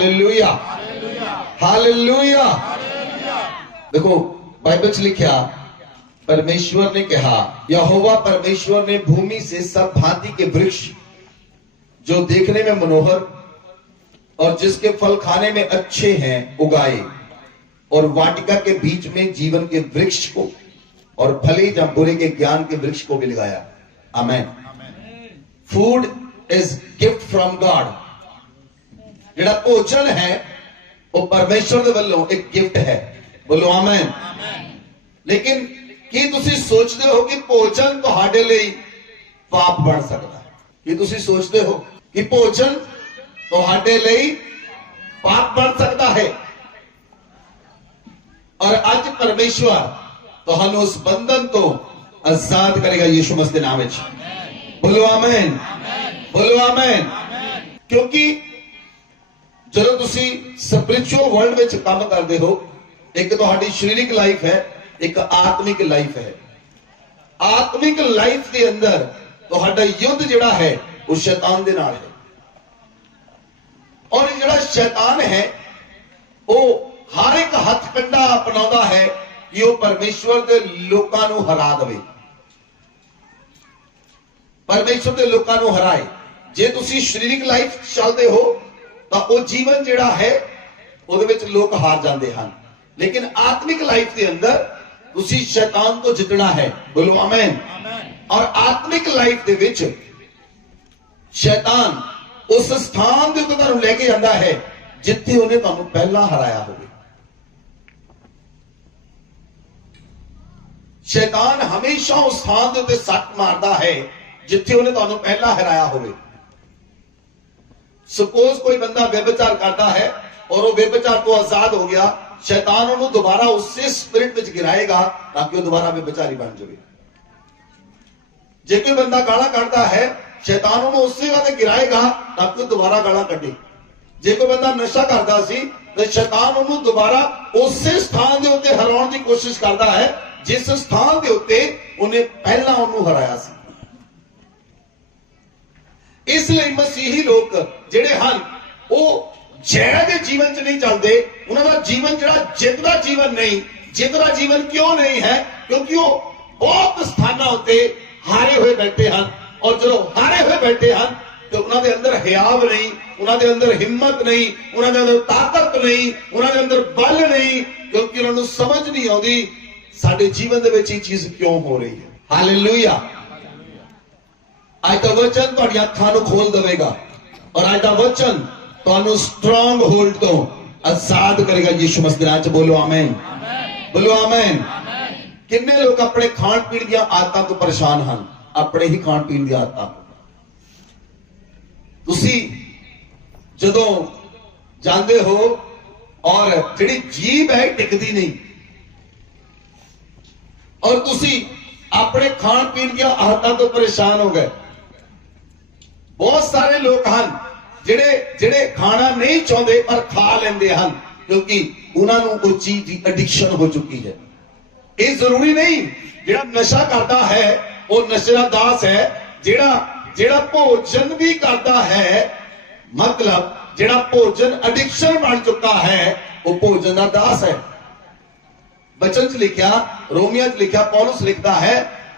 Hallelujah hallelujah. देखो Bible च लिखा, परमेश्वर ने कहा, यहोवा परमेश्वर ने भूमि से सब भांति के वृक्ष जो देखने में मनोहर और जिसके फल खाने में अच्छे हैं उगाए, और वाटिका के बीच में जीवन के वृक्ष को और भले या बुरे के ज्ञान के वृक्ष को भी लगाया। Amen. Food is gift from God. जेड़ा भोजन है वो परमेश्वर दे वल्लों एक गिफ्ट है। बोलो आमेन। लेकिन की तुसी सोचते हो कि भोजन तुहाडे लई पाप बन सकता है? की तुसी सोचते हो कि भोजन तुहाडे लई पाप बन सकता है? और आज परमेश्वर तुहानू उस बंधन तो आजाद करेगा यीशु मसीह के नाम में। बोलो आमेन, बोलो आमेन। क्योंकि ਜਦੋਂ ਤੁਸੀਂ स्पिरिचुअल वर्ल्ड ਵਿੱਚ ਕੰਮ ਕਰਦੇ ਹੋ, ਇੱਕ ਤੁਹਾਡੀ ਸਰੀਰਕ ਲਾਈਫ ਹੈ, ਇੱਕ ਆਤਮਿਕ ਲਾਈਫ ਹੈ। ਆਤਮਿਕ ਲਾਈਫ ਦੇ ਅੰਦਰ ਤੁਹਾਡਾ ਯੁੱਧ ਜਿਹੜਾ ਹੈ ਉਹ ਸ਼ੈਤਾਨ ਦੇ ਨਾਲ ਹੈ, ਔਰ ਜਿਹੜਾ ਸ਼ੈਤਾਨ ਹੈ ਉਹ ਹਰ ਇੱਕ ਹੱਥ ਕੰਡਾ ਅਪਣਾਉਂਦਾ ਹੈ ਕਿ ਉਹ ਪਰਮੇਸ਼ਵਰ ਦੇ ਲੋਕਾਂ ਨੂੰ ਹਰਾ ਦੇਵੇ, ਪਰਮੇਸ਼ਵਰ ਦੇ ਲੋਕਾਂ ਨੂੰ ਹਰਾਏ। ਜੇ ਤੁਸੀਂ ਸਰੀਰਕ ਲਾਈਫ ਚੱਲਦੇ ਹੋ ਤਾਂ ਉਹ ਜੀਵਨ ਜਿਹੜਾ ਹੈ ਉਹਦੇ ਵਿੱਚ ਲੋਕ ਹਾਰ ਜਾਂਦੇ ਹਨ, ਲੇਕਿਨ ਆਤਮਿਕ ਲਾਈਫ ਦੇ ਅੰਦਰ ਤੁਸੀਂ ਸ਼ੈਤਾਨ ਤੋਂ ਜਿੱਤਣਾ ਹੈ। ਬੋਲੋ ਆਮੇਨ। ਔਰ ਆਤਮਿਕ ਲਾਈਫ ਦੇ ਵਿੱਚ ਸ਼ੈਤਾਨ ਉਸ ਸਥਾਨ ਦੇ ਉੱਤੇ ਤੁਹਾਨੂੰ ਲੈ ਕੇ ਜਾਂਦਾ ਹੈ ਜਿੱਥੇ ਉਹਨੇ ਤੁਹਾਨੂੰ ਪਹਿਲਾਂ ਹਰਾਇਆ ਹੋਵੇ। ਸ਼ੈਤਾਨ ਹਮੇਸ਼ਾ ਉਸ ਸਥਾਨ ਦੇ ਉੱਤੇ ਸੱਟ ਮਾਰਦਾ ਹੈ ਜਿੱਥੇ ਉਹਨੇ ਤੁਹਾਨੂੰ ਪਹਿਲਾਂ ਹਰਾਇਆ ਹੋਵੇ। सपोज कोई बंदा व्यभिचार करता है और वो व्यभिचार तो आजाद हो गया, शैतान उन्हें दोबारा उससे स्पिरिट में गिराएगा ताकि वो दोबारा व्यभिचारी बन जाए। जे कोई बंदा गाला करता है, शैतान उन्हें उससे गाने गिराएगा ताकि वो दोबारा गाला कटे। जे कोई बंदा नशा करता सी तो शैतान उन्हें दोबारा उस स्थान के उत्ते हराने की कोशिश करता है जिस स्थान के उत्ते उन्हें पहला उन्हें हराया सी। इसलिए मसीही लोग ਜਿਹੜੇ ਹਨ ਉਹ ਜੈ ਦੇ ਜੀਵਨ ਚ ਨਹੀਂ ਚੱਲਦੇ। ਉਹਨਾਂ ਦਾ ਜੀਵਨ ਜਿਹੜਾ ਜਿੱਤ ਦਾ ਜੀਵਨ ਨਹੀਂ। ਜਿੱਤ ਦਾ ਜੀਵਨ ਕਿਉਂ ਨਹੀਂ ਹੈ? ਕਿਉਂਕਿ ਉਹ ਬਹੁਤ ਸਥਾਨਾਂ ਉੱਤੇ ਹਾਰੇ ਹੋਏ ਬੈਠੇ ਹਨ, ਔਰ ਜਦੋਂ ਹਾਰੇ ਹੋਏ ਬੈਠੇ ਹਨ ਤੇ ਉਹਨਾਂ ਦੇ ਅੰਦਰ ਹਿਆਵ ਨਹੀਂ, ਉਹਨਾਂ ਦੇ ਅੰਦਰ ਹਿੰਮਤ ਨਹੀਂ, ਉਹਨਾਂ ਦੇ ਅੰਦਰ ਤਾਕਤ ਨਹੀਂ, ਉਹਨਾਂ ਦੇ ਅੰਦਰ ਬਲ ਨਹੀਂ, ਕਿਉਂਕਿ ਉਹਨਾਂ ਨੂੰ ਸਮਝ ਨਹੀਂ ਆਉਂਦੀ ਸਾਡੇ ਜੀਵਨ ਦੇ ਵਿੱਚ ਇਹ ਚੀਜ਼ ਕਿਉਂ ਹੋ ਰਹੀ ਹੈ। ਹਾਲੇਲੂਇਆ। ਅੱਜ ਦਾ ਵਚਨ ਤੁਹਾਡੀਆਂ ਅੱਖਾਂ ਨੂੰ ਖੋਲ ਦੇਵੇਗਾ, और आज का वचन तो स्ट्रॉन्ग होल्ड तो आजाद करेगा यीशु मसीह नाम च। बोलो आमेन, बोलो आमेन। किन्ने लोग अपने खान पीन दी आदतों तो परेशान हैं, अपने ही खान पीन दी आदतों। तुसी जदों जांदे हो और जिहड़ी जीभ है टिकदी नहीं, और तुसी अपने खान पीन दी आदतों तो परेशान हो गए। बहुत सारे लोग हैं जिहड़े जिहड़े खाना नहीं चाहते पर खा लेंदे हैं क्योंकि उन्होंने वो चीज की एडिक्शन हो चुकी है। ये जरूरी नहीं जिहड़ा नशा करता है वो नशे का दास है। जिहड़ा जिहड़ा भोजन भी करता है, मतलब जिहड़ा भोजन एडिक्शन बन चुका है वो भोजन का दास है। बचन च लिखा, रोमिया च लिखा, पौलुस लिखता है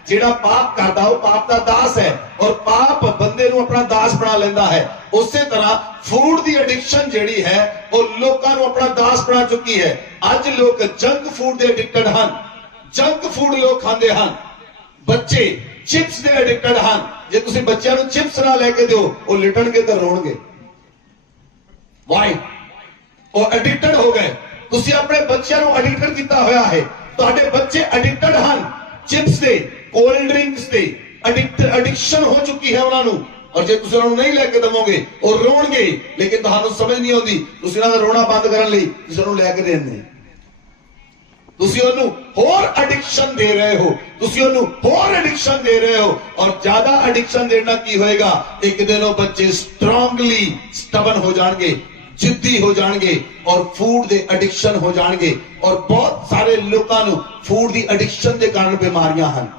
जिहड़ा पाप करता वो पाप का दास है, और पाप बंदे नूं अपना दास बना लेंदा है। उसी तरह फूड की एडिक्शन जिहड़ी है वो लोकां नूं अपना दास बना चुकी है। अज लोग जंक फूड के एडिक्टेड हैं, जंक फूड लोग खांदे हैं। बच्चे चिप्स के एडिक्टेड हैं। जे तुसीं बच्चों नूं चिप्स ना लेके दो वो लिटणगे तो रोणगे। वाई वो एडिक्टेड हो गए। तुसीं अपने बच्चों नूं एडिक्टेड कीता होया है। तुहाडे बच्चे एडिक्टेड हैं चिप्स से, कोल्ड ड्रिंक्स से, एडिक्शन हो चुकी है उन्होंने। और जे तुसीं उन्होंने नहीं लेके देवोगे वो रोणगे, लेकिन तुहानू समझ नहीं आउंदी तुसीं उन्हां दा रोना बंद करन लई तुसीं उन्होंने लेके देंदे, तुसीं उन्होंने होर एडिक्शन दे रहे हो, तुसीं उन्होंने होर एडिक्शन दे रहे हो। और ज्यादा एडिक्शन देना की होएगा, एक दिन वो बच्चे स्ट्रांगली स्टबन हो जाएंगे, जिद्दी हो जाएंगे और फूड दे एडिक्शन हो जाएंगे। और बहुत सारे लोगों को फूड दी एडिक्शन के कारण बीमारियां हैं।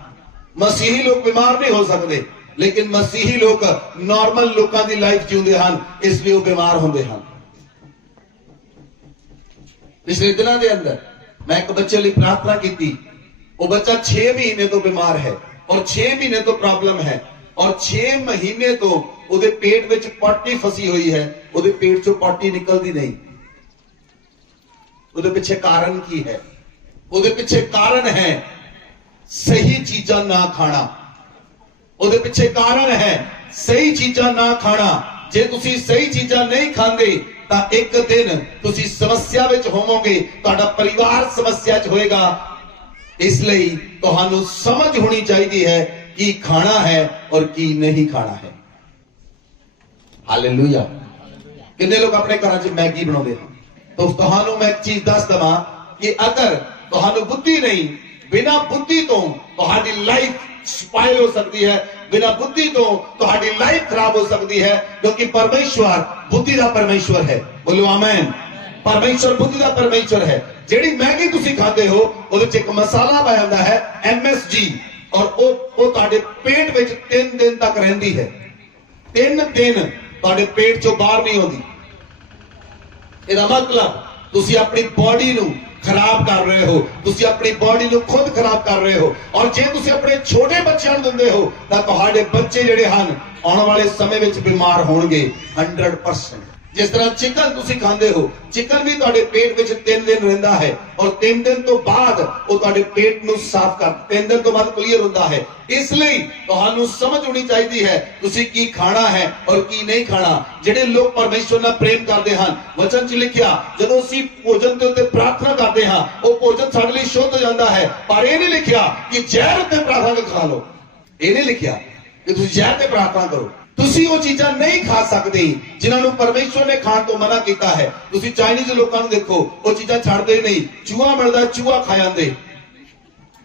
मसीही लोग बीमार नहीं हो सकते, लेकिन मसीही लोग नॉर्मल लोगों की लाइफ जीते हैं, इसलिए वो बीमार होंगे हैं। पिछले दिनों के अंदर मैं एक बच्चे लिए प्रार्थना की थी। वो बच्चा 6 महीने तो बीमार है और 6 महीने तो प्रॉब्लम है और 6 महीने तो ਉਹਦੇ पेट ਵਿੱਚ ਪੱਟੀ फसी हुई है। ਉਹਦੇ पेट चों पट्टी निकलती नहीं। ਉਹਦੇ ਪਿੱਛੇ ਕਾਰਨ ਕੀ ਹੈ? ਉਹਦੇ ਪਿੱਛੇ ਕਾਰਨ ਹੈ सही चीजा ना खाना। ਉਹਦੇ ਪਿੱਛੇ ਕਾਰਨ ਹੈ सही चीजा ना खाना। ਜੇ ਤੁਸੀਂ सही चीजा नहीं खाते ਤਾਂ ਇੱਕ ਦਿਨ ਤੁਸੀਂ ਸਮੱਸਿਆ ਵਿੱਚ ਹੋਵੋਗੇ, ਤੁਹਾਡਾ ਪਰਿਵਾਰ ਸਮੱਸਿਆ 'ਚ ਹੋਏਗਾ। ਇਸ ਲਈ ਤੁਹਾਨੂੰ ਸਮਝ ਹੋਣੀ ਚਾਹੀਦੀ ਹੈ ਕੀ ਖਾਣਾ ਹੈ ਔਰ ਕੀ ਨਹੀਂ ਖਾਣਾ ਹੈ। ਹਾਲੇਲੂਇਆ। ਕਿੰਨੇ ਲੋਕ ਆਪਣੇ ਘਰਾਂ 'ਚ ਮੈਗੀ ਬਣਾਉਂਦੇ ਹਨ? ਤਾਂ ਤੁਹਾਨੂੰ ਮੈਂ ਇੱਕ ਚੀਜ਼ ਦੱਸ ਦਵਾਂ ਕਿ ਅਗਰ ਤੁਹਾਨੂੰ ਬੁੱਧੀ ਨਹੀਂ, ਬਿਨਾ ਬੁੱਧੀ ਤੋਂ ਤੁਹਾਡੀ ਲਾਈਫ ਸਪਾਇਲ ਹੋ ਸਕਦੀ ਹੈ, ਬਿਨਾ ਬੁੱਧੀ ਤੋਂ ਤੁਹਾਡੀ ਲਾਈਫ ਖਰਾਬ ਹੋ ਸਕਦੀ ਹੈ, ਕਿਉਂਕਿ ਪਰਮੇਸ਼ਵਰ ਬੁੱਧੀ ਦਾ ਪਰਮੇਸ਼ਵਰ ਹੈ। ਬੋਲੋ ਆਮੇਨ। ਪਰਮੇਸ਼ਵਰ ਬੁੱਧੀ ਦਾ ਪਰਮੇਸ਼ਵਰ ਹੈ। ਜਿਹੜੀ ਮੈਗੀ ਤੁਸੀਂ ਖਾਂਦੇ ਹੋ ਉਹਦੇ 'ਚ ਇੱਕ ਮਸਾਲਾ ਪਾਇਆ ਹੁੰਦਾ ਹੈ MSG, ਔਰ ਉਹ ਤੁਹਾਡੇ ਪੇਟ ਵਿੱਚ 3 ਦਿਨ ਤੱਕ ਰਹਿੰਦੀ ਹੈ। 3 ਦਿਨ ਤੁਹਾਡੇ ਪੇਟ 'ਚੋਂ ਬਾਹਰ ਨਹੀਂ ਆਉਂਦੀ। ਇਹਦਾ ਮਤਲਬ ਤੁਸੀਂ ਆਪਣੀ ਬੋਡੀ ਨੂੰ ਖਰਾਬ ਕਰ ਰਹੇ ਹੋ, ਤੁਸੀਂ ਆਪਣੀ ਬੋਡੀ ਨੂੰ ਖੁਦ ਖਰਾਬ ਕਰ ਰਹੇ ਹੋ। ਔਰ ਜੇ ਤੁਸੀਂ ਆਪਣੇ ਛੋਟੇ ਬੱਚਿਆਂ ਨੂੰ ਦਿੰਦੇ ਹੋ ਤਾਂ ਤੁਹਾਡੇ ਬੱਚੇ ਜਿਹੜੇ ਹਨ ਆਉਣ ਵਾਲੇ ਸਮੇਂ ਵਿੱਚ ਬਿਮਾਰ ਹੋਣਗੇ 100%। ਜਿਸ ਤਰ੍ਹਾਂ ਚਿਕਨ ਤੁਸੀਂ ਖਾਂਦੇ ਹੋ, ਚਿਕਨ ਵੀ ਤੁਹਾਡੇ ਪੇਟ ਵਿੱਚ 3 ਦਿਨ ਰਹਿੰਦਾ ਹੈ ਔਰ 3 ਦਿਨ ਤੋਂ ਬਾਅਦ ਉਹ ਤੁਹਾਡੇ ਪੇਟ ਨੂੰ ਸਾਫ਼ ਕਰ 3 ਦਿਨ ਤੋਂ ਬਾਅਦ ਕਲੀਅਰ ਹੁੰਦਾ ਹੈ। ਇਸ ਲਈ ਤੁਹਾਨੂੰ ਸਮਝ ਹੋਣੀ ਚਾਹੀਦੀ ਹੈ ਤੁਸੀਂ ਕੀ ਖਾਣਾ ਹੈ ਔਰ ਕੀ ਨਹੀਂ ਖਾਣਾ। ਜਿਹੜੇ ਲੋਕ ਪਰਮੇਸ਼ਵਰ ਨਾਲ ਪ੍ਰੇਮ ਕਰਦੇ ਹਨ, ਵਚਨ 'ਚ ਲਿਖਿਆ ਜਦੋਂ ਅਸੀਂ ਭੋਜਨ ਦੇ ਉੱਤੇ ਪ੍ਰਾਰਥਨਾ ਕਰਦੇ ਹਾਂ ਉਹ ਭੋਜਨ ਸਾਡੇ ਲਈ ਸ਼ੁੱਧ ਹੋ ਜਾਂਦਾ ਹੈ। ਪਰ ਇਹ ਨਹੀਂ ਲਿਖਿਆ ਕਿ ਜ਼ਹਿਰ ਉੱਤੇ ਪ੍ਰਾਰਥਨਾ ਖਾ ਲਓ। ਇਹ ਨਹੀਂ ਲਿਖਿਆ ਕਿ ਤੁਸੀਂ ਜ਼ਹਿਰ ਤੇ ਪ੍ਰਾਰਥਨਾ ਕਰੋ। ਤੁਸੀਂ ਉਹ ਚੀਜ਼ਾਂ ਨਹੀਂ ਖਾ ਸਕਦੇ ਜਿਨ੍ਹਾਂ ਨੂੰ ਪਰਮੇਸ਼ਵਰ ਨੇ ਖਾਣ ਤੋਂ ਮਨਾ ਕੀਤਾ ਹੈ। ਤੁਸੀਂ ਚਾਈਨੀਜ਼ ਲੋਕਾਂ ਨੂੰ ਦੇਖੋ, ਉਹ ਚੀਜ਼ਾਂ ਛੱਡਦੇ ਨਹੀਂ। ਚੂਹਾ ਮਿਲਦਾ, ਚੂਹਾ ਖਾ ਜਾਂਦੇ,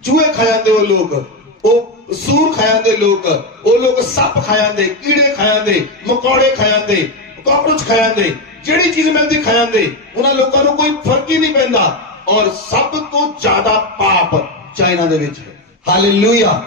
ਚੂਹੇ ਖਾ ਜਾਂਦੇ ਉਹ ਲੋਕ, ਉਹ ਸੂਰ ਖਾ ਜਾਂਦੇ ਲੋਕ, ਉਹ ਲੋਕ ਸੱਪ ਖਾ ਜਾਂਦੇ, ਕੀੜੇ ਖਾ ਜਾਂਦੇ, ਮਕੌੜੇ ਖਾ ਜਾਂਦੇ, ਕਾਕਰੋਚ ਖਾ ਜਾਂਦੇ, ਜਿਹੜੀ ਚੀਜ਼ ਮਿਲਦੀ ਖਾ ਜਾਂਦੇ। ਉਹਨਾਂ ਲੋਕਾਂ ਨੂੰ ਕੋਈ ਫਰਕ ਹੀ ਨਹੀਂ ਪੈਂਦਾ। ਔਰ ਸਭ ਤੋਂ ਜ਼ਿਆਦਾ ਪਾਪ ਚਾਈਨਾ ਦੇ ਵਿੱਚ ਹੈ। ਹਾਲੇਲੂਇਆ।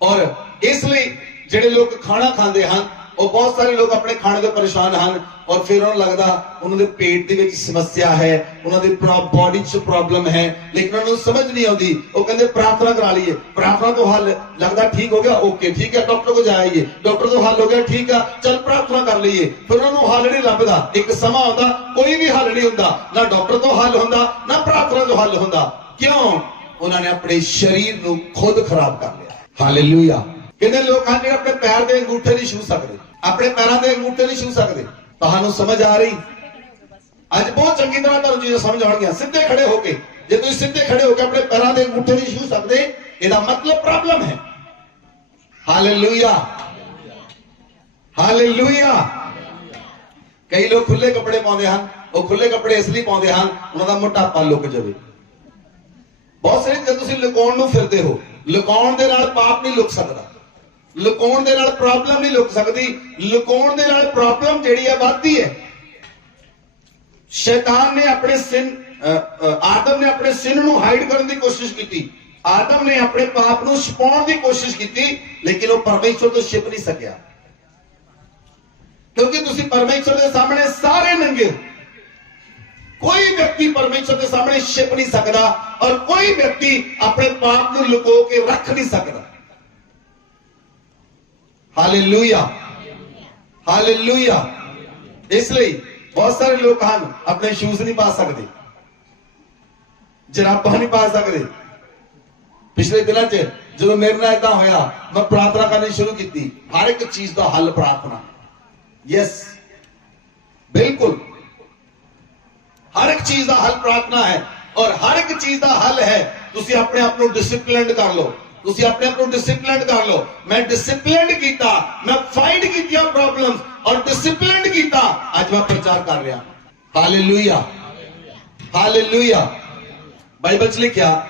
ਔਰ ਇਸ ਲਈ ਜਿਹੜੇ ਲੋਕ ਖਾਣਾ ਖਾਂਦੇ ਹਨ ਉਹ ਬਹੁਤ ਸਾਰੇ ਲੋਕ ਆਪਣੇ ਖਾਣੇ ਤੋਂ ਪਰੇਸ਼ਾਨ ਹਨ ਔਰ ਫਿਰ ਉਹਨਾਂ ਨੂੰ ਲੱਗਦਾ ਉਹਨਾਂ ਦੇ ਪੇਟ ਦੇ ਵਿੱਚ ਸਮੱਸਿਆ ਹੈ, ਉਹਨਾਂ ਦੀ ਬੋਡੀ 'ਚ ਪ੍ਰੋਬਲਮ ਹੈ, ਲੇਕਿਨ ਉਹਨਾਂ ਨੂੰ ਸਮਝ ਨਹੀਂ ਆਉਂਦੀ। ਉਹ ਕਹਿੰਦੇ ਪ੍ਰਾਰਥਨਾ ਕਰਾ ਲਈਏ, ਪ੍ਰਾਰਥਨਾ ਤੋਂ ਹੱਲ ਲੱਗਦਾ ਠੀਕ ਹੋ ਗਿਆ, ਓਕੇ ਠੀਕ ਹੈ, ਡਾਕਟਰ ਕੋਲ ਜਾਈਏ, ਡਾਕਟਰ ਤੋਂ ਹੱਲ ਹੋ ਗਿਆ, ਠੀਕ ਆ, ਚੱਲ ਪ੍ਰਾਰਥਨਾ ਕਰ ਲਈਏ। ਫਿਰ ਉਹਨਾਂ ਨੂੰ ਹੱਲ ਨਹੀਂ ਲੱਭਦਾ। ਇੱਕ ਸਮਾਂ ਆਉਂਦਾ ਕੋਈ ਵੀ ਹੱਲ ਨਹੀਂ ਹੁੰਦਾ, ਨਾ ਡਾਕਟਰ ਤੋਂ ਹੱਲ ਹੁੰਦਾ ਨਾ ਪ੍ਰਾਰਥਨਾ ਤੋਂ ਹੱਲ ਹੁੰਦਾ। ਕਿਉਂ? ਉਹਨਾਂ ਨੇ ਆਪਣੇ ਸਰੀਰ ਨੂੰ ਖੁਦ ਖਰਾਬ ਕਰ ਲਿਆ। ਹਾਲੇਲੂਇਆ। ਕਿੰਨੇ ਲੋਕ ਹਨ ਜਿਹੜੇ ਆਪਣੇ ਪੈਰ ਦੇ ਅੰਗੂਠੇ ਨਹੀਂ ਛੂ ਸਕਦੇ, ਆਪਣੇ ਪੈਰਾਂ ਦੇ ਅੰਗੂਠੇ ਨਹੀਂ ਛੂ ਸਕਦੇ। ਤੁਹਾਨੂੰ ਸਮਝ ਆ ਰਹੀ? ਅੱਜ ਬਹੁਤ ਚੰਗੀ ਤਰ੍ਹਾਂ ਤੁਹਾਨੂੰ ਚੀਜ਼ਾਂ ਸਮਝ ਆਉਣਗੀਆਂ। ਸਿੱਧੇ ਖੜੇ ਹੋ ਕੇ, ਜੇ ਤੁਸੀਂ ਸਿੱਧੇ ਖੜੇ ਹੋ ਕੇ ਆਪਣੇ ਪੈਰਾਂ ਦੇ ਅੰਗੂਠੇ ਨਹੀਂ ਛੂ ਸਕਦੇ ਇਹਦਾ ਮਤਲਬ ਪ੍ਰੋਬਲਮ ਹੈ। ਹਾਲੇਲੂਇਆ। ਹਾਲੇਲੂਇਆ। ਕਈ ਲੋਕ ਖੁੱਲੇ ਕੱਪੜੇ ਪਾਉਂਦੇ ਹਨ। ਉਹ ਖੁੱਲੇ ਕੱਪੜੇ ਇਸ ਲਈ ਪਾਉਂਦੇ ਹਨ ਉਹਨਾਂ ਦਾ ਮੋਟਾਪਾ ਲੁਕ ਜਾਵੇ। ਬਹੁਤ ਸਾਰੇ ਜੇ ਤੁਸੀਂ ਲੁਕਾਉਣ ਨੂੰ ਫਿਰਦੇ ਹੋ, ਲੁਕਾਉਣ ਦੇ ਨਾਲ ਪਾਪ ਨਹੀਂ ਲੁਕ ਸਕਦਾ, ਲੁਕਾਉਣ ਦੇ ਨਾਲ ਪ੍ਰੋਬਲਮ ਨਹੀਂ ਲੁਕ ਸਕਦੀ। ਲੁਕਾਉਣ ਦੇ ਨਾਲ ਪ੍ਰੋਬਲਮ ਜਿਹੜੀ ਹੈ ਵੱਧਦੀ ਹੈ। ਸ਼ੈਤਾਨ ਨੇ ਆਪਣੇ ਸਿਨ, ਆਦਮ ਨੇ ਆਪਣੇ ਸਿਨ ਨੂੰ ਹਾਈਡ ਕਰਨ ਦੀ ਕੋਸ਼ਿਸ਼ ਕੀਤੀ। ਆਦਮ ਨੇ ਆਪਣੇ ਪਾਪ ਨੂੰ ਛੁਪਾਉਣ ਦੀ ਕੋਸ਼ਿਸ਼ ਕੀਤੀ, ਲੇਕਿਨ ਉਹ ਪਰਮੇਸ਼ਵਰ ਤੋਂ ਛਿਪ ਨਹੀਂ ਸਕਿਆ। ਕਿਉਂਕਿ ਤੁਸੀਂ ਪਰਮੇਸ਼ਵਰ ਦੇ ਸਾਹਮਣੇ ਸਾਰੇ ਨੰਗੇ ਹੋ। ਕੋਈ ਵਿਅਕਤੀ ਪਰਮੇਸ਼ਵਰ ਦੇ ਸਾਹਮਣੇ ਛਿਪ ਨਹੀਂ ਸਕਦਾ ਔਰ ਕੋਈ ਵਿਅਕਤੀ ਆਪਣੇ ਪਾਪ ਨੂੰ ਲੁਕੋ ਕੇ ਰੱਖ ਨਹੀਂ ਸਕਦਾ। ਹਾਲੇਲੂਇਆ। ਹਾਲੇਲੂਇਆ। ਇਸ ਲਈ ਬਹੁਤ ਸਾਰੇ ਲੋਕ ਹਨ ਆਪਣੇ ਸ਼ੂਜ਼ ਨਹੀਂ ਪਾ ਸਕਦੇ, ਜਰਾਬਾਂ ਨਹੀਂ ਪਾ ਸਕਦੇ। ਪਿਛਲੇ ਦਿਨਾਂ 'ਚ ਜਦੋਂ ਮੇਰੇ ਨਾਲ ਏਦਾਂ ਹੋਇਆ ਮੈਂ ਪ੍ਰਾਰਥਨਾ ਕਰਨੀ ਸ਼ੁਰੂ ਕੀਤੀ। ਹਰ ਇੱਕ ਚੀਜ਼ ਦਾ ਹੱਲ ਪ੍ਰਾਰਥਨਾ। ਯੈਸ, ਬਿਲਕੁਲ ਹਰ ਇੱਕ ਚੀਜ਼ ਦਾ ਹੱਲ ਪ੍ਰਾਰਥਨਾ ਹੈ। ਔਰ ਹਰ ਇੱਕ ਚੀਜ਼ ਦਾ ਹੱਲ ਹੈ ਤੁਸੀਂ ਆਪਣੇ ਆਪ ਨੂੰ ਡਿਸਪਲਿਨਡ ਕਰ ਲਓ। ਤੁਸੀਂ ਆਪਣੇ ਆਪ ਨੂੰ ਡਿਸਪਲਿਨਡ ਕਰ ਲਓ। ਮੈਂ ਡਿਸਪਲਿਨਡ ਕੀਤਾ, ਮੈਂ ਫਾਈਂਡ ਕੀਤੀਆਂ ਪ੍ਰੋਬਲਮਸ ਔਰ ਡਿਸਪਲਿਨਡ ਕੀਤਾ। ਅੱਜ ਮੈਂ ਪ੍ਰਚਾਰ ਕਰ ਰਿਹਾ। ਹਾਲੇਲੂਇਆ। ਹਾਲੇਲੂਇਆ। ਬਾਈਬਲ 'ਚ ਲਿਖਿਆ,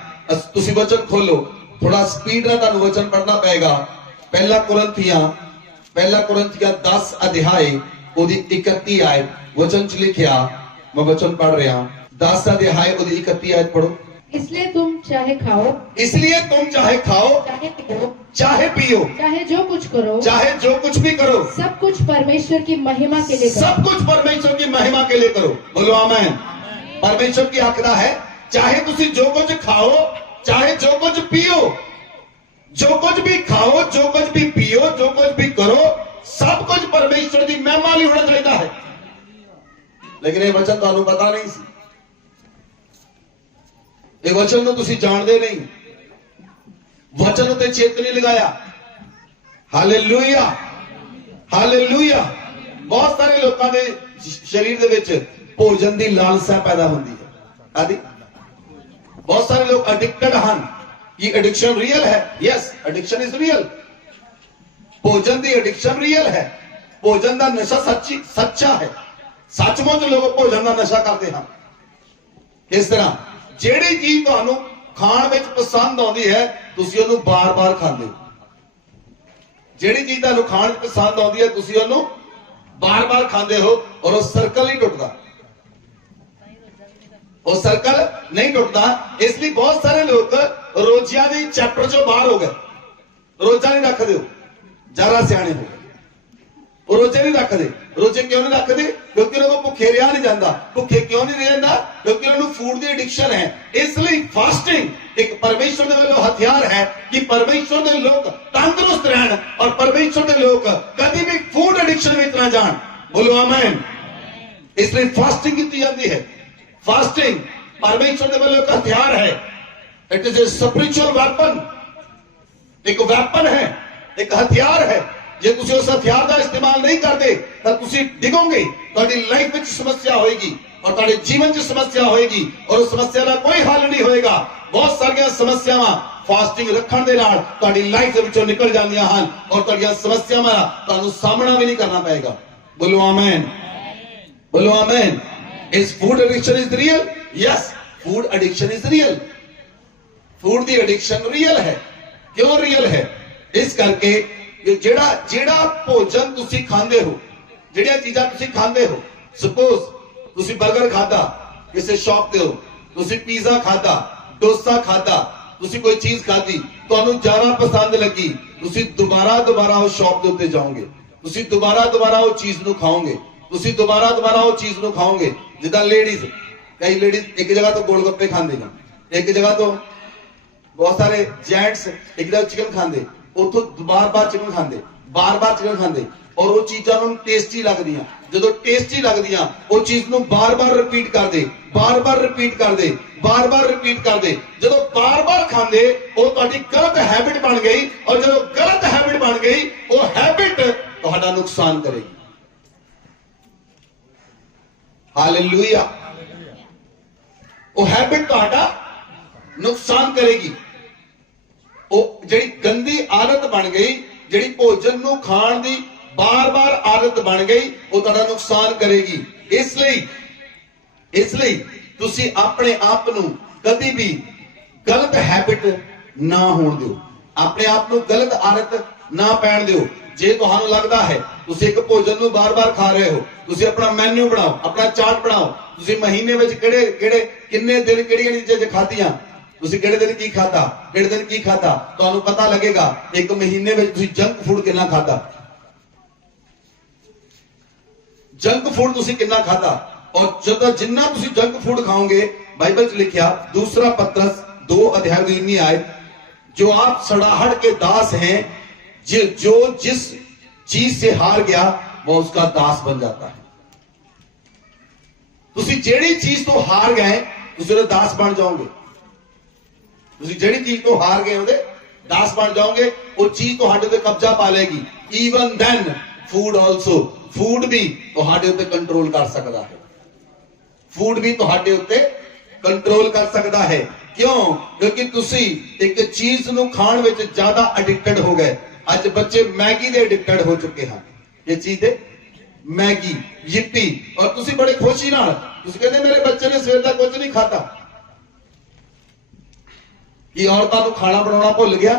ਤੁਸੀਂ ਵਚਨ ਖੋਲੋ, ਥੋੜਾ ਸਪੀਡ ਨਾਲ ਤੁਹਾਨੂੰ ਵਚਨ ਪੜ੍ਹਨਾ ਪਏਗਾ। ਪਹਿਲਾ ਕੁਰਿੰਥੀਆਂ 10 ਅਧਿਆਏ ਉਹਦੀ 31 ਆਇਤ ਵਚਨ 'ਚ ਲਿਖਿਆ। मैं वचन पढ़ रहा हूं। 10 अध्याय उसकी 31 आयत पढ़ो। इसलिए तुम चाहे खाओ, चाहे पियो, चाहे जो कुछ करो, चाहे जो कुछ भी करो, सब कुछ परमेश्वर की महिमा के लिए करो। सब कुछ परमेश्वर की महिमा के लिए करो। बोलो आमीन। परमेश्वर की आखदा है चाहे तुसी जो कुछ खाओ चाहे जो कुछ पियो, जो कुछ भी खाओ जो कुछ भी पियो जो कुछ भी करो सब कुछ परमेश्वर की महिमा ਲਈ होना चाहिए है। लेकिन ये वचन ਤੁਹਾਨੂੰ पता नहीं सी, ये वचन ਨੂੰ ਤੁਸੀਂ ਜਾਣਦੇ नहीं, वचन उत्ते चेत नहीं लगाया। Hallelujah hallelujah. बहुत सारे लोगों के शरीर दे विच भोजन की लालसा पैदा होती है आदि। बहुत सारे लोग एडिक्टेड हैं। ये एडिक्शन रियल है? Yes, addiction is real. भोजन की एडिक्शन रियल है। भोजन का नशा सच्ची सच्चा है। सचमुच लोग भोजन का नशा करते हैं। इस तरह ਜਿਹੜੀ चीज ਤੁਹਾਨੂੰ ਖਾਣ ਵਿੱਚ पसंद आती है ਤੁਸੀਂ ਉਹਨੂੰ ਬਾਰ-ਬਾਰ ਖਾਂਦੇ ਹੋ। ਜਿਹੜੀ ਚੀਜ਼ ਤੁਹਾਨੂੰ ਖਾਣ ਵਿੱਚ ਪਸੰਦ ਆਉਂਦੀ ਹੈ ਤੁਸੀਂ ਉਹਨੂੰ ਬਾਰ-ਬਾਰ ਖਾਂਦੇ ਹੋ ਔਰ ਉਹ ਸਰਕਲ ਨਹੀਂ ਟੁੱਟਦਾ, ਉਹ ਸਰਕਲ ਨਹੀਂ ਟੁੱਟਦਾ। ਇਸ ਲਈ ਬਹੁਤ ਸਾਰੇ ਲੋਕ ਰੋਜ਼ਿਆਂ ਦੀ ਚੈਪਟਰ ਚੋਂ ਬਾਹਰ ਹੋ ਗਏ। ਰੋਜ਼ਾ ਨਹੀਂ ਰੱਖਦੇ ਹੋ, ਜ਼ਿਆਦਾ ਸਿਆਣੇ ਹੋ ਗਏ। ਉਹ ਰੋਜ਼ੇ ਨਹੀਂ ਰੱਖਦੇ। ਰੋਜ਼ੇ ਕਿਉਂ ਨਹੀਂ ਰੱਖਦੇ? ਕਿਉਂਕਿ ਉਹਨਾਂ ਨੂੰ ਭੁੱਖੇ ਰਿਹਾ ਨਹੀਂ ਜਾਂਦਾ। ਭੁੱਖੇ ਕਿਉਂ ਨਹੀਂ ਰਿਹਾ ਜਾਂਦਾ? ਕਿਉਂਕਿ ਉਹਨਾਂ ਨੂੰ ਫੂਡ ਦੀ ਐਡਿਕਸ਼ਨ ਹੈ। ਇਸ ਲਈ ਫਾਸਟਿੰਗ ਇੱਕ ਪਰਮੇਸ਼ਰ ਦੇ ਵੱਲੋਂ ਹਥਿਆਰ ਹੈ ਕਿ ਪਰਮੇਸ਼ਰ ਦੇ ਲੋਕ ਤੰਦਰੁਸਤ ਰਹਿਣ ਔਰ ਪਰਮੇਸ਼ਰ ਦੇ ਲੋਕ ਕਦੀ ਵੀ ਫੂਡ ਐਡਿਕਸ਼ਨ ਵਿੱਚ ਨਾ ਜਾਣ। ਬੋਲੋ ਆਮੇਨ। ਇਸ ਲਈ ਫਾਸਟਿੰਗ ਕੀਤੀ ਜਾਂਦੀ ਹੈ। ਫਾਸਟਿੰਗ ਪਰਮੇਸ਼ਰ ਦੇ ਵੱਲੋਂ ਇੱਕ ਹਥਿਆਰ ਹੈ। It is a spiritual weapon, ਇੱਕ ਵੈਪਨ ਹੈ, ਇੱਕ ਹਥਿਆਰ ਹੈ। ਜੇ ਤੁਸੀਂ ਉਸ ਹਥਿਆਰ ਦਾ ਇਸਤੇਮਾਲ ਨਹੀਂ ਕਰਦੇ ਤਾਂ ਤੁਸੀਂ ਡਿੱਗੋਗੇ, ਤੁਹਾਡੀ ਲਾਈਫ ਵਿੱਚ ਸਮੱਸਿਆ ਹੋਏਗੀ ਔਰ ਤੁਹਾਡੇ ਜੀਵਨ 'ਚ ਸਮੱਸਿਆ ਹੋਏਗੀ ਔਰ ਉਸ ਸਮੱਸਿਆ ਦਾ ਕੋਈ ਹੱਲ ਨਹੀਂ ਹੋਏਗਾ। ਬਹੁਤ ਸਾਰੀਆਂ ਸਮੱਸਿਆਵਾਂ ਫਾਸਟਿੰਗ ਰੱਖਣ ਦੇ ਨਾਲ ਤੁਹਾਡੀ ਲਾਈਫ ਦੇ ਵਿੱਚੋਂ ਨਿਕਲ ਜਾਂਦੀਆਂ ਹਨ ਔਰ ਤੁਹਾਡੀਆਂ ਸਮੱਸਿਆਵਾਂ ਦਾ ਤੁਹਾਨੂੰ ਸਾਹਮਣਾ ਵੀ ਨਹੀਂ ਕਰਨਾ ਪਏਗਾ। ਬੋਲੋ ਆਮੇਨ, ਬੋਲੋ ਆਮੇਨ। ਇਸ food addiction is real? Yes, food addiction is real. Food the addiction real ਹੈ। ਕਿਉਂ ਰੀਅਲ ਹੈ? ਇਸ ਕਰਕੇ ਜਿਹੜਾ ਭੋਜਨ ਤੁਸੀਂ ਖਾਂਦੇ ਹੋ, ਜਿਹੜੀਆਂ ਚੀਜ਼ਾਂ ਤੁਸੀਂ ਖਾਂਦੇ ਹੋ, ਸਪੋਜ਼ ਤੁਸੀਂ 버ਗਰ ਖਾਦਾ ਕਿਸੇ ਸ਼ਾਪ ਤੇ ਹੋ, ਤੁਸੀਂ ਪੀਜ਼ਾ ਖਾਦਾ, ਡੋਸਾ ਖਾਦਾ, ਤੁਸੀਂ ਕੋਈ ਚੀਜ਼ ਖਾਦੀ, ਤੁਹਾਨੂੰ ਜ਼ਿਆਦਾ ਪਸੰਦ ਲੱਗੀ, ਤੁਸੀਂ ਦੁਬਾਰਾ ਉਹ ਸ਼ਾਪ ਦੇ ਉੱਤੇ ਜਾਓਗੇ, ਤੁਸੀਂ ਦੁਬਾਰਾ ਉਹ ਚੀਜ਼ ਨੂੰ ਖਾਓਗੇ, ਤੁਸੀਂ ਦੁਬਾਰਾ ਉਹ ਚੀਜ਼ ਨੂੰ ਖਾਓਗੇ। ਜਿੱਦਾਂ ਲੇਡੀਜ਼, ਕਈ ਲੇਡੀਜ਼ ਇੱਕ ਜਗ੍ਹਾ ਤੋਂ ਗੋਲ ਗੱਪੇ ਖਾਂਦੇ ਨੇ, ਇੱਕ ਜਗ੍ਹਾ ਤੋਂ ਬਹੁਤ ਸਾਰੇ ਜੈਂਟਸ ਇੱਕ ਜਗ੍ਹਾ ਚਿਕਨ ਖਾਂਦੇ, ਉਥੋਂ ਬਾਰ-ਬਾਰ ਚਿਕਨ ਖਾਂਦੇ, ਬਾਰ-ਬਾਰ ਚਿਕਨ ਖਾਂਦੇ ਔਰ ਉਹ ਚੀਜ਼ਾਂ ਨੂੰ ਟੇਸਟੀ ਲੱਗਦੀਆਂ। ਜਦੋਂ ਟੇਸਟੀ ਲੱਗਦੀਆਂ ਉਹ ਚੀਜ਼ ਨੂੰ ਬਾਰ-ਬਾਰ ਰਿਪੀਟ ਕਰਦੇ, ਬਾਰ-ਬਾਰ ਰਿਪੀਟ ਕਰਦੇ, ਬਾਰ-ਬਾਰ ਰਿਪੀਟ ਕਰਦੇ। ਜਦੋਂ ਬਾਰ-ਬਾਰ ਖਾਂਦੇ ਉਹ ਤੁਹਾਡੀ ਗਲਤ ਹੈਬਿਟ ਬਣ ਗਈ ਔਰ ਜਦੋਂ ਗਲਤ ਹੈਬਿਟ ਬਣ ਗਈ ਉਹ ਹੈਬਿਟ ਤੁਹਾਡਾ ਨੁਕਸਾਨ ਕਰੇਗੀ। ਹਾਲੇਲੂਇਆ। ਉਹ ਹੈਬਿਟ ਤੁਹਾਡਾ ਨੁਕਸਾਨ ਕਰੇਗੀ। ਉਹ ਜਿਹੜੀ ਗੰਦੀ ਆਦਤ ਬਣ ਗਈ, ਜਿਹੜੀ ਭੋਜਨ ਨੂੰ ਖਾਣ ਦੀ ਬਾਰ-ਬਾਰ ਆਦਤ ਬਣ ਗਈ, ਉਹ ਤੁਹਾਡਾ ਨੁਕਸਾਨ ਕਰੇਗੀ। ਇਸ ਲਈ ਤੁਸੀਂ ਆਪਣੇ ਆਪ ਨੂੰ ਕਦੀ ਵੀ ਗਲਤ ਹੈਬਿਟ ਨਾ ਹੋਣ ਦਿਓ, ਆਪਣੇ ਆਪ ਨੂੰ ਗਲਤ ਆਦਤ ਨਾ ਪੈਣ ਦਿਓ। ਜੇ ਤੁਹਾਨੂੰ ਲੱਗਦਾ ਹੈ ਤੁਸੀਂ ਇੱਕ ਭੋਜਨ ਨੂੰ ਬਾਰ-ਬਾਰ ਖਾ ਰਹੇ ਹੋ, ਤੁਸੀਂ ਆਪਣਾ ਮੈਨੂ ਬਣਾਓ, ਆਪਣਾ ਚਾਰਟ ਬਣਾਓ, ਤੁਸੀਂ ਮਹੀਨੇ ਵਿੱਚ ਕਿਹੜੇ ਕਿੰਨੇ ਦਿਨ ਕਿਹੜੀਆਂ ਚੀਜ਼ਾਂ ਖਾਧੀਆਂ, ਤੁਸੀਂ ਕਿਹੜੇ ਦਿਨ ਕੀ ਖਾਧਾ, ਕਿਹੜੇ ਦਿਨ ਕੀ ਖਾਧਾ, ਤੁਹਾਨੂੰ ਪਤਾ ਲੱਗੇਗਾ ਇੱਕ ਮਹੀਨੇ ਵਿੱਚ ਤੁਸੀਂ ਜੰਕ ਫੂਡ ਕਿੰਨਾ ਖਾਧਾ, ਜੰਕ ਫੂਡ ਤੁਸੀਂ ਕਿੰਨਾ ਖਾਧਾ। ਔਰ ਜਦੋਂ ਜਿੰਨਾ ਤੁਸੀਂ ਜੰਕ ਫੂਡ ਖਾਓਗੇ, ਬਾਈਬਲ 'ਚ ਲਿਖਿਆ दूसरा पतरस 2 अध्याय 19 आयत, जो आप सड़ाहट के दास हैं, जो जिस चीज से हार गया वो उसका दास बन जाता है। ਤੁਸੀਂ ਜਿਹੜੀ ਚੀਜ਼ ਤੋਂ ਹਾਰ ਗਏ ਤੁਸੀਂ ਉਹਦੇ ਦਾਸ ਬਣ ਜਾਓਗੇ। ਤੁਸੀਂ ਜਿਹੜੀ ਚੀਜ਼ ਤੋਂ ਹਾਰ ਗਏ ਉਹਦੇ ਦਾਸ ਬਣ ਜਾਓਗੇ। ਉਹ ਚੀਜ਼ ਤੁਹਾਡੇ ਤੇ ਕਬਜ਼ਾ ਪਾ ਲੇਗੀ। Even then food also, food ਵੀ ਤੁਹਾਡੇ ਉੱਤੇ ਕੰਟਰੋਲ ਕਰ ਸਕਦਾ ਹੈ। ਫੂਡ ਵੀ ਤੁਹਾਡੇ ਉੱਤੇ ਕੰਟਰੋਲ ਕਰ ਸਕਦਾ ਹੈ। ਕਿਉਂ? ਕਿਉਂਕਿ ਤੁਸੀਂ ਇੱਕ ਚੀਜ਼ ਨੂੰ ਖਾਣ ਵਿੱਚ ਜ਼ਿਆਦਾ ਐਡਿਕਟਡ ਹੋ ਗਏ। ਅੱਜ ਬੱਚੇ ਮੈਗੀ ਦੇ ਐਡਿਕਟਡ ਹੋ ਚੁੱਕੇ ਹਨ। ਇਹ ਚੀਜ਼ ਦੇ ਮੈਗੀ, ਯਿੱਪੀ, ਔਰ ਤੁਸੀਂ ਬੜੇ ਖੁਸ਼ੀ ਨਾਲ ਤੁਸੀਂ ਕਹਿੰਦੇ ਮੇਰੇ ਬੱਚੇ ਨੇ ਸਵੇਰ ਦਾ ਕੁਝ ਨਹੀਂ ਖਾਧਾ। ਕੀ ਔਰਤਾਂ ਨੂੰ ਖਾਣਾ ਬਣਾਉਣਾ ਭੁੱਲ ਗਿਆ?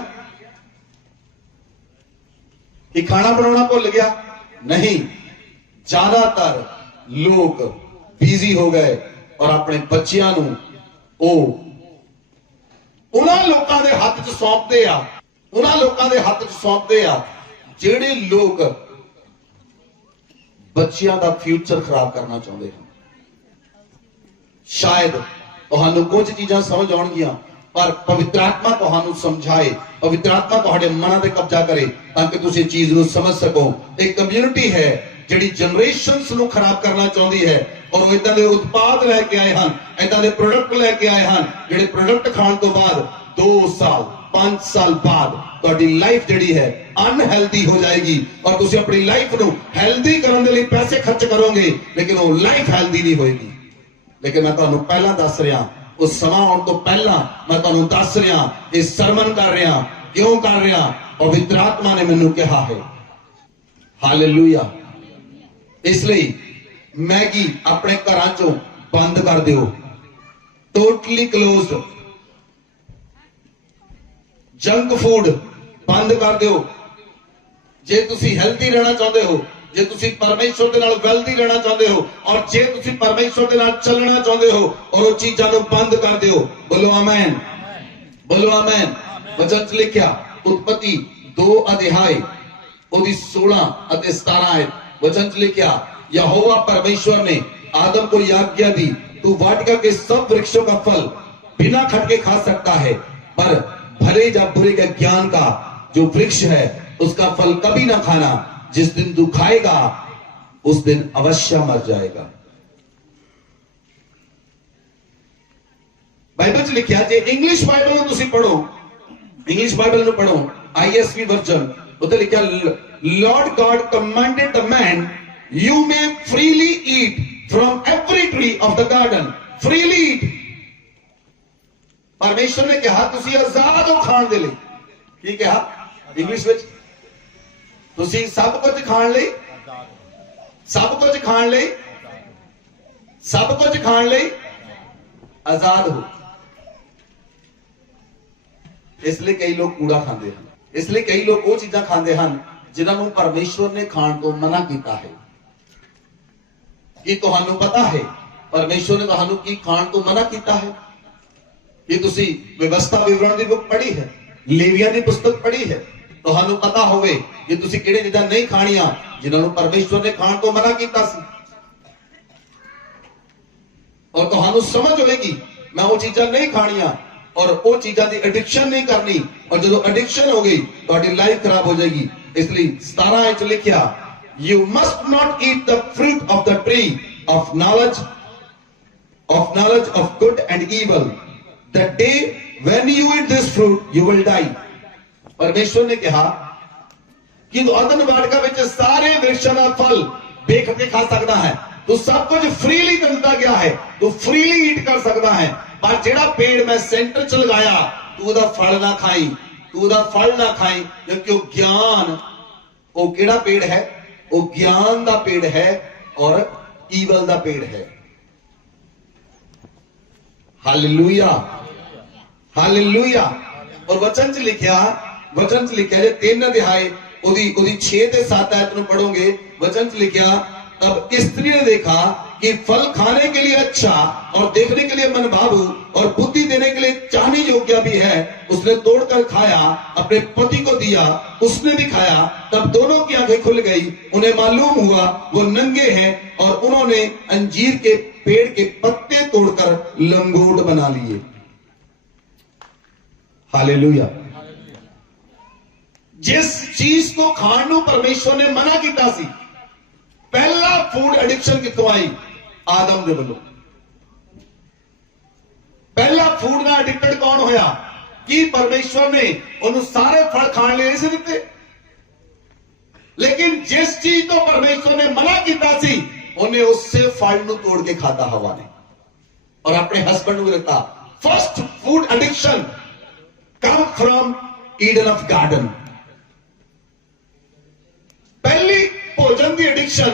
ਕਿ ਖਾਣਾ ਬਣਾਉਣਾ ਭੁੱਲ ਗਿਆ? नहीं, ज्यादातर लोग बिजी हो गए और अपने बच्चियां नूं उन्हां लोकां दे हत्थ च सौंपदे आ, उन्हां लोकां दे हत्थ च सौंपदे आ जिहड़े लोग बच्चियां दा फ्यूचर खराब करना चाहुंदे हैं। शायद ਤੁਹਾਨੂੰ ਕੁਝ ਚੀਜ਼ਾਂ ਸਮਝ ਆਉਣਗੀਆਂ ਪਰ ਪਵਿੱਤਰ ਆਤਮਾ ਤੁਹਾਨੂੰ ਸਮਝਾਏ, ਪਵਿੱਤਰ ਆਤਮਾ ਤੁਹਾਡੇ ਮਨਾਂ ਤੇ ਕਬਜ਼ਾ ਕਰੇ ਤਾਂ ਕਿ ਤੁਸੀਂ ਚੀਜ਼ ਨੂੰ ਸਮਝ ਸਕੋ। ਇੱਕ ਕਮਿਊਨਿਟੀ ਹੈ ਜਿਹੜੀ ਜਨਰੇਸ਼ਨਸ ਨੂੰ ਖਰਾਬ ਕਰਨਾ ਚਾਹੁੰਦੀ ਹੈ ਔਰ ਉਹ ਇਦਾਂ ਦੇ ਉਤਪਾਦ ਲੈ ਕੇ ਆਏ ਹਨ, ਇਦਾਂ ਦੇ ਪ੍ਰੋਡਕਟ ਲੈ ਕੇ ਆਏ ਹਨ ਜਿਹੜੇ ਪ੍ਰੋਡਕਟ ਖਾਣ ਤੋਂ ਬਾਅਦ 2 ਸਾਲ 5 ਸਾਲ ਬਾਅਦ ਤੁਹਾਡੀ ਲਾਈਫ ਜਿਹੜੀ ਹੈ ਅਨਹੈਲਦੀ ਹੋ ਜਾਏਗੀ ਔਰ ਤੁਸੀਂ ਆਪਣੀ ਲਾਈਫ ਨੂੰ ਹੈਲਦੀ ਕਰਨ ਦੇ ਲਈ ਪੈਸੇ ਖਰਚ ਕਰੋਗੇ ਲੇਕਿਨ ਉਹ ਲਾਈਫ ਹੈਲਦੀ ਨਹੀਂ ਹੋਏਗੀ। ਲੇਕਿਨ ਮੈਂ ਤੁਹਾਨੂੰ ਪਹਿਲਾਂ ਦੱਸ ਰਿਹਾ, ਉਸ ਸਮਾਂ ਆਉਣ ਤੋਂ ਪਹਿਲਾਂ ਮੈਂ ਤੁਹਾਨੂੰ ਦੱਸ ਰਿਹਾ, ਇਹ ਸਰਮਨ ਕਰ ਰਿਹਾ, ਕਿਉਂ ਕਰ ਰਿਹਾ? ਪਵਿੱਤਰ ਆਤਮਾ ਨੇ ਮੈਨੂੰ ਕਿਹਾ ਹੈ। ਹਾਲੇਲੂਇਆ। ਇਸ ਲਈ ਮੈਗੀ ਆਪਣੇ ਘਰਾਂ ਚੋਂ ਬੰਦ ਕਰ ਦਿਓ, ਟੋਟਲੀ ਕਲੋਜ਼ਡ। ਜੰਕ ਫੂਡ ਬੰਦ ਕਰ ਦਿਓ। ਜੇ ਤੁਸੀਂ ਹੈਲਦੀ ਰਹਿਣਾ ਚਾਹੁੰਦੇ ਹੋ, ਜੇ ਤੁਸੀਂ ਪਰਮੇਸ਼ਵਰ ਦੇ ਨਾਲ ਵੈਲਦੀ ਰਹਿਣਾ ਚਾਹੁੰਦੇ ਹੋ ਔਰ ਜੇ ਤੁਸੀਂ ਪਰਮੇਸ਼ਵਰ ਦੇ ਨਾਲ ਚੱਲਣਾ ਚਾਹੁੰਦੇ ਹੋ ਔਰ ਉਹ ਚੀਜ਼ਾਂ ਨੂੰ ਬੰਦ ਕਰ ਦਿਓ। ਬੋਲੋ ਆਮੇਨ, ਬੋਲੋ ਆਮੇਨ। ਵਚਨ 'ਚ ਲਿਖਿਆ ਉਤਪਤੀ 2 ਅਧਿਆਇ ਉਹਦੀ 16 ਅਤੇ 17 ਆਇਤ वचन से लिखा, यहोवा परमेश्वर ने आदम को आज्ञा दी, तू वाटिका के सब वृक्षों का फल बिना खटके खा सकता है, पर भले या बुरे के ज्ञान का जो वृक्ष है उसका फल कभी ना खाना, जिस दिन तू खाएगा उस दिन अवश्य मर जाएगा। बाइबल च लिखा, जे इंग्लिश बाइबल ਨੂੰ ਤੁਸੀਂ ਪੜੋ, इंग्लिश बाइबल ਨੂੰ ਪੜੋ, ISV वर्जन, ਉੱਤੇ ਲਿਖਿਆ, Lord God commanded the man, you may freely eat from every tree of the garden, freely eat। ਪਰਮੇਸ਼ਰ ਨੇ ਕਿਹਾ ਤੁਸੀਂ ਆਜ਼ਾਦ ਹੋ ਖਾਣ ਦੇ ਲਈ। ਕੀ ਕਿਹਾ ਇੰਗਲਿਸ਼ ਵਿੱਚ? ਤੁਸੀਂ ਸਭ ਕੁਝ ਖਾਣ ਲਈ, ਸਭ ਕੁਝ ਖਾਣ ਲਈ, ਸਭ ਕੁਝ ਖਾਣ ਲਈ ਆਜ਼ਾਦ ਹੋ। ਇਸ ਲਈ ਕਈ ਲੋਕ ਕੂੜਾ ਖਾਂਦੇ ਹਨ, ਇਸ ਲਈ ਕਈ ਲੋਕ ਉਹ ਚੀਜ਼ਾਂ ਖਾਂਦੇ ਹਨ ਜਿਨ੍ਹਾਂ ਨੂੰ ਪਰਮੇਸ਼ਵਰ ਨੇ ਖਾਣ ਤੋਂ ਮਨਾ ਕੀਤਾ ਹੈ। ਕੀ ਤੁਹਾਨੂੰ ਪਤਾ ਹੈ ਪਰਮੇਸ਼ਵਰ ਨੇ ਤੁਹਾਨੂੰ ਕੀ ਖਾਣ ਤੋਂ ਮਨਾ ਕੀਤਾ ਹੈ? ਕੀ ਤੁਸੀਂ ਵਿਵਸਥਾ ਵਿਵਰਣ ਦੀ ਬੁੱਕ ਪੜ੍ਹੀ ਹੈ, ਲੇਵੀਆਂ ਦੀ ਪੁਸਤਕ ਪੜ੍ਹੀ ਹੈ? ਤੁਹਾਨੂੰ ਪਤਾ ਹੋਵੇ ਕਿ ਤੁਸੀਂ ਕਿਹੜੇ ਚੀਜ਼ਾਂ ਨਹੀਂ ਖਾਣੀਆਂ ਜਿਨ੍ਹਾਂ ਨੂੰ ਪਰਮੇਸ਼ਵਰ ਨੇ ਖਾਣ ਤੋਂ ਮਨਾ ਕੀਤਾ ਸੀ, ਔਰ ਤੁਹਾਨੂੰ ਸਮਝ ਹੋਵੇਗੀ ਮੈਂ ਉਹ ਚੀਜ਼ਾਂ ਨਹੀਂ ਖਾਣੀਆਂ और वो चीजा की एडिक्शन नहीं करनी, और जो एडिक्शन हो गई तो लाइफ खराब हो जाएगी। इसलिए 17 लिखा, you must not eat the fruit of the tree of knowledge of good and evil, the day when you eat this fruit you will die. परमेश्वर ने कहा कि अदन वाटिका विच सारे वृक्षां दा फल देख के खा सकता है, तू सब कुछ फ्रीली दिता गया है, तू फ्रीली ईट कर सकता है, पर जेड़ा पेड़ मैं सेंटर च लगाया तू उदा फल ना खाई, तू उदा फल ना खाई, क्योंकि ज्ञान वो केड़ा पेड़ है? वो ज्ञान दा पेड़ है और ईवल दा पेड़ है। Hallelujah, hallelujah. और वचन च लिखा, वचन च लिखा 3 अध्याय ओदी 6 ते 7 आयत नु पढ़ोगे, वचन च लिखा, तब स्त्री ने देखा कि फल खाने के लिए अच्छा और देखने के लिए मनभावु और बुद्धि देने के लिए चाहने योग्य भी है, उसने तोड़कर खाया, अपने पति को दिया, उसने भी खाया, तब दोनों की आंखें खुल गई, उन्हें मालूम हुआ वो नंगे हैं और उन्होंने अंजीर के पेड़ के पत्ते तोड़कर लंगोट बना लिए। हालेलुया। जिस चीज को खाण नूं परमेश्वर ने मना कीता सी, पहला फूड एडिक्शन कितों आई? आदम दे वल्लों। पहला फूड का एडिक्टेड कौन होया? कि परमेश्वर ने उन्हें सारे फल खाने लिए नहीं दिते, लेकिन जिस चीज तो परमेश्वर ने मना किया सी उन्हें उससे फल नूं तोड़ के खाता हवा ने और अपने हस्बैंड को दिता। First food addiction come from Eden of garden. पहली भोजन की एडिक्शन,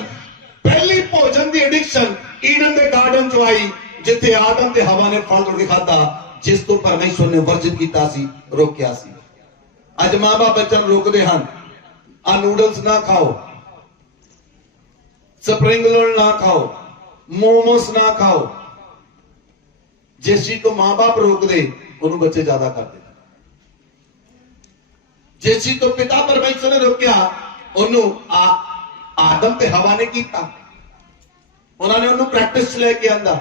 पहली भोजन की एडिक्शन ईडन के गार्डन चो आई, जिथे आदम ते हवा ने फल तोड़ के खाता, जिस तो परमेश्वर ने वर्जित किया सी, रोकिया सी। अज मां बाप बच्चों रोकते हैं, आ नूडल्स ना खाओ, स्प्रिंग रोल ना खाओ, मोमोस ना खाओ। जिस चीज को मां बाप रोक दे उन्होंने बच्चे ज्यादा करते। जिस चीज तो पिता परमेश्वर ने रोकया उन्होंने आदम ते हवा ने किया, उन्होंने उन्होंने प्रैक्टिस लेके आंदा।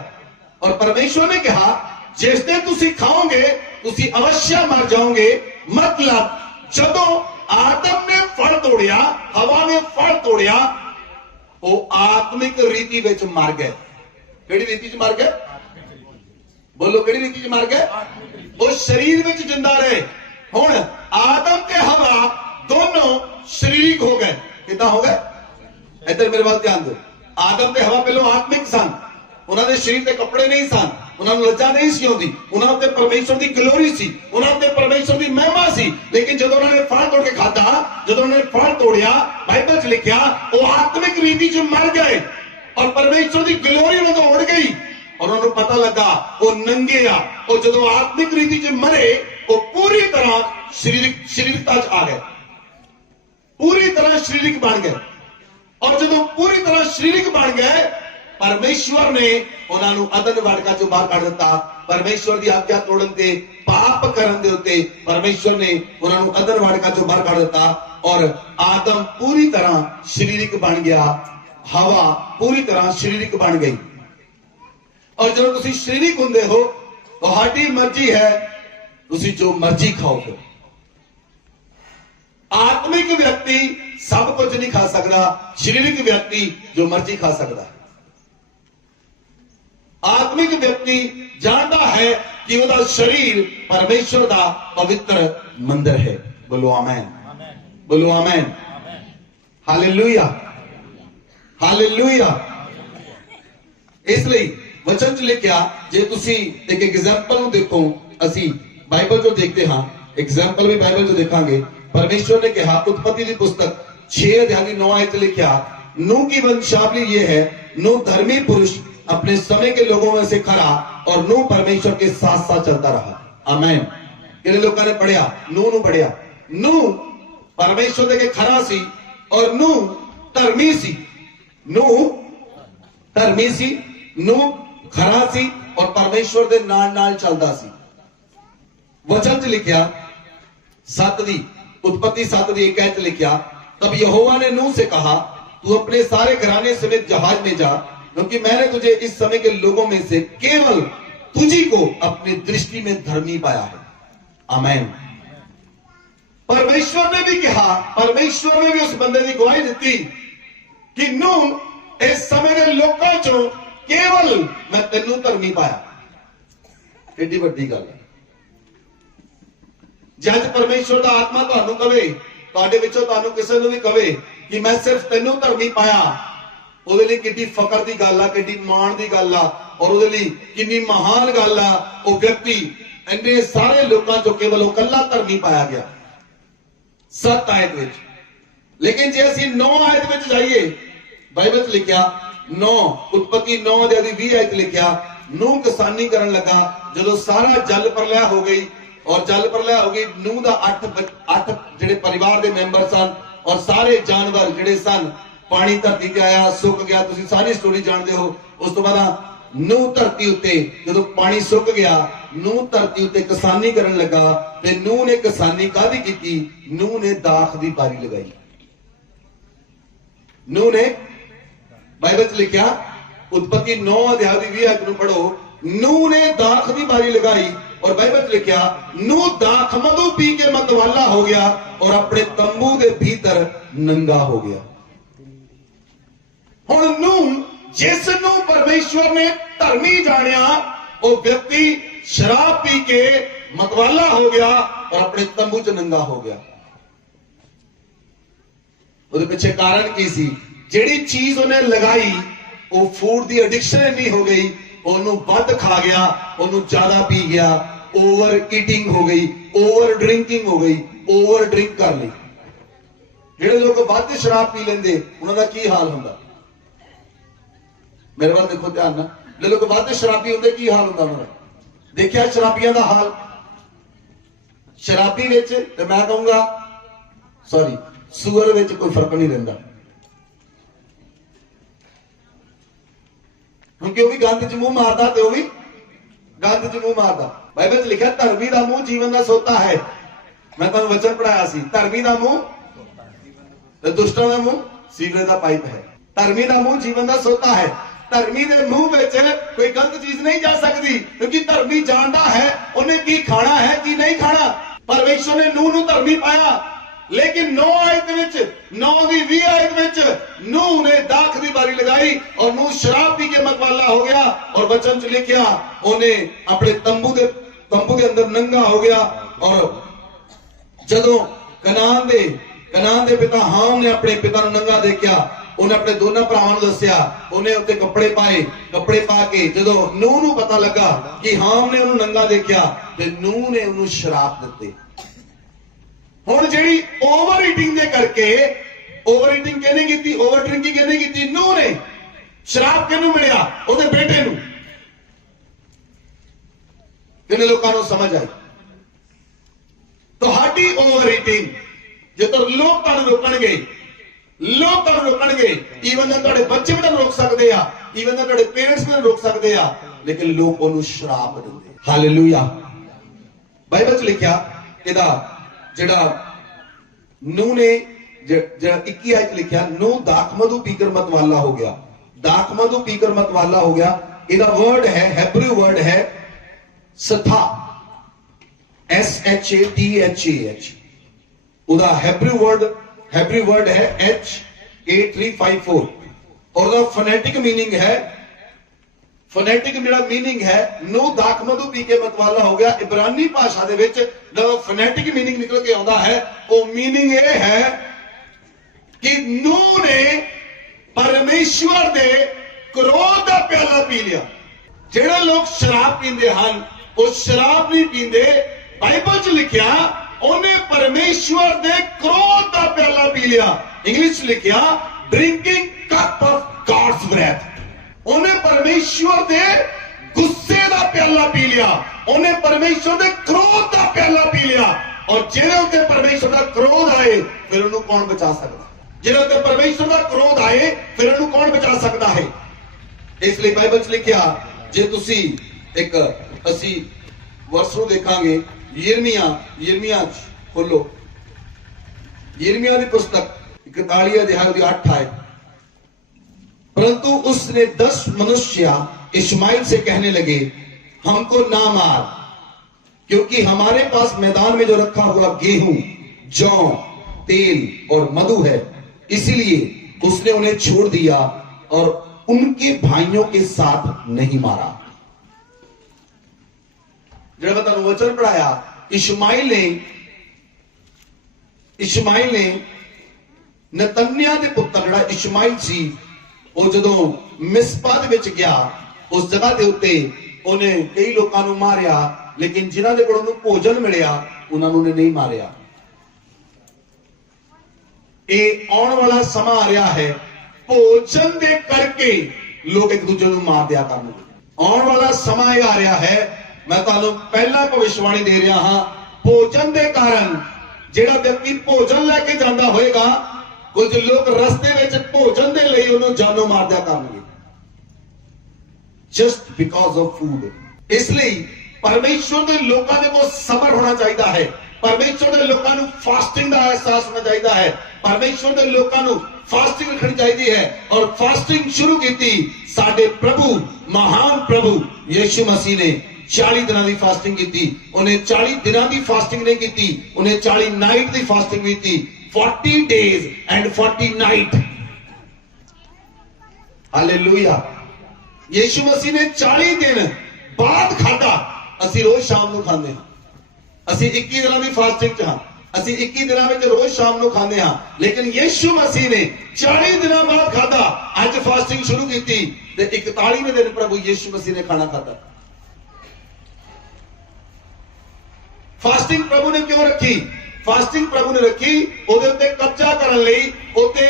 ਔਰ ਪਰਮੇਸ਼ਵਰ ਨੇ ਕਿਹਾ ਜਿਸ ਤੇ ਤੁਸੀਂ ਖਾਓਗੇ ਤੁਸੀਂ ਅਵਸ਼ਯ ਮਰ ਜਾਓਗੇ। ਮਤਲਬ ਜਦੋਂ ਆਦਮ ਨੇ ਫਲ ਤੋੜਿਆ, ਹਵਾ ਨੇ ਫਲ ਤੋੜਿਆ, ਉਹ ਆਤਮਿਕ ਰੀਤੀ ਵਿੱਚ ਮਰ ਗਏ। ਕਿਹੜੀ ਰੀਤੀ 'ਚ ਮਰ ਗਏ? ਬੋਲੋ ਕਿਹੜੀ ਰੀਤੀ 'ਚ ਮਰ ਗਏ? ਉਹ ਸਰੀਰ ਵਿੱਚ ਜਿੰਦਾ ਰਹੇ। ਹੁਣ ਆਦਮ ਤੇ ਹਵਾ ਦੋਨੋਂ ਸਰੀਰਿਕ ਹੋ ਗਏ। ਕਿੱਦਾਂ ਹੋ ਗਏ? ਇੱਧਰ ਮੇਰੇ ਵੱਲ ਧਿਆਨ ਦਿਓ। ਆਦਮ ਤੇ ਹਵਾ ਪਹਿਲਾਂ ਆਤਮਿਕ ਸਨ, ਉਹਨਾਂ ਦੇ ਸਰੀਰ ਤੇ ਕੱਪੜੇ ਨਹੀਂ ਸਨ, ਉਹਨਾਂ ਨੂੰ ਲੱਜਾ ਨਹੀਂ ਸੀ ਆਉਂਦੀ, ਉਹਨਾਂ ਉੱਤੇ ਪਰਮੇਸ਼ਵਰ ਦੀ ਗਲੋਰੀ ਸੀ, ਉਹਨਾਂ ਉੱਤੇ ਪਰਮੇਸ਼ਵਰ ਦੀ ਮਹਿਮਾ ਸੀ। ਲੇਕਿਨ ਜਦੋਂ ਉਹਨਾਂ ਨੇ ਫਲ ਤੋੜ ਕੇ ਖਾਧਾ, ਜਦੋਂ ਉਹਨਾਂ ਨੇ ਫਲ ਤੋੜਿਆ, ਬਾਈਬਲ 'ਚ ਲਿਖਿਆ ਉਹ ਆਤਮਿਕ ਰੀਤੀ 'ਚ ਮਰ ਗਏ ਔਰ ਪਰਮੇਸ਼ਵਰ ਦੀ ਗਲੋਰੀ ਉਹਨਾਂ ਤੋਂ ਉੜ ਗਈ ਔਰ ਉਹਨਾਂ ਨੂੰ ਪਤਾ ਲੱਗਾ ਉਹ ਨੰਗੇ ਆ। ਉਹ ਜਦੋਂ ਆਤਮਿਕ ਰੀਤੀ 'ਚ ਮਰੇ ਉਹ ਪੂਰੀ ਤਰ੍ਹਾਂ ਸਰੀਰਕਤਾ 'ਚ ਆ ਗਏ, ਪੂਰੀ ਤਰ੍ਹਾਂ ਸਰੀਰਕ ਬਣ ਗਏ। ਔਰ ਜਦੋਂ ਪੂਰੀ ਤਰ੍ਹਾਂ ਸਰੀਰਕ ਬਣ ਗਏ, ਪਰਮੇਸ਼ਵਰ ਨੇ ਉਹਨਾਂ ਨੂੰ ਅਦਨ ਵਾਟਕਾ ਚੋਂ ਬਾਹਰ ਕੱਢ ਦਿੱਤਾ। ਪਰਮੇਸ਼ਵਰ ਦੀ ਆਗਿਆ ਤੋੜਨ ਤੇ, ਪਾਪ ਕਰਨ ਦੇ ਉੱਤੇ ਪਰਮੇਸ਼ਵਰ ਨੇ ਉਹਨਾਂ ਨੂੰ ਅਦਨ ਵਾਟਕਾ ਚੋਂ ਬਾਹਰ ਕੱਢ ਦਿੱਤਾ ਔਰ ਆਦਮ ਪੂਰੀ ਤਰ੍ਹਾਂ ਸਰੀਰਕ ਬਣ ਗਿਆ, ਹਵਾ ਪੂਰੀ ਤਰ੍ਹਾਂ ਸਰੀਰਕ ਬਣ ਗਈ। ਔਰ ਜਦੋਂ ਤੁਸੀਂ ਸਰੀਰਕ ਹੁੰਦੇ ਹੋ, ਤੁਹਾਡੀ ਮਰਜ਼ੀ ਹੈ, ਤੁਸੀਂ ਜੋ ਮਰਜ਼ੀ ਖਾਓਗੇ। ਆਤਮਿਕ ਵਿਅਕਤੀ ਸਭ ਕੁਝ ਨਹੀਂ ਖਾ ਸਕਦਾ, ਸਰੀਰਕ ਵਿਅਕਤੀ ਜੋ ਮਰਜ਼ੀ ਖਾ ਸਕਦਾ। ਆਤਮਿਕ ਵਿਅਕਤੀ ਜਾਣਦਾ ਹੈ ਕਿ ਉਹਦਾ ਸਰੀਰ ਪਰਮੇਸ਼ਵਰ ਦਾ ਪਵਿੱਤਰ ਮੰਦਿਰ ਹੈ। ਬੋਲੋ ਆਮੇਨ, ਬੋਲੋ ਆਮੇਨ, ਹਾਲੇਲੂਇਆ, ਹਾਲੇਲੂਇਆ। ਇਸ ਲਈ ਵਚਨ 'ਚ ਲਿਖਿਆ, ਜੇ ਤੁਸੀਂ ਇੱਕ ਐਗਜ਼ਾਮਪਲ ਨੂੰ ਦੇਖੋ, ਅਸੀਂ ਬਾਈਬਲ 'ਚੋਂ ਦੇਖਦੇ ਹਾਂ, ਐਗਜ਼ਾਮਪਲ ਵੀ ਬਾਈਬਲ 'ਚੋਂ ਦੇਖਾਂਗੇ। परमेश्वर ने कहा, उत्पत्ति की पुस्तक 6 अध्याय 9 आयत लिखा, नूह की वंशावली ये है, नूह धर्मी पुरुष अपने समय के लोगों में से खरा और नूह परमेश्वर के साथ साथ चलता रहा। आमीन। कितने लोगों ने पढ़िया? नूह नु पढ़िया। नूह परमेश्वर के खरा सी और नूह धर्मी सी। नूह धर्मी सी, नूह खरा सी और परमेश्वर के नाल नाल चलता सी। वचन च लिखा 7 दी उत्पत्ति 7 दी 1 आयत लिखा, तब यहोवा ने नूह से कहा, तू अपने सारे घराने समेत जहाज में जा, क्योंकि मैंने तुझे इस समय के लोगों में से केवल तुझी को अपनी दृष्टि में धर्मी पाया है। आमीन। परमेश्वर ने भी कहा, परमेश्वर ने भी उस बंदे की गवाही दी कि नूह इस समय के लोगों चों केवल मैं तेनू धर्मी पाया। एडी वड्डी गल है। जज परमेश्वर का आत्मा ਤੁਹਾਨੂੰ ਕਵੇ, ਤੁਹਾਡੇ ਵਿੱਚੋਂ ਤੁਹਾਨੂੰ ਕਿਸੇ ਨੂੰ ਵੀ ਕਵੇ ਕਿ ਮੈਂ ਸਿਰਫ ਤੈਨੂੰ ਧਰਮੀ ਪਾਇਆ, ਉਹਦੇ ਲਈ ਕਿੰਨੀ ਫਕਰ ਦੀ ਗੱਲ ਆ, ਕਿੰਨੀ ਮਾਣ ਦੀ ਗੱਲ ਆ ਔਰ ਉਹਦੇ ਲਈ ਕਿੰਨੀ ਮਹਾਨ ਗੱਲ ਆ। ਉਹ ਵਿਅਕਤੀ ਇੰਨੇ ਸਾਰੇ ਲੋਕਾਂ ਚੋਂ ਕੇਵਲ ਉਹ ਇਕੱਲਾ ਧਰਮੀ ਪਾਇਆ ਗਿਆ 7 ਆਇਤ ਵਿੱਚ। ਲੇਕਿਨ ਜੇ ਅਸੀਂ 9 ਆਇਤ ਵਿੱਚ ਜਾਈਏ, ਬਾਈਬਲ 'ਚ ਲਿਖਿਆ 9 उत्पत्ति 9 ਅਧਿਆਇ ਦੀ 20 ਆਇਤ ਲਿਖਿਆ, ਨੂਹ ਕਿਸਾਨੀ ਕਰਨ ਲੱਗਾ ਜਦੋਂ ਸਾਰਾ ਜਲ ਪ੍ਰਲਯ ਹੋ ਗਈ और जल प्रलय हो गई। नूह दा 8 ਜਿਹੜੇ परिवार ਦੇ ਮੈਂਬਰ ਸਨ और सारे जानवर ਜਿਹੜੇ ਸਨ, ਪਾਣੀ ਧਰਤੀ ਤੇ ਆਇਆ, ਸੁੱਕ ਗਿਆ। ਤੁਸੀਂ ਸਾਰੀ ਸਟੋਰੀ ਜਾਣਦੇ ਹੋ। ਉਸ ਤੋਂ ਬਾਅਦ ਨੂਹ ਧਰਤੀ ਉੱਤੇ ਜਦੋਂ ਪਾਣੀ ਸੁੱਕ ਗਿਆ, ਨੂਹ ਧਰਤੀ ਉੱਤੇ ਕਿਸਾਨੀ ਕਰਨ ਲੱਗਾ ਤੇ ਨੂਹ ਨੇ ਕਿਸਾਨੀ ਕਾਹਦੀ ਕੀਤੀ? ਨੂਹ ਨੇ ਦਾਖ ਦੀ ਬਾਰੀ ਲਗਾਈ। ਨੂਹ ਨੇ, ਬਾਈਬਲ 'ਚ ਲਿਖਿਆ उत्पत्ति 9 अध्याय ਦੀ 20 आयत ਨੂੰ ਪੜੋ, ਨੂਹ ਨੇ ਦਾਖ ਦੀ ਬਾਰੀ ਲਗਾਈ और बाइबल में लिखा, नूह दाख मधु पी के मतवाला हो गया और अपने तंबू के भीतर नंगा हो गया। हुण नूह जिस नूं परमेश्वर ने धर्मी जानिया, वो व्यक्ति शराब पी के मतवाला हो गया और अपने तंबू च नंगा हो गया। ਉਹਦੇ ਪਿੱਛੇ ਕਾਰਨ ਕੀ ਸੀ? ਜਿਹੜੀ ਚੀਜ਼ ਉਹਨੇ ਲਗਾਈ ਉਹ ਫੂਡ ਦੀ ਐਡਿਕਸ਼ਨ ਇੰਨੀ ਹੋ ਗਈ, ਉਹਨੂੰ ਵੱਧ ਖਾ ਗਿਆ, ਉਹਨੂੰ ਜ਼ਿਆਦਾ ਪੀ ਗਿਆ, ਓਵਰ ਈਟਿੰਗ ਹੋ ਗਈ, ਓਵਰ ਡਰਿੰਕਿੰਗ ਹੋ ਗਈ, ਓਵਰ ਡਰਿੰਕ ਕਰ ਲਈ। ਜਿਹੜੇ ਲੋਕ ਵੱਧ ਸ਼ਰਾਬ ਪੀ ਲੈਂਦੇ ਉਹਨਾਂ ਦਾ ਕੀ ਹਾਲ ਹੁੰਦਾ? ਮੇਰੇ ਵੱਲ ਦੇਖੋ ਧਿਆਨ ਨਾਲ। ਜਿਹੜੇ ਲੋਕ ਵੱਧ ਸ਼ਰਾਬੀ ਹੁੰਦੇ ਕੀ ਹਾਲ ਹੁੰਦਾ ਉਹਨਾਂ ਦਾ? ਦੇਖਿਆ ਸ਼ਰਾਬੀਆਂ ਦਾ ਹਾਲ? ਸ਼ਰਾਬੀ ਵਿੱਚ ਤੇ ਮੈਂ ਕਹੂੰਗਾ ਸੌਰੀ ਸੂਅਰ ਵਿੱਚ ਕੋਈ ਫਰਕ ਨਹੀਂ ਰਹਿੰਦਾ, ਕਿਉਂਕਿ ਉਹ ਵੀ ਗੰਦ 'ਚ ਮੂੰਹ ਮਾਰਦਾ ਤੇ ਉਹ ਵੀ ਗੰਦ 'ਚ ਮੂੰਹ ਮਾਰਦਾ। ਬਾਈਬਲ 'ਚ ਲਿਖਿਆ ਧਰਮੀ ਦਾ ਮੂੰਹ ਜੀਵਨ ਦਾ ਸੋਤਾ ਹੈ। ਮੈਂ ਤੁਹਾਨੂੰ ਵਚਨ ਪੜਾਇਆ ਸੀ, ਧਰਮੀ ਦਾ ਮੂੰਹ ਤੇ ਦੁਸ਼ਟਾਂ ਦਾ ਮੂੰਹ ਸੀਵਰੇਜ ਦਾ ਪਾਈਪ ਹੈ। ਧਰਮੀ ਦਾ ਮੂੰਹ ਜੀਵਨ ਦਾ ਸੋਤਾ ਹੈ। ਧਰਮੀ ਦੇ ਮੂੰਹ ਵਿੱਚ ਕੋਈ ਗਲਤ ਚੀਜ਼ ਨਹੀਂ ਜਾ ਸਕਦੀ, ਕਿਉਂਕਿ ਧਰਮੀ ਜਾਣਦਾ ਹੈ ਉਹਨੇ ਕੀ ਖਾਣਾ ਹੈ ਕੀ ਨਹੀਂ ਖਾਣਾ। ਪਰਮੇਸ਼ਰ ਨੇ ਨੂਹ ਨੂੰ ਧਰਮੀ ਪਾਇਆ, ਲੇਕਿਨ 9 ਆਇਤ ਵਿੱਚ 9 ਦੀ 20 ਆਇਤ ਵਿੱਚ ਨੂਹ ਨੇ ਦਾਖ ਦੀ ਬਾਰੀ ਲਗਾਈ ਔਰ ਨੂਹ ਸ਼ਰਾਬ ਪੀ ਕੇ मतवाला हो गया। और वचन च लिखिया उन्हें अपने तंबू के अंदर नंगा हो गया। और जदों कनान दे पिता हाम ने अपने पिता नूं नंगा देखिया, उन्हें अपने दोनों भरावां नूं दस्सिया, उन्हें उत्ते कपड़े पा के जदों नूह नूं पता लगा कि हाम ने उन्हें नंगा देखिया ते नूह ने उन्हें श्राप दिते। हुण जिहड़ी ओवर ईटिंग दे करके, ओवर ईटिंग कहने की, ओवर ड्रिंकिंग कहने की, नूह ने शराब किहनूं मिलिया? उहदे बेटे नूं। किन्ने लोकां नूं समझ आई? तुहाडी ओवर ईटिंग जे तो लोग तुहानूं रोकणगे, लोग तुहानूं रोकणगे, ईवन तुहाडे बच्चे भी तुहानूं रोक सकदे आ, ईवन तुहाडे पेरेंट्स भी रोक सकदे आ, लेकिन लोग उहनूं श्राप दिंदे। हालेलूया। बाइबल च लिखिया इहदा ਜਿਹੜਾ ਨੂਹ ਨੇ ਜਿਹੜਾ 21 ਆਇਤ ਲਿਖਿਆ, ਨੂਹ ਦਾਖਮਧੂ ਪੀकर मतवाला हो गया। ਦਾਖਮਧੂ ਪੀकर मतवाला हो गया। ਇਹਦਾ ਵਰਡ ਹੈ, ਹੈਬਰੂ ਵਰਡ ਹੈ ਸਥਾ, SHATHAH। ਉਹਦਾ ਹੈਬਰੂ ਵਰਡ ਹੈ H8354 और ਉਹਦਾ ਫੋਨੈਟਿਕ मीनिंग है, फोनेटिक जिहड़ा मीनिंग है नूह दाखमधु पी के मतवाला हो गया। इब्रानी भाषा दे विच जो फोनेटिक मीनिंग निकल के आउंदा है वो मीनिंग ये है कि नूह ने परमेश्वर दे क्रोध दा प्याला पी लिया। जिहड़े लोग शराब पींदे हन वो शराब नहीं पींदे, बाइबल च लिखिया उन्हें परमेश्वर दे क्रोध दा प्याला पी लिया। इंग्लिश लिखिया drinking cup of God's breath. उन्हें परमेश्वर दे गुस्से दा प्याला पी लिया, उन्हें परमेश्वर दे क्रोध दा प्याला पी लिया। और जिहदे उत्ते परमेश्वर दा क्रोध आए फिर उन्हें कौन बचा सकता? जिहदे उत्ते परमेश्वर दा क्रोध आए फिर उन्हें कौन बचा सकता है? इसलिए बाइबल च लिखिया, जे तुसी एक असी वर्स नूं देखांगे, यिर्मयाह खोलो, यिर्मयाह दी पुस्तक 41 अध्याय दी 8 आयत। परंतु उसने 10 मनुष्य इश्माइल से कहने लगे, हमको ना मार, क्योंकि हमारे पास मैदान में जो रखा हुआ गेहूं, जौ, तेल और मधु है, इसीलिए उसने उन्हें छोड़ दिया और उनके भाइयों के साथ नहीं मारा। जब मैं तुहानूं वचन पढ़ाया, इश्माइल ने नतन्याह दे पुत्र जिहड़ा इश्माइल सी, ਉਹ ਜਦੋਂ ਮਿਸਪਾ ਦੇ ਵਿੱਚ ਗਿਆ, ਉਸ ਜਗ੍ਹਾ ਦੇ ਉੱਤੇ ਉਹਨੇ ਕਈ ਲੋਕਾਂ ਨੂੰ ਮਾਰਿਆ, ਲੇਕਿਨ ਜਿਨ੍ਹਾਂ ਦੇ ਕੋਲ ਉਹਨੂੰ ਭੋਜਨ ਮਿਲਿਆ ਉਹਨਾਂ ਨੂੰ ਨਹੀਂ ਮਾਰਿਆ। ਇਹ ਆਉਣ ਵਾਲਾ ਸਮਾਂ ਆ ਰਿਹਾ ਹੈ, ਭੋਜਨ ਦੇ ਕਰਕੇ ਲੋਕ ਇੱਕ ਦੂਜੇ ਨੂੰ ਮਾਰ ਦਿਆ ਕਰਨਗੇ। ਆਉਣ ਵਾਲਾ ਸਮਾਂ ਇਹ ਆ ਰਿਹਾ ਹੈ, ਮੈਂ ਤੁਹਾਨੂੰ ਪਹਿਲਾਂ ਭਵਿਸ਼ਵਾਣੀ ਦੇ ਰਿਹਾ ਹਾਂ, ਭੋਜਨ ਦੇ ਕਾਰਨ ਜਿਹੜਾ ਵਿਅਕਤੀ ਭੋਜਨ ਲੈ ਕੇ ਜਾਂਦਾ ਹੋਏਗਾ, कुछ लोग रस्ते में भोजन के लिए उन्होंने जानो मार दिया करेंगे, जस्ट बिकॉज ऑफ फूड। इसलिए परमेश्वर के लोगों को सबर होना चाहिए है, परमेश्वर के लोगों को फास्टिंग का एहसास होना चाहिए है, परमेश्वर के लोगों को फास्टिंग रखनी चाहिए है। और फास्टिंग शुरू की थी साडे प्रभु, महान प्रभु यीशु मसीह ने 40 दिनों की फास्टिंग की थी। उन्हें 40 दिनों की फास्टिंग नहीं की थी, उन्हें 40 नाइट की फास्टिंग की थी, 40 days and 40 night। हालेलुया। यीशु मसीह ने 40 दिन बाद खादा, असी रोज शाम को खाते हैं। असी 21 दिनों की फास्टिंग च हां, असी 21 दिनों में रोज शाम को खाते हैं, लेकिन यीशु मसीह ने 40 दिनों बाद खादा। अज फास्टिंग शुरू की थी ते 41वें दिन प्रभु यीशु मसीह ने खाना खाता। फास्टिंग प्रभु ने क्यों रखी? फास्टिंग प्रभु ने रखी ਉਹਦੇ ਉੱਤੇ ਕਬਜ਼ਾ ਕਰਨ ਲਈ, ਉਹਦੇ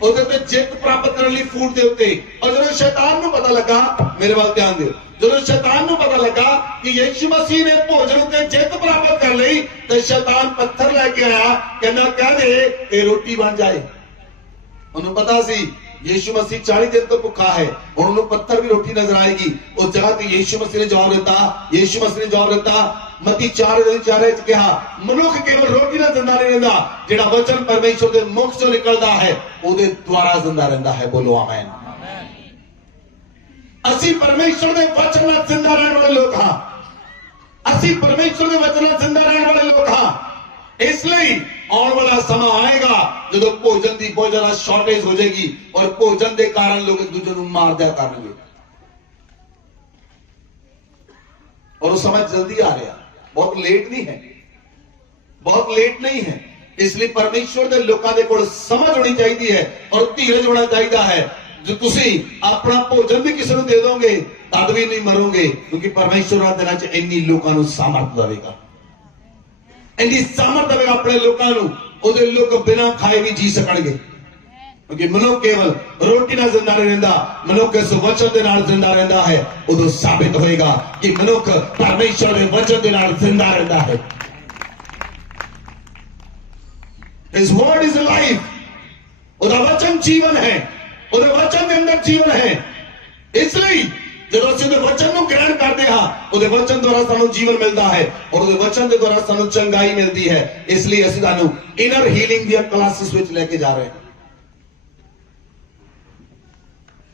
ਉੱਤੇ ਜਿੱਤ ਪ੍ਰਾਪਤ ਕਰਨ ਲਈ ਫੂਡ ਦੇ ਉੱਤੇ। ਔਰ ਜਦੋਂ ਸ਼ੈਤਾਨ ਨੂੰ ਪਤਾ ਲੱਗਾ, ਮੇਰੇ ਵੱਲ ਧਿਆਨ ਦਿਓ, ਜਦੋਂ ਸ਼ੈਤਾਨ ਨੂੰ ਪਤਾ ਲੱਗਾ ਕਿ ਯੀਸ਼ੂ ਮਸੀਹ ਨੇ ਭੋਜਨ ਉੱਤੇ ਜਿੱਤ ਪ੍ਰਾਪਤ ਕਰ ਲਈ, ਤੇ ਸ਼ੈਤਾਨ ਪੱਥਰ ਲੈ ਕੇ ਆਇਆ, ਕਹਿੰਦਾ ਕਹਿ ਦੇ ਇਹ ਰੋਟੀ ਬਣ ਜਾਏ। ਉਹਨੂੰ ਪਤਾ ਸੀ यीशु मसीह 40 दिन तो भुखा है, और उन्होंने पत्थर भी रोटी नजर आएगी। उस जगह पे यीशु मसीह ने जवाब दिता, यीशु मसीह ने जवाब दिता, मत्ती 4:4 च कहा, मनुख केवल रोटी ना जिंदा नहीं रहंदा, जेड़ा वचन परमेश्वर दे मुख चों निकलदा है ओदे द्वारा जिंदा रहंदा है। बोलो आमीन। ਅਸੀਂ ਪਰਮੇਸ਼ਰ ਦੇ ਵਚਨ ਨਾਲ ਜ਼ਿੰਦਾ ਰਹਿਣ ਵਾਲੇ ਲੋਕ ਹਾਂ। ਅਸੀਂ ਪਰਮੇਸ਼ਰ ਦੇ ਵਚਨ ਨਾਲ ਜ਼ਿੰਦਾ ਰਹਿਣ ਵਾਲੇ ਲੋਕ ਹਾਂ। ਇਸ ਲਈ ਆਉਣ ਵਾਲਾ ਸਮਾਂ ਆਏਗਾ ਜਦੋਂ ਭੋਜਨ ਦੀ ਬਹੁਤ ਜ਼ਿਆਦਾ ਸ਼ਾਰਟੇਜ ਹੋ ਜਾਏਗੀ ਔਰ ਭੋਜਨ ਦੇ ਕਾਰਨ ਲੋਕ ਇੱਕ ਦੂਜੇ ਨੂੰ ਮਾਰ ਦਿਆ ਕਰਨਗੇ। और वो समझ जल्दी आ रहा, बहुत लेट नहीं है, बहुत लेट नहीं है। इसलिए परमेश्वर के लोगों के कोल समझ होनी चाहिए है और धीरज होना चाहिए है। जो तुसी अपना भोजन भी किसी को दे दोगे तद भी नहीं मरोगे, क्योंकि परमेश्वर दिनों च इन्नी लोगों को सामर्थ देगा, इन्नी सामर्थ देगा अपने लोगों को, उहदे लोग बिना खाए भी जी सकणगे। क्योंकि मनुष्य केवल रोटी नाल जिंदा नहीं रहता, मनुष्य इस वचन के नाल जिंदा रहता है। उदों साबित होएगा कि मनुष्य परमेश्वर के वचन के नाल जिंदा रहता है। His word is life, उहदा वचन जीवन है, उहदे वचन के अंदर जीवन है। इसलिए जब ਅਸੀਂ ਉਹਦੇ वचन ਨੂੰ ग्रहण करते हैं, ਉਹਦੇ वचन द्वारा ਸਾਨੂੰ जीवन मिलता है और ਉਹਦੇ वचन के द्वारा ਸਾਨੂੰ चंगाई मिलती है। इसलिए ਅਸੀਂ ਤੁਹਾਨੂੰ इनर हीलिंग ਦੀਆਂ ਕਲਾਸਿਸ ਵਿੱਚ ਲੈ ਕੇ ਜਾ ਰਹੇ ਹਾਂ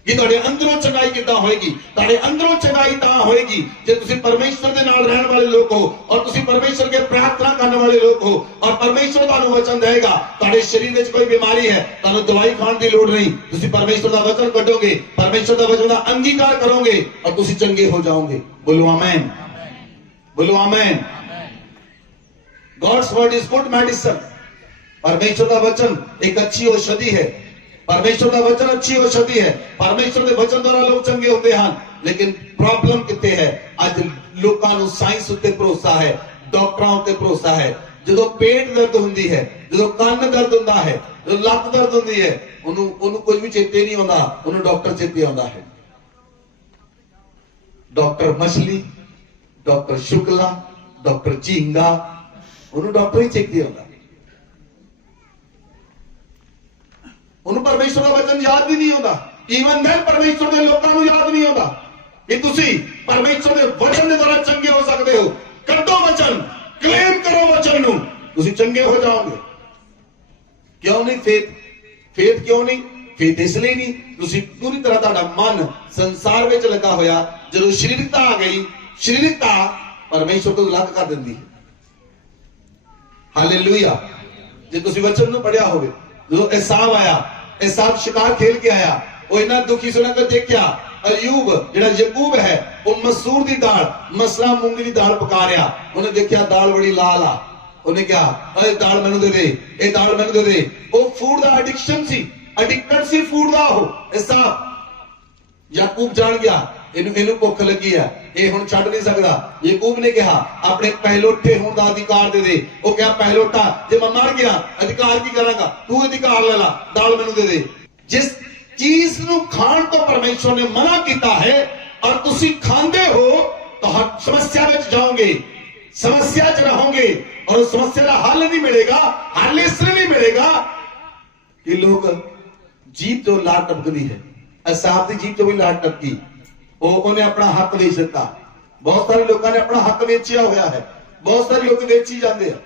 कि तुहाडे अंदरों चंगाई किद्दां होएगी। तुहाडे अंदरों चंगाई तां होएगी जे तुसीं परमेश्वर दे नाल रहण वाले लोग हो और तुसीं परमेश्वर के प्रार्थना करने वाले लोग हो और परमेश्वर तुहानूं वचन देगा। तुहाडे शरीर विच कोई बीमारी है, तुहानूं दवाई खाण दी लोड़ नहीं, तुसीं परमेश्वर दा वचन कढोगे, परमेश्वर दा वचन दा अंगीकार करोगे और तुसीं चंगे हो जाओगे। बोलो आमीन, बोलो आमीन। God's word is good medicine. परमेश्वर दा वचन एक अच्छी औषधि है। परमेश्वर का वचन अच्छी औषधि है। परमेश्वर के वचन द्वारा लोग चंगे होते हैं। लेकिन प्रॉब्लम कितने है, आज लोगों को साइंस उत्ते भरोसा है, डॉक्टरों उत्ते भरोसा है। जो पेट दर्द होती है, जो कान दर्द होता है, जो लत दर्द होती है, उन्होंने कुछ भी चेते नहीं आता, उन्होंने डॉक्टर चेते आता है। डॉक्टर मछली, डॉक्टर शुक्ला, डॉक्टर झींगा, उन्होंने डॉक्टर ही चेते आता। उन्होंने परमेश्वर का वचन याद भी नहीं होता। इवन देन परमेश्वर के लोगों को याद नहीं होता कि तुसी परमेश्वर के वचन के द्वारा चंगे हो सकते हो। करो वचन, क्लेम करो वचन नूं, तुसी चंगे हो जाओगे। क्यों नहीं फेथ? फेथ क्यों नहीं? फेथ इसलिए नहीं, तुसी पूरी तरह तुहाडा मन संसार में लगा होया। जदों शरीरता आ गई, शरीरता परमेश्वर तो अलग कर देंदी है। हालेलुया। जे तुसी वचन नूं पढ़िया होवे, जो एसाव आया, एसाव शिकार खेल के आया, वो इतना दुखी सुना कर देखा अयूब जिहड़ा यकूब है वो मसूर दी दाल, मसला मूंगी दी दाल पका रहा। उन्हें देखा दाल बड़ी लाल आ, उन्हें कहा अरे दाल मैनू दे दे, ये दाल मैनू दे दे। वो फूड दा एडिक्शन सी, एडिक्टेड सी फूड दा। हो एसाव याकूब जान गया इनू भुख लगी है, ये हुण छड्ड नहीं सकदा। याकूब ने कहा अपने पहलोठे होने का अधिकार दे दे। वो क्या पहलोठा, जे मैं मर गया अधिकार की करांगा, तू अधिकार ले ला, दाल मैनू दे दे। जिस चीज नू खाण तो परमेश्वर ने मना किया है और तुसी खांदे हो तो हर समस्या में जाओगे, समस्या च रहोगे और उस समस्या का हल नहीं मिलेगा। हल इसलिए नहीं मिलेगा कि लोग जीप जो लाट टपकती है, असाब की जीप जो भी लाट टपकी, उन्हें अपना हक बेच दिता। बहुत सारे लोगों ने अपना हक बेचिया हुआ है। बहुत सारे लोग बेची जाते हैं,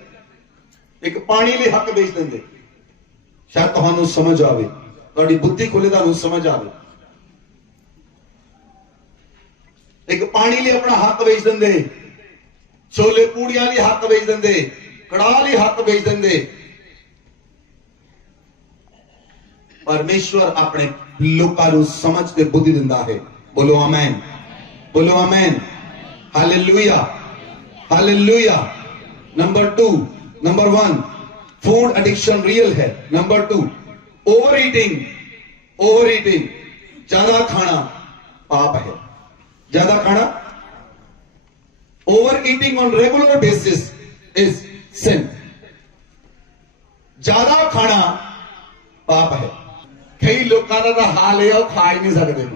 एक पानी लिए हक बेच देंगे। शायद तुहानू समझ आवे, तुहाडी बुद्धि खुले, तुहानू समझ आवे। एक पानी लिए अपना हक बेच देंगे, छोले पूड़ियां लिए हक बेच देंगे, कड़ाह लिए हक बेच देंगे। परमेश्वर अपने लोगों को समझ के बुद्धि दिंदा है। बोलो आमीन, बोलो amen. Hallelujah, hallelujah. Number 2, number 1 food addiction real है। Number 2 over eating, over eating, ज्यादा खाना पाप है। ज्यादा खाना, over eating on regular basis is sin. ज्यादा खाना पाप है। कई लोगों का हाल है खा ही नहीं सकते।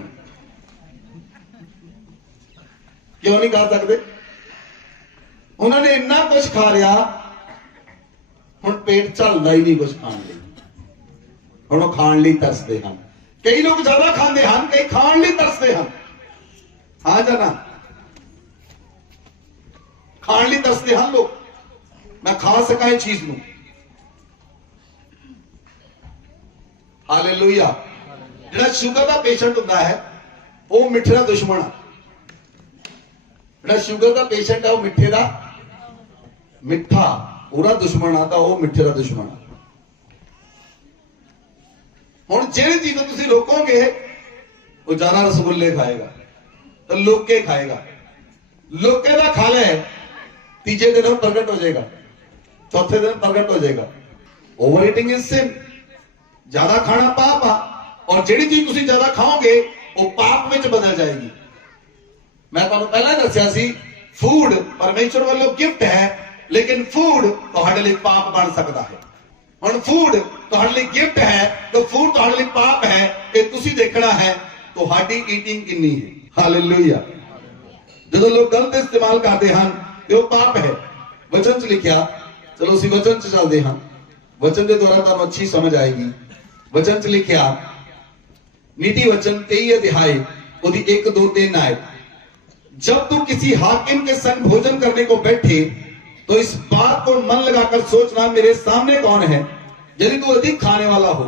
क्यों नहीं खा सकते? उन्होंने इन्ना कुछ खा लिया, हुण पेट चलता ही नहीं कुछ खाने लिए, हुण खाण लई तरसते हैं। कई लोग ज्यादा खाते हैं, कई खाण लई तरसते हैं। हाँ जाना, खाण लई तरसते हैं लोग, मैं खा सका इस चीज नूं। हालेलुया। जिहड़ा शुगर का पेशेंट होता है ਉਹ ਮਿੱਠੇ ਦਾ ਦੁਸ਼ਮਣ ਆ। ਜਿਹੜਾ ਸ਼ੂਗਰ ਦਾ ਪੇਸ਼ੈਂਟ ਆ ਉਹ ਮਿੱਠੇ ਦਾ ਮਿੱਠਾ ਉਹਦਾ ਦੁਸ਼ਮਣ ਆ, ਤਾਂ ਉਹ ਮਿੱਠੇ ਦਾ ਦੁਸ਼ਮਣ ਆ। ਹੁਣ ਜਿਹੜੀ ਚੀਜ਼ ਨੂੰ ਤੁਸੀਂ ਰੋਕੋਗੇ ਉਹ ਜ਼ਿਆਦਾ ਰਸਗੁੱਲੇ ਖਾਏਗਾ ਤਾਂ ਲੋਕੇ ਖਾਏਗਾ, ਲੋਕੇ ਦਾ ਖਾ ਲੈ, ਤੀਜੇ ਦਿਨ ਉਹ ਪ੍ਰਗਟ ਹੋ ਜਾਏਗਾ, ਚੌਥੇ ਦਿਨ ਪ੍ਰਗਟ ਹੋ ਜਾਏਗਾ। ਓਵਰ ਈਟਿੰਗ ਇਜ਼ ਸਿਨ, ਜ਼ਿਆਦਾ ਖਾਣਾ ਪਾਪ ਆ, ਔਰ ਜਿਹੜੀ ਚੀਜ਼ ਤੁਸੀਂ ਜ਼ਿਆਦਾ ਖਾਓਗੇ ਉਹ ਪਾਪ ਵਿੱਚ ਬਦਲ ਜਾਏਗੀ। ਮੈਂ ਤੁਹਾਨੂੰ ਪਹਿਲਾਂ ਦੱਸਿਆ ਸੀ ਫੂਡ ਪਰਮੇਸ਼ਰ ਵੱਲੋਂ ਗਿਫਟ ਹੈ, ਲੇਕਿਨ ਫੂਡ ਤੁਹਾਡੇ ਲਈ ਪਾਪ ਬਣ ਸਕਦਾ ਹੈ। ਹੁਣ ਫੂਡ ਤੁਹਾਡੇ ਲਈ ਗਿਫਟ ਹੈ ਤਾਂ ਫੂਡ ਤੁਹਾਡੇ ਲਈ ਪਾਪ ਹੈ, ਇਹ ਤੁਸੀਂ ਦੇਖਣਾ ਹੈ ਤੁਹਾਡੀ ਈਟਿੰਗ ਕਿੰਨੀ ਹੈ। ਹਾਲੇਲੂਇਆ। ਜਦੋਂ ਲੋਕ ਗਲਤ ਇਸਤੇਮਾਲ ਕਰਦੇ ਹਨ ਤੇ ਉਹ ਪਾਪ ਹੈ। ਵਚਨ 'ਚ ਲਿਖਿਆ, ਚਲੋ ਅਸੀਂ ਵਚਨ 'ਚ ਚੱਲਦੇ ਹਾਂ, ਵਚਨ ਦੇ ਦੁਆਰਾ ਤੁਹਾਨੂੰ ਅੱਛੀ ਸਮਝ ਆਏਗੀ। वचन च लिखिया नीति वचन 23 अध्याय उसकी 1, 2, 3 आए, जब तू किसी हाकिम के संग भोजन करने को बैठे तो इस बात को मन लगाकर सोचना मेरे सामने कौन है, यदि तू अधिक खाने वाला हो।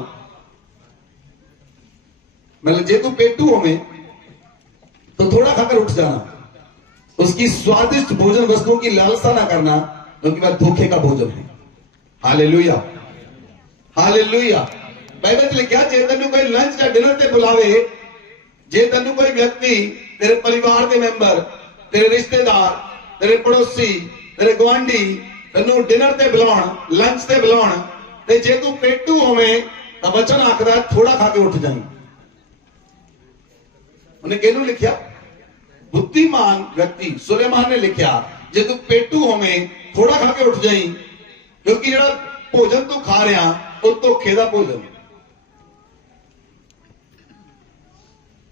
मतलब जे तू पेटू हो में तो थोड़ा खाकर उठ जाना, उसकी स्वादिष्ट भोजन वस्तुओं की लालसा ना करना, क्योंकि वह धोखे का भोजन है। Hallelujah, hallelujah. बाइबल च लिखा जे तेन कोई लंच या डिनर ते बुलावे, जे तेन कोई व्यक्ति तेरे परिवार के मेंबर, तेरे रिश्तेदार, तेरे पड़ोसी, तेरे गुआंढी तेनू डिनर ते बुलाउण, लंच ते बुलाउण, ते जे तू पेटू होवे तां वचन आखदा थोड़ा खा के उठ जाई। उन्हें किहनू लिखिया? बुद्धिमान व्यक्ति सुलेमान ने लिखिया जे तू पेटू होवे थोड़ा खा के उठ जाई, क्योंकि जिहड़ा भोजन तू खा रहा वो धोखे दा भोजन।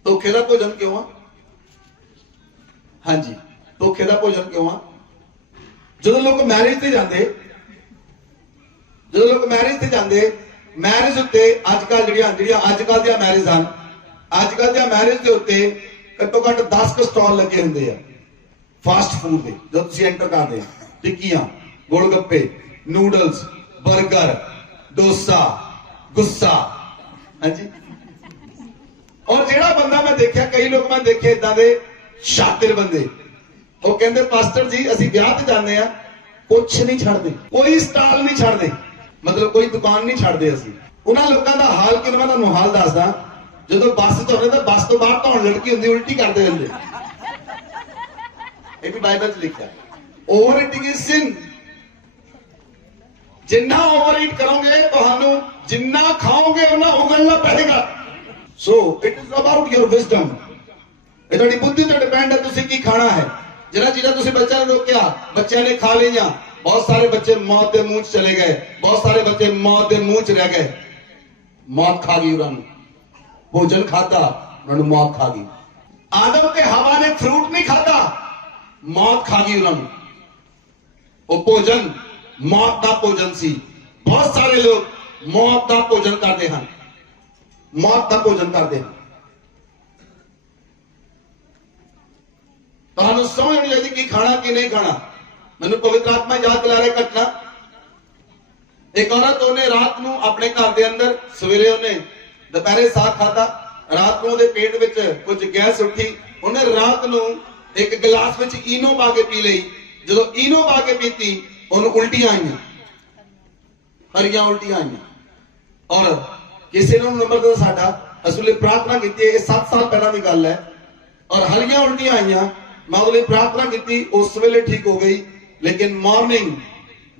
धोखे दा भोजन क्यों आ? हाँ जी, धोखे दा भोजन क्यों आ? जो लोग मैरिज से जाते, जो लोग मैरिज से जाते, मैरिज उत्ते अजकल जिहड़ियां अजकल दी मैरिज हैं, अजकल दी मैरिज के उत्ते घट्टो घट्ट 10 स्टॉल लगे होंगे आ फास्ट फूड के। जो तुसीं एंटर करते हैं, टिक्कियां, गोलगप्पे, नूडल्स, बर्गर, डोसा, गुस्सा, हाँ जी। और जेड़ा बंदा मैं देखा, कई लोग मैं देखे इदां दे शातिर बंदे, वो कहते पास्टर जी असीं ब्याह ते जांदे आ, कुछ नहीं छड्डदे, कोई स्टाल नहीं छड्डदे, मतलब कोई दुकान नहीं छड्डदे। असीं उन्हां लोकां दा हाल कि मैं तुहानूं हाल दसदा, जदों बस च होणे तां बस तो बाहर धौण लड़की हुंदी उल्टी करदे हुंदे। ये भी बाइबल च लिखिआ, ओवर ईटिंग इज सिन। जिन्ना ओवर ईट करोगे तुहानूं जिन्ना खाओगे उन्ना उगलना पड़ेगा। So it is about your wisdom. ये तुहाडी बुद्धि ते डिपेंड है तुसीं की खाना है। जिहड़ा चीज़ां तुसीं बच्चों ने रोकिया, बच्चों ने खा लिया, बहुत सारे बच्चे मौत के मुंह च चले गए, बहुत सारे बच्चे मौत के मुंह च रह गए। मौत खा गई उन्होंने, भोजन खाता उन्होंने मौत खा गई। आदम ते हवा ने फ्रूट नहीं खाता, मौत खा गई उन्होंने। वो भोजन मौत का भोजन सी। बहुत सारे लोग मौत का भोजन करते हैं, मौत का भोजन करते हैं। तुहानूं समझ नहीं लगती कि खाना कि नहीं खाना। मैनूं पवित्र आत्मा याद दिला रहा घटना, एक औरत उन्हें रात नूं अपने घर के अंदर सवेरे उन्हें दोपहरे साग खाता, रात नूं उहदे पेट विच कुछ गैस उठी, उन्हें रात नूं एक गिलास विच इनो पा के पी लई। जदों इनो पा के पीती उन्हें उल्टियां आईयां, हरियां उल्टियां आईयां। और किसी ने नंबर दिता साडा, असले प्रार्थना की, 7 साल पहला की गल है, और हरियां उल्टियां आईयां। मैं उसले प्रार्थना की, उस वेले ठीक हो गई, लेकिन मॉर्निंग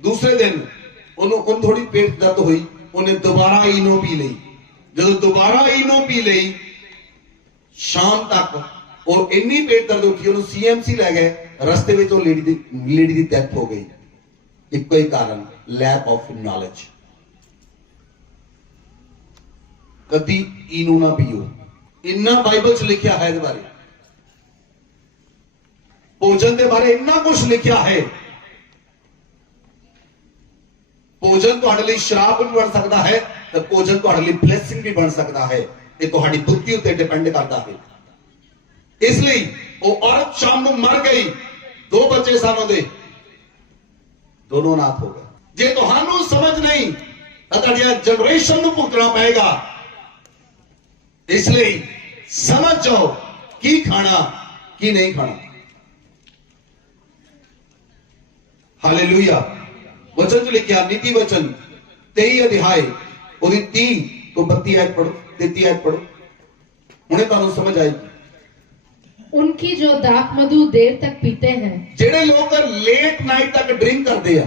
दूसरे दिन उन्होंने थोड़ी पेट दर्द हुई, उन्हें दोबारा इनो पी ली। जो दोबारा इनो पी ली शाम तक, और इन्नी पेट दर्द उठी उन्होंने CMC लै गए, रस्ते में लेडी की डेथ हो गई। एक ही कारण, लैक ऑफ नॉलेज। कभी इनो ना पियो, इन्ना बाइबल च लिखा है। इस बारे भोजन के बारे इन्ना कुछ लिखा है। भोजन तुहाडे लई श्राप भी बन सकता है, तो भोजन तुहाडे लई ब्लेसिंग भी बन सकता है। ये तुहाडी बुद्धि उत्ते डिपेंड करता है। इसलिए वो औरत शाम को मर गई, 2 बच्चे सन उहदे, दोनों नाथ हो गए। जे तुहानूं समझ नहीं तो तुहाडी जनरेशन नूं भुगतना पएगा। इसलिए समझ जाओ ਕੀ ਖਾਣਾ ਕੀ ਨਹੀਂ ਖਾਣਾ। ਹਾਲੇਲੂਇਆ। वचन च लिखिया नीति वचन 23 अध्याय ਉਹਦੀ 30 ਤੋਂ 32 ਆਇਤ ਪੜੋ, 33 ਆਇਤ ਪੜੋ, ਹੁਣੇ ਤੁਹਾਨੂੰ ਸਮਝ ਆਏਗੀ। उनकी जो दाख मधु देर तक पीते हैं ਜਿਹੜੇ ਲੋਕ ਲੇਟ ਨਾਈਟ ਤੱਕ ਡਰਿੰਕ ਕਰਦੇ ਆ,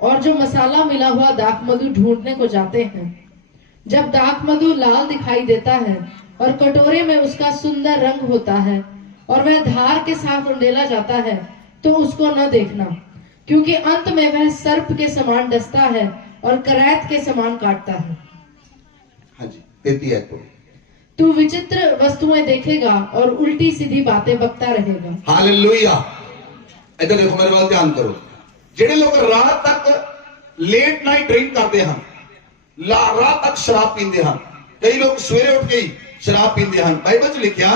और जो मसाला मिला हुआ दाख मधु ढूंढने को जाते हैं, जब दाख मधु लाल दिखाई देता है और कटोरे में उसका सुंदर रंग होता है और वह धार के साथ उंडेला जाता है, तो उसको न देखना, क्योंकि अंत में वह सर्प के समान डसता है और करैत के समान काटता है। हाँ जी 33 आयत पढ़ो। तू विचित्र वस्तुएं देखेगा और उल्टी सीधी बातें बकता रहेगा। हालेलुया। इधर देखो, मेरे वाल ध्यान करो। ਜਿਹੜੇ ਲੋਕ ਰਾਤ ਤੱਕ ਲੇਟ ਨਾਈਟ ਡਰਿੰਕ ਕਰਦੇ ਹਨ, ਰਾਤ ਤੱਕ ਸ਼ਰਾਬ ਪੀਂਦੇ ਹਨ, ਕਈ ਲੋਕ ਸਵੇਰੇ ਉੱਠ ਕੇ ਹੀ ਸ਼ਰਾਬ ਪੀਂਦੇ ਹਨ। ਬਾਈਬਲ 'ਚ ਲਿਖਿਆ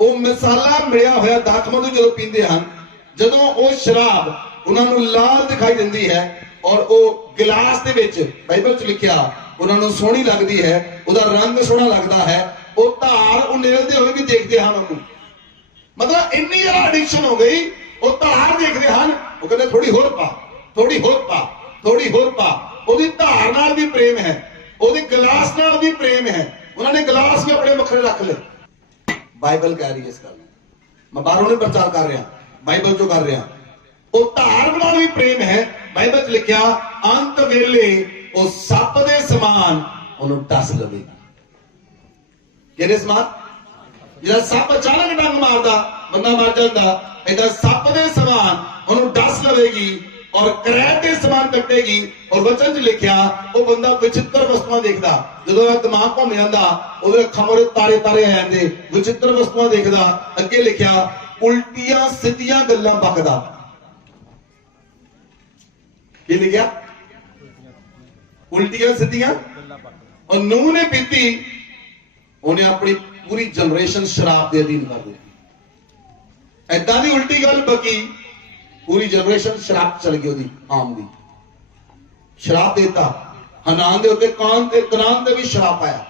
ਉਹ ਮਸਾਲਾ ਮਿਲਿਆ ਹੋਇਆ ਦਾਖ ਮਧੂ ਜਦੋਂ ਪੀਂਦੇ ਹਨ, ਜਦੋਂ ਉਹ ਸ਼ਰਾਬ ਉਹਨਾਂ ਨੂੰ ਲਾਲ ਦਿਖਾਈ ਦਿੰਦੀ ਹੈ ਔਰ ਉਹ ਗਿਲਾਸ ਦੇ ਵਿੱਚ, ਬਾਈਬਲ 'ਚ ਲਿਖਿਆ, ਉਹਨਾਂ ਨੂੰ ਸੋਹਣੀ ਲੱਗਦੀ ਹੈ, ਉਹਦਾ ਰੰਗ ਸੋਹਣਾ ਲੱਗਦਾ ਹੈ, ਉਹ ਧਾਰ ਉੰਡੇਲਦੇ ਹੋਏ ਵੀ ਦੇਖਦੇ ਹਨ ਉਹਨੂੰ। ਮਤਲਬ ਇੰਨੀ ਜ਼ਿਆਦਾ ਐਡਿਕਸ਼ਨ ਹੋ ਗਈ, ਉਹ ਧਾਰ ਦੇਖਦੇ ਹਨ, ਉਹ ਕਹਿੰਦੇ ਥੋੜੀ ਹੋਰ ਪਾ, ਥੋੜੀ ਹੋਰ ਪਾ, ਥੋੜੀ ਹੋਰ ਪਾ। ਉਹਦੀ ਧਾਰ ਨਾਲ ਵੀ ਪ੍ਰੇਮ ਹੈ, ਉਹਦੇ ਗਿਲਾਸ ਨਾਲ ਵੀ ਪ੍ਰੇਮ ਹੈ। ਉਹਨਾਂ ਨੇ ਗਿਲਾਸ ਵੀ ਆਪਣੇ ਵੱਖਰੇ ਰੱਖ ਲਏ। ਬਾਈਬਲ ਕਹਿ ਰਹੀ ਹੈ ਇਸ ਗੱਲ ਨੂੰ, ਮੈਂ ਬਾਹਰੋਂ ਨਹੀਂ ਪ੍ਰਚਾਰ ਕਰ ਰਿਹਾ, ਬਾਈਬਲ ਚੋਂ ਕਰ ਰਿਹਾ। ਉਹ ਧਾਰ ਨਾਲ ਵੀ ਪ੍ਰੇਮ ਹੈ। ਬਾਈਬਲ 'ਚ ਲਿਖਿਆ ਅੰਤ ਵੇਲੇ ਉਹ ਸੱਪ ਦੇ ਸਮਾਨ ਉਹਨੂੰ ਡਸ ਲਵੇਗੀ। ਕਿਹਦੇ ਸਮਾਨ? ਜਿਹੜਾ ਸੱਪ ਅਚਾਨਕ ਡੰਗ ਮਾਰਦਾ ਬੰਦਾ ਮਰ ਜਾਂਦਾ, ਏਦਾਂ ਸੱਪ ਦੇ ਸਮਾਨ ਉਹਨੂੰ ਡਸ ਲਵੇਗੀ ਔਰ ਕਰੈਤ ਦੇ ਸਮਾਨ ਕੱਟੇਗੀ। ਔਰ ਵਚਨ 'ਚ ਲਿਖਿਆ ਉਹ ਬੰਦਾ ਵਿਚਿੱਤਰ ਵਸਤੂਆਂ ਦੇਖਦਾ, ਜਦੋਂ ਉਹਦਾ ਦਿਮਾਗ ਘੁੰਮ ਜਾਂਦਾ, ਉਹਦੇ ਅੱਖਾਂ ਮੋਰੇ ਤਾਰੇ ਤਾਰੇ ਆ ਜਾਂਦੇ, ਵਿਚਿੱਤਰ ਵਸਤੂਆਂ ਦੇਖਦਾ। ਅੱਗੇ ਲਿਖਿਆ ਉਲਟੀਆਂ ਸਿੱਧੀਆਂ ਗੱਲਾਂ ਬਕਦਾ। ਕੀ ਲਿਖਿਆ? ਉਲਟੀਆਂ ਸਿੱਧੀਆਂ। ਔਰ ਨੂਹ ਨੇ ਪੀਤੀ, ਉਹਨੇ ਆਪਣੀ ਪੂਰੀ ਜਨਰੇਸ਼ਨ ਸ਼ਰਾਬ ਦੇ ਅਧੀਨ ਕਰ ਦਿੱਤੀ। ਏਦਾਂ ਦੀ ਉਲਟੀ ਗੱਲ ਬਕੀ, ਪੂਰੀ ਜਨਰੇਸ਼ਨ ਸ਼ਰਾਬ ਚਲ ਗਈ ਉਹਦੀ ਆਮ ਦੀ। ਸ਼ਰਾਬ ਦੇਤਾ ਹਨਾਨ ਦੇ ਉੱਤੇ, ਕਨਾਨ ਤੇ ਵੀ ਸ਼ਰਾਬ ਪਾਇਆ।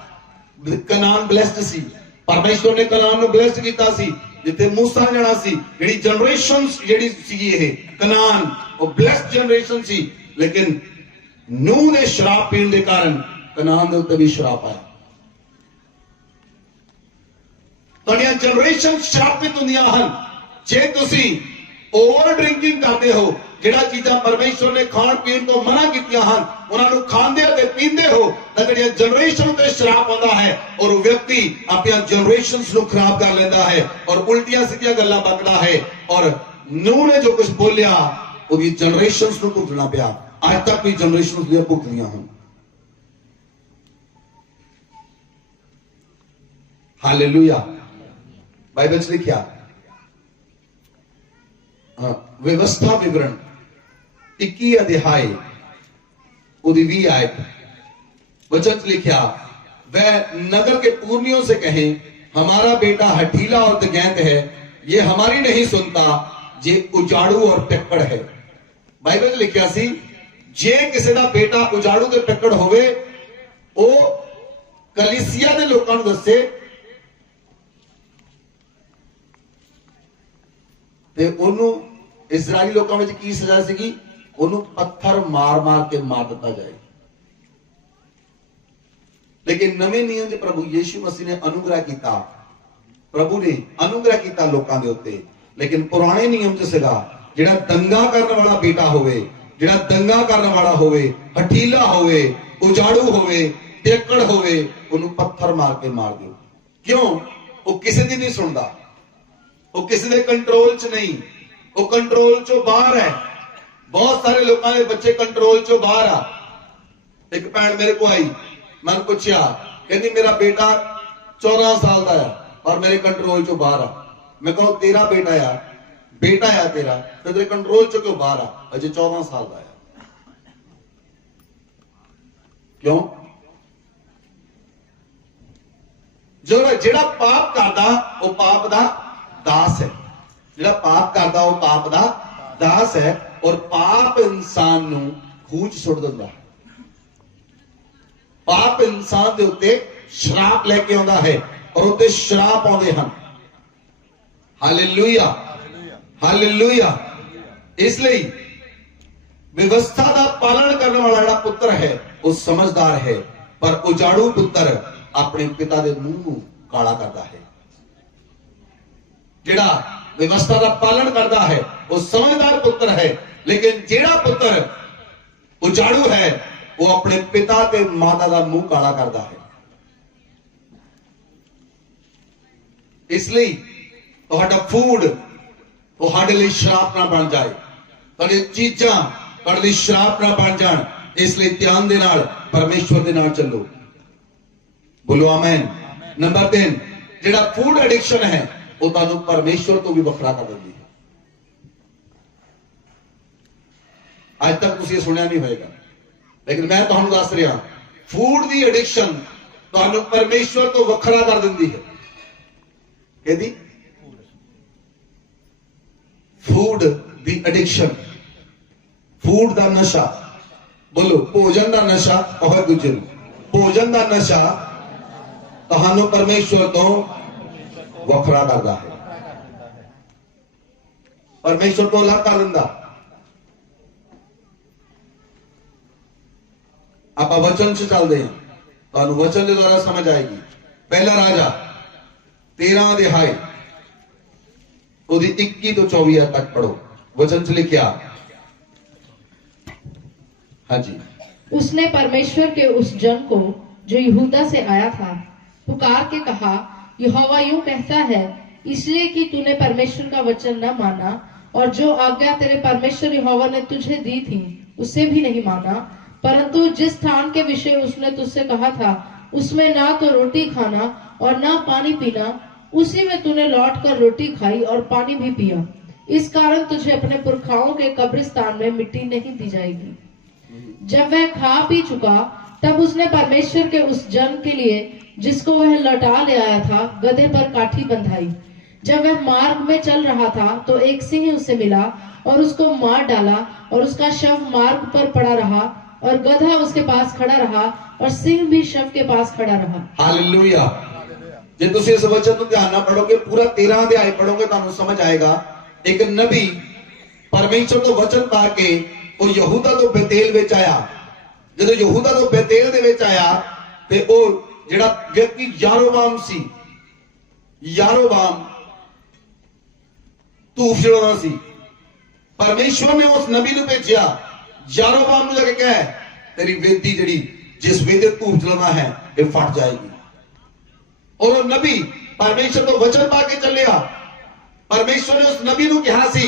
ਕਨਾਨ ਬਲੈਸਡ ਸੀ, ਪਰਮੇਸ਼ਵਰ ਨੇ ਕਨਾਨ ਨੂੰ ਬਲੈਸਡ ਕੀਤਾ ਸੀ, ਜਿੱਥੇ ਮੂਸਾ ਜਾਣਾ ਸੀ। ਜਿਹੜੀ ਜਨਰੇਸ਼ਨ ਜਿਹੜੀ ਸੀ ਇਹ ਕਨਾਨ, ਉਹ ਬਲੈਸਡ ਜਨਰੇਸ਼ਨ ਸੀ। ਲੇਕਿਨ ਨੂਹ ਨੇ ਸ਼ਰਾਬ ਪੀਣ ਦੇ ਕਾਰਨ ਕਨਾਨ ਦੇ ਉੱਤੇ ਵੀ ਸ਼ਰਾਬ ਪਾਇਆ। ਤੁਹਾਡੀਆਂ ਜਨਰੇਸ਼ਨ ਸ਼ਰਾਬਿਤ ਹੁੰਦੀਆਂ ਹਨ ਜੇ ਤੁਸੀਂ ਓਵਰ ਡਰਿੰਕਿੰਗ ਕਰਦੇ ਹੋ। ਜਿਹੜਾ ਚੀਜ਼ਾਂ ਪਰਮੇਸ਼ਵਰ ਨੇ ਖਾਣ ਪੀਣ ਤੋਂ ਮਨਾ ਕੀਤੀਆਂ ਹਨ, ਉਹਨਾਂ ਨੂੰ ਖਾਂਦੇ ਅਤੇ ਪੀਂਦੇ ਹੋ, ਤਾਂ ਜਿਹੜੀਆਂ ਜਨਰੇਸ਼ਨ ਤੇ ਸ਼ਰਾਬ ਆਉਂਦਾ ਹੈ ਔਰ ਉਹ ਵਿਅਕਤੀ ਆਪਣੀਆਂ ਜਨਰੇਸ਼ਨਸ ਨੂੰ ਖਰਾਬ ਕਰ ਲੈਂਦਾ ਹੈ ਔਰ ਉਲਟੀਆਂ ਸਿੱਧੀਆਂ ਗੱਲਾਂ ਬਕਦਾ ਹੈ। ਔਰ ਨੂਹ ਨੇ ਜੋ ਕੁਝ ਬੋਲਿਆ ਉਹਦੀ ਜਨਰੇਸ਼ਨਸ ਨੂੰ ਭੁਗਤਣਾ ਪਿਆ। ਅੱਜ ਤੱਕ ਵੀ ਜਨਰੇਸ਼ਨਸ ਦੀਆਂ ਭੁਗਤਦੀਆਂ ਹਨ। ਹਾਲੇਲੂਇਆ। ਬਾਈਬਲ 'ਚ ਲਿਖਿਆ व्यवस्था विवरण 21 अध्याय ਉਹਦੀ 20 आयत, वचन लिखा वह नगर के पूर्णियों से कहे हमारा बेटा हठीला और दगैंत है, ये हमारी नहीं सुनता, जे उजाड़ू और पिक्कड़ है। बाइबल लिखा सी जे किसी का बेटा उजाड़ू ते पिक्कड़ होवे, ਉਹ ਕਲੀਸਿया ਦੇ ਲੋਕਾਂ ਨੂੰ ਦੱਸੇ ਤੇ ਉਹਨੂੰ ਇਜ਼ਰਾਈਲੀ ਲੋਕਾਂ ਵਿੱਚ ਕੀ ਸਜ਼ਾ ਸੀਗੀ? ਉਹਨੂੰ ਪੱਥਰ ਮਾਰ-ਮਾਰ ਕੇ ਮਾਰ ਦਿੱਤਾ ਜਾਏ। ਲੇਕਿਨ ਨਵੇਂ ਨਿਯਮ ਦੇ ਪ੍ਰਭੂ ਯੀਸ਼ੂ ਮਸੀਹ ਨੇ ਅਨੁਗ੍ਰਹ ਕੀਤਾ, ਪ੍ਰਭੂ ਨੇ ਅਨੁਗ੍ਰਹ ਕੀਤਾ ਲੋਕਾਂ ਦੇ ਉੱਤੇ। ਲੇਕਿਨ ਪੁਰਾਣੇ ਨਿਯਮ 'ਚ ਸੀਗਾ ਜਿਹੜਾ ਦੰਗਾ ਕਰਨ ਵਾਲਾ ਬੇਟਾ ਹੋਵੇ, ਜਿਹੜਾ ਦੰਗਾ ਕਰਨ ਵਾਲਾ ਹੋਵੇ, ਹਠੀਲਾ ਹੋਵੇ, ਉਜਾੜੂ ਹੋਵੇ, ਟੇਕੜ ਹੋਵੇ, ਉਹਨੂੰ ਪੱਥਰ ਮਾਰ ਕੇ ਮਾਰ ਦਿਓ। ਕਿਉਂ? ਉਹ ਕਿਸੇ ਦੀ ਨਹੀਂ ਸੁਣਦਾ, ਉਹ ਕਿਸੇ ਦੇ ਕੰਟਰੋਲ 'ਚ ਨਹੀਂ, ਉਹ ਕੰਟਰੋਲ 'ਚੋਂ ਬਾਹਰ ਹੈ। ਬਹੁਤ ਸਾਰੇ ਲੋਕਾਂ ਦੇ ਬੱਚੇ ਕੰਟਰੋਲ 'ਚੋਂ ਬਾਹਰ ਆ। ਇੱਕ ਭੈਣ ਮੇਰੇ ਕੋਲ ਆਈ, ਮੈਂ ਪੁੱਛਿਆ, ਕਹਿੰਦੀ ਮੇਰਾ ਬੇਟਾ 14 ਸਾਲ ਦਾ ਆ ਔਰ ਮੇਰੇ ਕੰਟਰੋਲ 'ਚੋਂ ਬਾਹਰ ਆ। ਮੈਂ ਕਹਾਂ ਤੇਰਾ ਬੇਟਾ ਆ ਤੇਰਾ, ਤੇ ਤੇਰੇ ਕੰਟਰੋਲ 'ਚੋਂ ਕਿਉਂ ਬਾਹਰ ਆ? ਅਜੇ 14 ਸਾਲ ਦਾ ਆ। ਕਿਉਂ? ਜਿਹੜਾ ਪਾਪ ਕਰਦਾ ਉਹ ਪਾਪ ਦਾ ਦਾਸ ਹੈ। ਜਿਹੜਾ ਪਾਪ ਕਰਦਾ ਉਹ ਪਾਪ ਦਾ ਦਾਸ ਹੈ। ਔਰ ਪਾਪ ਇਨਸਾਨ ਨੂੰ ਖੂਹ 'ਚ ਸੁੱਟ ਦਿੰਦਾ। ਪਾਪ ਇਨਸਾਨ ਦੇ ਉੱਤੇ ਸ਼ਰਾਪ ਲੈ ਕੇ ਆਉਂਦਾ ਹੈ ਔਰ ਉੱਤੇ ਸ਼ਰਾਪ ਆਉਂਦੇ ਹਨ। Hallelujah, hallelujah. इसलिए व्यवस्था का पालन करने वाला जिहड़ा पुत्र है वो समझदार है, पर उजाड़ू पुत्र अपने पिता के मुंह नूं काला करता है। जिहड़ा व्यवस्था का पालन करता है वो समझदार पुत्र है, लेकिन जिहड़ा पुत्र उजाड़ू है वो अपने पिता ते माता का मुंह काला करता है। इसलिए तुहाडा फूड तुहाडे लई श्राप ना बन जाए, तुहाडी चीजां तुहाडे लई श्राप ना बन जाण। इसलिए ध्यान दे नाल परमेश्वर दे नाल चलो। बोलो आमीन। नंबर 3, जिहड़ा फूड एडिक्शन है वो तुहानू परमेश्वर तो भी वखरा कर दिंदी है। आज तक तुसीं सुनिया नहीं होएगा, लेकिन मैं तुहानू दस रहा, फूड दी एडिक्शन तुहानू परमेश्वर तो वखरा कर दिंदी है। कहदी फूड दी एडिक्शन, फूड दा नशा। बोलो भोजन दा नशा। कहो दूजे नूं, भोजन दा नशा तुहानू परमेश्वर तो वखरा करदा है, परमेश्वर तो अलग कर दिंदा। आप वचन से चलते हैं, तुहानू वचन के द्वारा समझ आएगी। पहला राजा 13 अध्याय ਉਹਦੀ 21 ਤੋਂ 24 तक पढ़ो। वचन से लिखा, हाँ जी। उसने परमेश्वर के उस जन को जो यहूदा से आया था पुकार के कहा, यहोवा यूं कहता है, इसलिए कि तूने परमेश्वर का वचन न माना और जो आज्ञा तेरे परमेश्वर यहोवा ने तुझे दी थी उसे भी नहीं माना, परंतु जिस स्थान के विषय उसने तुझसे कहा था उसमें ना तो रोटी खाना और ना पानी पीना, उसी में तूने लौट कर रोटी खाई और पानी भी पिया। इस कारण तुझे अपने पुरखाओं के कब्रिस्तान में मिट्टी नहीं दी जाएगी। जब वह खा पी चुका तब उसने परमेश्वर के उस जन के लिए जिसको वह लौटा ले आया था गधे पर काठी बंधाई। जब वह मार्ग में चल रहा था तो एक सिंह उसे मिला और उसको मार डाला और उसका शव मार्ग पर पड़ा रहा और गधा उसके पास खड़ा रहा और सिंह भी शव के पास खड़ा रहा। हालेलुया। जे तुसीं इस वचन को ध्यान नाल पढ़ोगे, पूरा 13 अध्याय पढ़ोगे, तुहानू समझ आएगा। एक नबी परमेश्वर तो वचन पा के वो यहूदा तो बेतेल विच आया। जदों यहूदा तो बेतेल दे विच आया ते वो जिहड़ा व्यक्ति यारोबाम सी, यारोबाम धूफ जलाउंदा सी, परमेश्वर ने उस नबी नूं भेजिया, यारोबाम नूं जाके कह, तेरी वेदी जिहड़ी जिस वेदी धूफ जलाना है ये फट जाएगी। और वो नबी परमेश्वर तो वचन पा के चलिया। परमेश्वर ने उस नबी नूं कहा सी,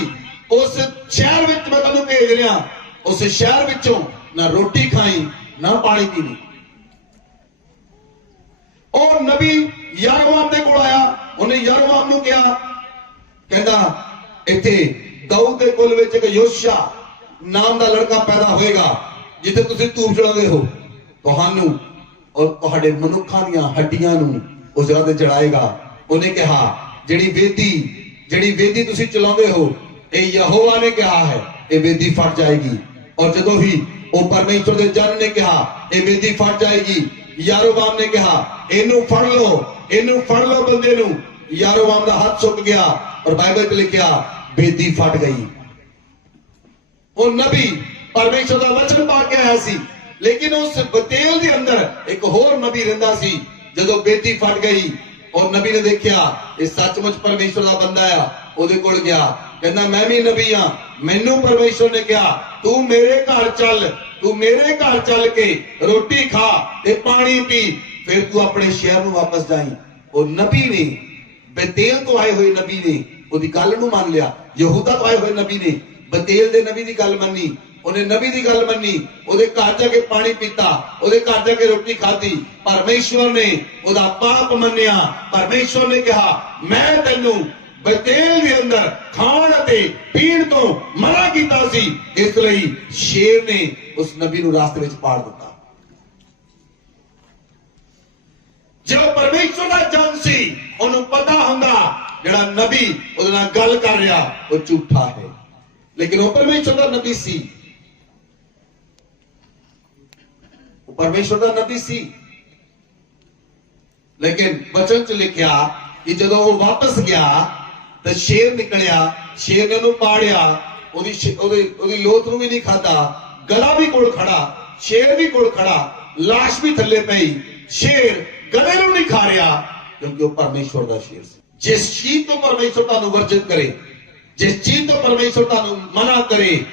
उस शहर विच मैं तैनूं भेज रहा, उस शहर विचों ना रोटी खाई ना पानी पीनी। और नबी यारोबाम दे कोल आया, उन्हें यारोबाम नूं कहा, कहंदा इत्थे दाऊद दे कुल विच एक योशा नाम दा लड़का पैदा होएगा, जिथे तुसीं धूप जलाउंदे हो, तुहानू और तुहाडे मनुखां दीयां हड्डियां नूं उस जगह ते जड़ाएगा। उन्हें कहा जेड़ी वेदी तुसीं चलाउंदे हो, ये यहोवा ने कहा है ये वेदी फट जाएगी। और जदों ही वो परमेश्वर दे जन ने कहा ये वेदी फट जाएगी, यारोबाम ने कहा इनू फड़ लो बंदे नूं। यारोबाम दा हाथ सुक गया और बाइबल च लिखिया वेदी फट गई। वो नबी परमेश्वर दा वचन पा के आया सी, लेकिन उस बेतेल दे अंदर एक होर नबी रहिंदा सी। जदों वेदी फट गई और नबी ने देखिया ये सचमुच परमेश्वर दा बंदा आ, ओदे कोल गया, कहंदा मैं भी नबी हां, मैनू परमेश्वर ने कहा तू मेरे घर चल के रोटी खा ते पानी पी, फिर तू अपने शहर नूं वापस जाई। और नबी ने, बेतेल तो आए हुए नबी ने ओदी गल नूं मान लिया। यहूदा तो आए हुए नबी ने बेतेल दे नबी दी गल मन्नी, उन्हें नबी दी गल मन्नी, ओदे घर जाके पानी पीता, ओदे घर जाके रोटी खाधी। परमेश्वर ने ओदा पाप मन्निया। परमेश्वर ने कहा मैं तैनू बेतेल दे अंदर खाण ते पीण तो मना कीता सी, इसलिए शेर ने उस नबी नूं रास्ते विच पाड़ दिता। जो परमेश्वर दा जन सी ओनू पता हुंदा जिहड़ा नबी ओदे नाल गल कर रहा वो झूठा है, लेकिन वो परमेश्वर दा नबी सी। परमेश्वर दा नबी सी, लेकिन वचन च लिखिया कि जदों वो वापस गया ਤੇ ਸ਼ੇਰ ਨਿਕਲਿਆ, ਸ਼ੇਰ ਨੇ ਉਹਨੂੰ ਪਾੜਿਆ, ਉਹਦੀ ਲੋਥ ਨੂੰ ਵੀ ਨਹੀਂ ਖਾਦਾ, ਗਲਾ ਵੀ ਕੋਲ ਖੜਾ, ਸ਼ੇਰ ਵੀ ਕੋਲ ਖੜਾ, ਲਾਸ਼ ਵੀ ਥੱਲੇ ਪਈ, ਸ਼ੇਰ ਗਲੇ ਨੂੰ ਨਹੀਂ ਖਾ ਰਿਹਾ ਕਿਉਂਕਿ ਉਹ ਪਰਮੇਸ਼ਵਰ ਦਾ ਸ਼ੇਰ ਸੀ। ਜਿਸ ਚੀਜ਼ ਤੋਂ ਪਰਮੇਸ਼ਵਰ ਤੁਹਾਨੂੰ ਵਰਜਿਤ ਕਰੇ, ਜਿਸ ਚੀਜ਼ ਤੋਂ ਪਰਮੇਸ਼ਵਰ ਤੁਹਾਨੂੰ ਮਨਾ ਕਰੇ,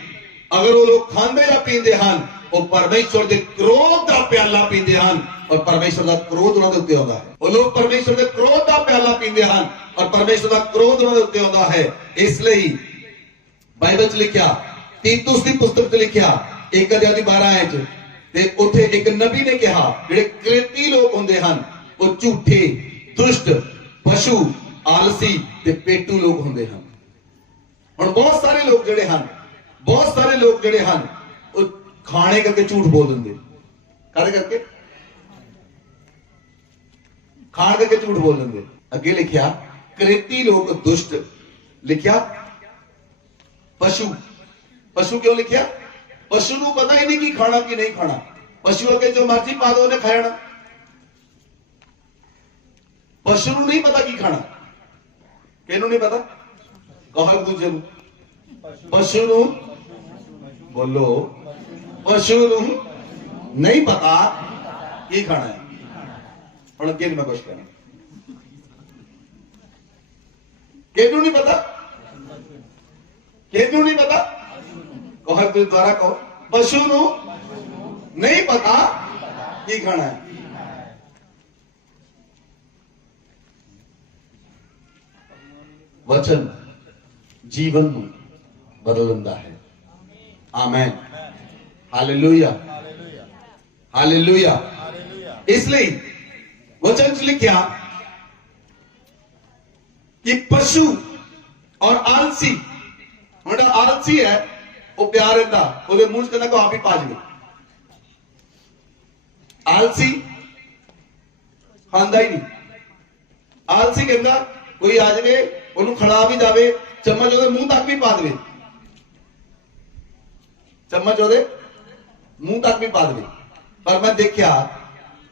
ਅਗਰ ਉਹ ਲੋਕ ਖਾਂਦੇ ਜਾਂ ਪੀਂਦੇ ਹਨ, ਉਹ ਪਰਮੇਸ਼ਵਰ ਦੇ ਕ੍ਰੋਧ ਦਾ ਪਿਆਲਾ ਪੀਂਦੇ ਹਨ ਔਰ ਪਰਮੇਸ਼ਵਰ ਦਾ ਕ੍ਰੋਧ ਉਹਨਾਂ ਦੇ ਉੱਤੇ ਆਉਂਦਾ ਹੈ। ਉਹ ਲੋਕ ਪਰਮੇਸ਼ਵਰ ਦੇ ਕ੍ਰੋਧ ਦਾ ਪਿਆਲਾ ਪੀਂਦੇ ਹਨ ਔਰ ਪਰਮੇਸ਼ਵਰ ਦਾ ਕ੍ਰੋਧ ਉਹਨਾਂ ਦੇ ਉੱਤੇ ਆਉਂਦਾ ਹੈ। ਇਸ ਲਈ ਬਾਈਬਲ 'ਚ ਲਿਖਿਆ, ਤੀਤੁਸ ਦੀ ਪੁਸਤਕ 'ਚ ਲਿਖਿਆ 1:12 ਚ, ਤੇ ਉੱਥੇ ਇੱਕ ਨਬੀ ਨੇ ਕਿਹਾ ਜਿਹੜੇ ਕ੍ਰੇਤੀ ਲੋਕ ਹੁੰਦੇ ਹਨ ਉਹ ਝੂਠੇ, ਦੁਸ਼ਟ, ਪਸ਼ੂ, ਆਲਸੀ ਤੇ ਪੇਟੂ ਲੋਕ ਹੁੰਦੇ ਹਨ। ਹੁਣ ਬਹੁਤ ਸਾਰੇ ਲੋਕ ਜਿਹੜੇ ਹਨ ਉਹ ਖਾਣੇ ਕਰਕੇ ਝੂਠ ਬੋਲ ਦਿੰਦੇ। ਕਾਹਦੇ ਕਰਕੇ? ਖਾਣ ਕਰਕੇ ਝੂਠ ਬੋਲ ਦਿੰਦੇ। ਅੱਗੇ ਲਿਖਿਆ ਕ੍ਰੇਤੀ ਲੋਕ ਦੁਸ਼ਟ, ਲਿਖਿਆ ਪਸ਼ੂ ਕਿਉਂ ਲਿਖਿਆ? ਪਸ਼ੂ ਨੂੰ ਪਤਾ ਹੀ ਨਹੀਂ ਕਿ ਖਾਣਾ ਕਿ ਨਹੀਂ ਖਾਣਾ। ਪਸ਼ੂ ਅੱਗੇ ਜੋ ਮਰਜ਼ੀ ਪਾ ਦੋ ਉਹਨੇ ਖਾ ਜਾਣਾ। ਪਸ਼ੂ ਨੂੰ ਨਹੀਂ ਪਤਾ ਕੀ ਖਾਣਾ। ਕਿਹਨੂੰ ਨਹੀਂ ਪਤਾ? ਕਹੋ ਇੱਕ ਦੂਜੇ ਨੂੰ, ਪਸ਼ੂ ਨੂੰ ਬੋਲੋ, ਪਸ਼ੂ ਨੂੰ ਨਹੀਂ ਪਤਾ ਕੀ ਖਾਣਾ ਹੈ। ਹੁਣ ਅੱਗੇ ਮੈਂ ਕੁਛ ਕਹਿਣਾ, ਕਿਹਨੂੰ ਨਹੀਂ ਪਤਾ? ਕਿਹਨੂੰ ਨਹੀਂ ਪਤਾ? ਕਹੋ ਤੁਸੀਂ ਦੁਆਰਾ ਕਹੋ, ਪਸ਼ੂ ਨੂੰ ਨਹੀਂ ਪਤਾ ਕੀ ਖਾਣਾ ਹੈ। वचन जीवन ਨੂੰ ਬਦਲ ਦਿੰਦਾ ਹੈ। Amen, hallelujah, hallelujah. ਇਸ ਲਈ वचन 'ਚ ਲਿਖਿਆ ਕਿ ਪਸ਼ੂ ਔਰ ਆਲਸੀ, ਹੁਣ ਆਲਸੀ ਹੈ ਉਹ ਪਿਆਰ ਰਹਿੰਦਾ, ਉਹਦੇ ਮੂੰਹ 'ਚ ਕਹਿੰਦਾ ਕਿ ਆਪ ਹੀ ਪਾ ਜਾਵੇ। ਆਲਸੀ ਖਾਂਦਾ ਹੀ ਨਹੀਂ। ਆਲਸੀ ਕਹਿੰਦਾ ਕੋਈ ਆ ਜਾਵੇ ਉਹਨੂੰ ਖੜਾ ਵੀ ਜਾਵੇ, ਚਮਚ ਉਹਦੇ ਮੂੰਹ ਤੱਕ ਵੀ ਪਾ ਦੇਵੇ, ਚਮਚ ਉਹਦੇ ਮੂੰਹ ਤੱਕ ਵੀ ਪਾ ਦੇਵੇ। ਪਰ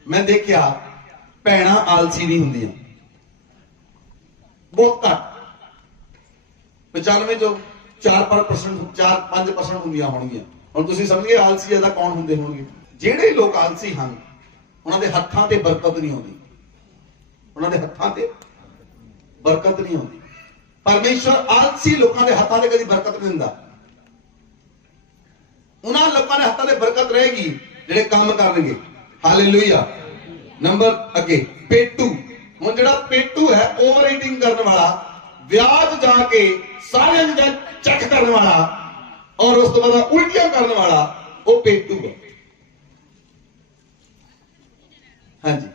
ਮੈਂ ਦੇਖਿਆ ਭੈਣਾਂ ਆਲਸੀ ਨਹੀਂ ਹੁੰਦੀਆਂ, ਬਹੁਤ ਘੱਟ। 95 ਚੋਂ 4-5% ਹੁੰਦੀਆਂ ਹੋਣਗੀਆਂ। ਹੁਣ ਤੁਸੀਂ ਸਮਝ ਗਏ ਆਲਸੀ ਜ਼ਿਆਦਾ ਕੌਣ ਹੁੰਦੇ ਹੋਣਗੇ? ਜਿਹੜੇ ਲੋਕ ਆਲਸੀ ਹਨ ਉਹਨਾਂ ਦੇ ਹੱਥਾਂ ਤੇ ਬਰਕਤ ਨਹੀਂ ਆਉਂਦੀ, ਉਹਨਾਂ ਦੇ ਹੱਥਾਂ ਤੇ ਬਰਕਤ ਨਹੀਂ ਆਉਂਦੀ। ਪਰਮੇਸ਼ਵਰ ਆਲਸੀ ਲੋਕਾਂ ਦੇ ਹੱਥਾਂ ਤੇ ਕਦੀ ਬਰਕਤ ਨਹੀਂ ਦਿੰਦਾ। ਉਹਨਾਂ ਲੋਕਾਂ ਦੇ ਹੱਥਾਂ ਤੇ ਬਰਕਤ ਰਹੇਗੀ ਜਿਹੜੇ ਕੰਮ ਕਰਨਗੇ। ਹਾਲੇਲੂਇਆ। ਨੰਬਰ ਅੱਗੇ ਪੇਟੂ। ਹੁਣ ਜਿਹੜਾ ਪੇਟੂ ਹੈ, ਓਵਰ ਈਟਿੰਗ ਕਰਨ ਵਾਲਾ, ਵਿਆਹ 'ਚ ਜਾ ਕੇ ਸਾਰੀਆਂ ਚੀਜ਼ਾਂ ਚੱਕ ਕਰਨ ਵਾਲਾ ਔਰ ਉਸ ਤੋਂ ਬਾਅਦ ਉਲਟੀਆਂ ਕਰਨ ਵਾਲਾ, ਉਹ ਪੇਟੂ ਹੈ। ਹਾਂਜੀ,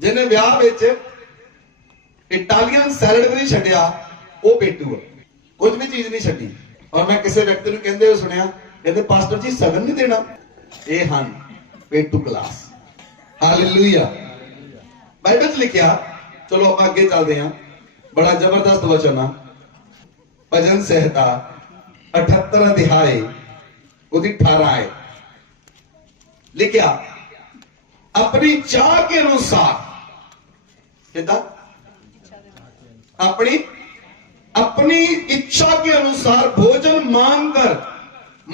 ਜਿਹਨੇ ਵਿਆਹ ਵਿੱਚ ਇਟਾਲੀਅਨ ਸੈਲਡ ਵੀ ਨਹੀਂ ਛੱਡਿਆ, ਉਹ ਪੇਟੂ ਹੈ। ਕੁਝ ਵੀ ਚੀਜ਼ ਨਹੀਂ ਛੱਡੀ। ਔਰ ਮੈਂ ਕਿਸੇ ਵਿਅਕਤੀ ਨੂੰ ਕਹਿੰਦੇ ਹੋਏ ਸੁਣਿਆ, ਕਹਿੰਦੇ ਪਾਸਟਰ ਜੀ ਸਗਨ ਨਹੀਂ ਦੇਣਾ। ਇਹ ਹਨ ਪੇਟੂ ਕਲਾਸ। ਹਾਲੇਲੂਇਆ। ਬਾਈਬਲ 'ਚ ਲਿਖਿਆ, ਚਲੋ ਆਪਾਂ ਅੱਗੇ ਚੱਲਦੇ ਹਾਂ। ਬੜਾ ਜ਼ਬਰਦਸਤ ਵਚਨ ਆ, ਭਜਨ ਸੰਹਿਤਾ 78 ਅਧਿਆਏ ਉਹਦੀ 18 ਆਇਤ ਲਿਖਿਆ, अपनी चाह के अनुसार, अपनी इच्छा के अनुसार भोजन मांगकर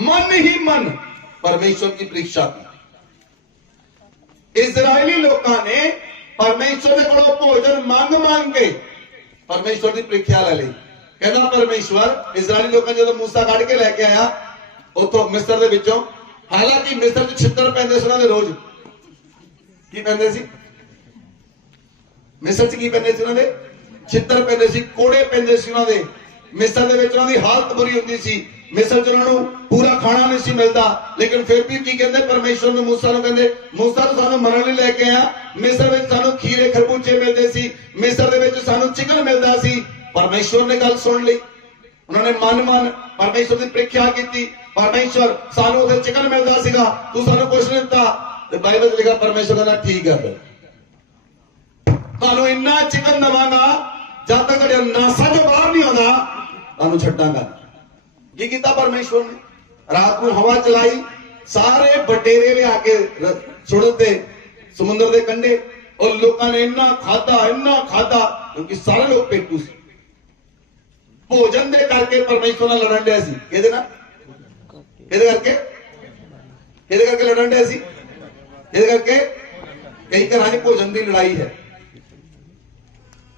मन ही मन परमेश्वर की परीक्षा की। इजरायली लोगों ने परमेश्वर के कोलों भोजन मांग के परमेश्वर की परीक्षा ले ली। कहना परमेश्वर इजरायली लोगों ने जो मूसा कढ़ के लेके आया उतो मिस्र दे विचों, हालांकि मिस्र च छितर पैंदे सी उन्हां दे रोज। की पैंदे सी? मिस्र च की पैंदे सी? उन्हां दे छितर पैंदे सी, कोड़े पैंदे सी उन्हां दे। मिस्र दे विच उन्हां दी हालत बुरी हुंदी सी। मिस्र च उन्हां नूं पूरा खाना नहीं सी मिलदा, लेकिन फिर भी की कहंदे परमेश्वर ने मूसा नूं कहंदे, मूसा तूं सानूं मरण लई लैके आया। मिस्र विच सानूं खीरे खरबूजे मिलदे सी, मिस्र दे विच सानूं चिकन मिलदा सी। परमेश्वर ने गल सुन लई, उन्होंने मन परमेश्वर की परीक्षा की। परमेश्वर सानू उधर चिकन मिलता सीगा, तू सानू कुछ नहीं दिता। तो बाइबल लिखा परमेश्वर कहना ठीक है, फिर तुहानू इन्ना चिकन दवांगा जब तक नासा जो बाहर नहीं होता तुहानू छड्डांगा। की कीता परमेश्वर ने? रात को हवा चलाई, सारे बटेरे लिया के सुड़ते समुद्र के कंढे, और लोगों ने इन्ना खादा क्योंकि सारे लोग पेटू से। ਭੋਜਨ ਦੇ ਕਰਕੇ ਪਰਮੇਸ਼ਵਰ ਨਾਲ ਲੜਨ ਡਿਆ ਸੀ। ਕਿਹਦੇ ਨਾਲ? ਕਿਹਦੇ ਕਰਕੇ? ਕਿਹਦੇ ਕਰਕੇ ਲੜਨ ਡਿਆ ਸੀ? ਇਹਦੇ ਕਰਕੇ ਕਈ ਘਰਾਂ 'ਚ ਭੋਜਨ ਦੀ ਲੜਾਈ ਹੈ।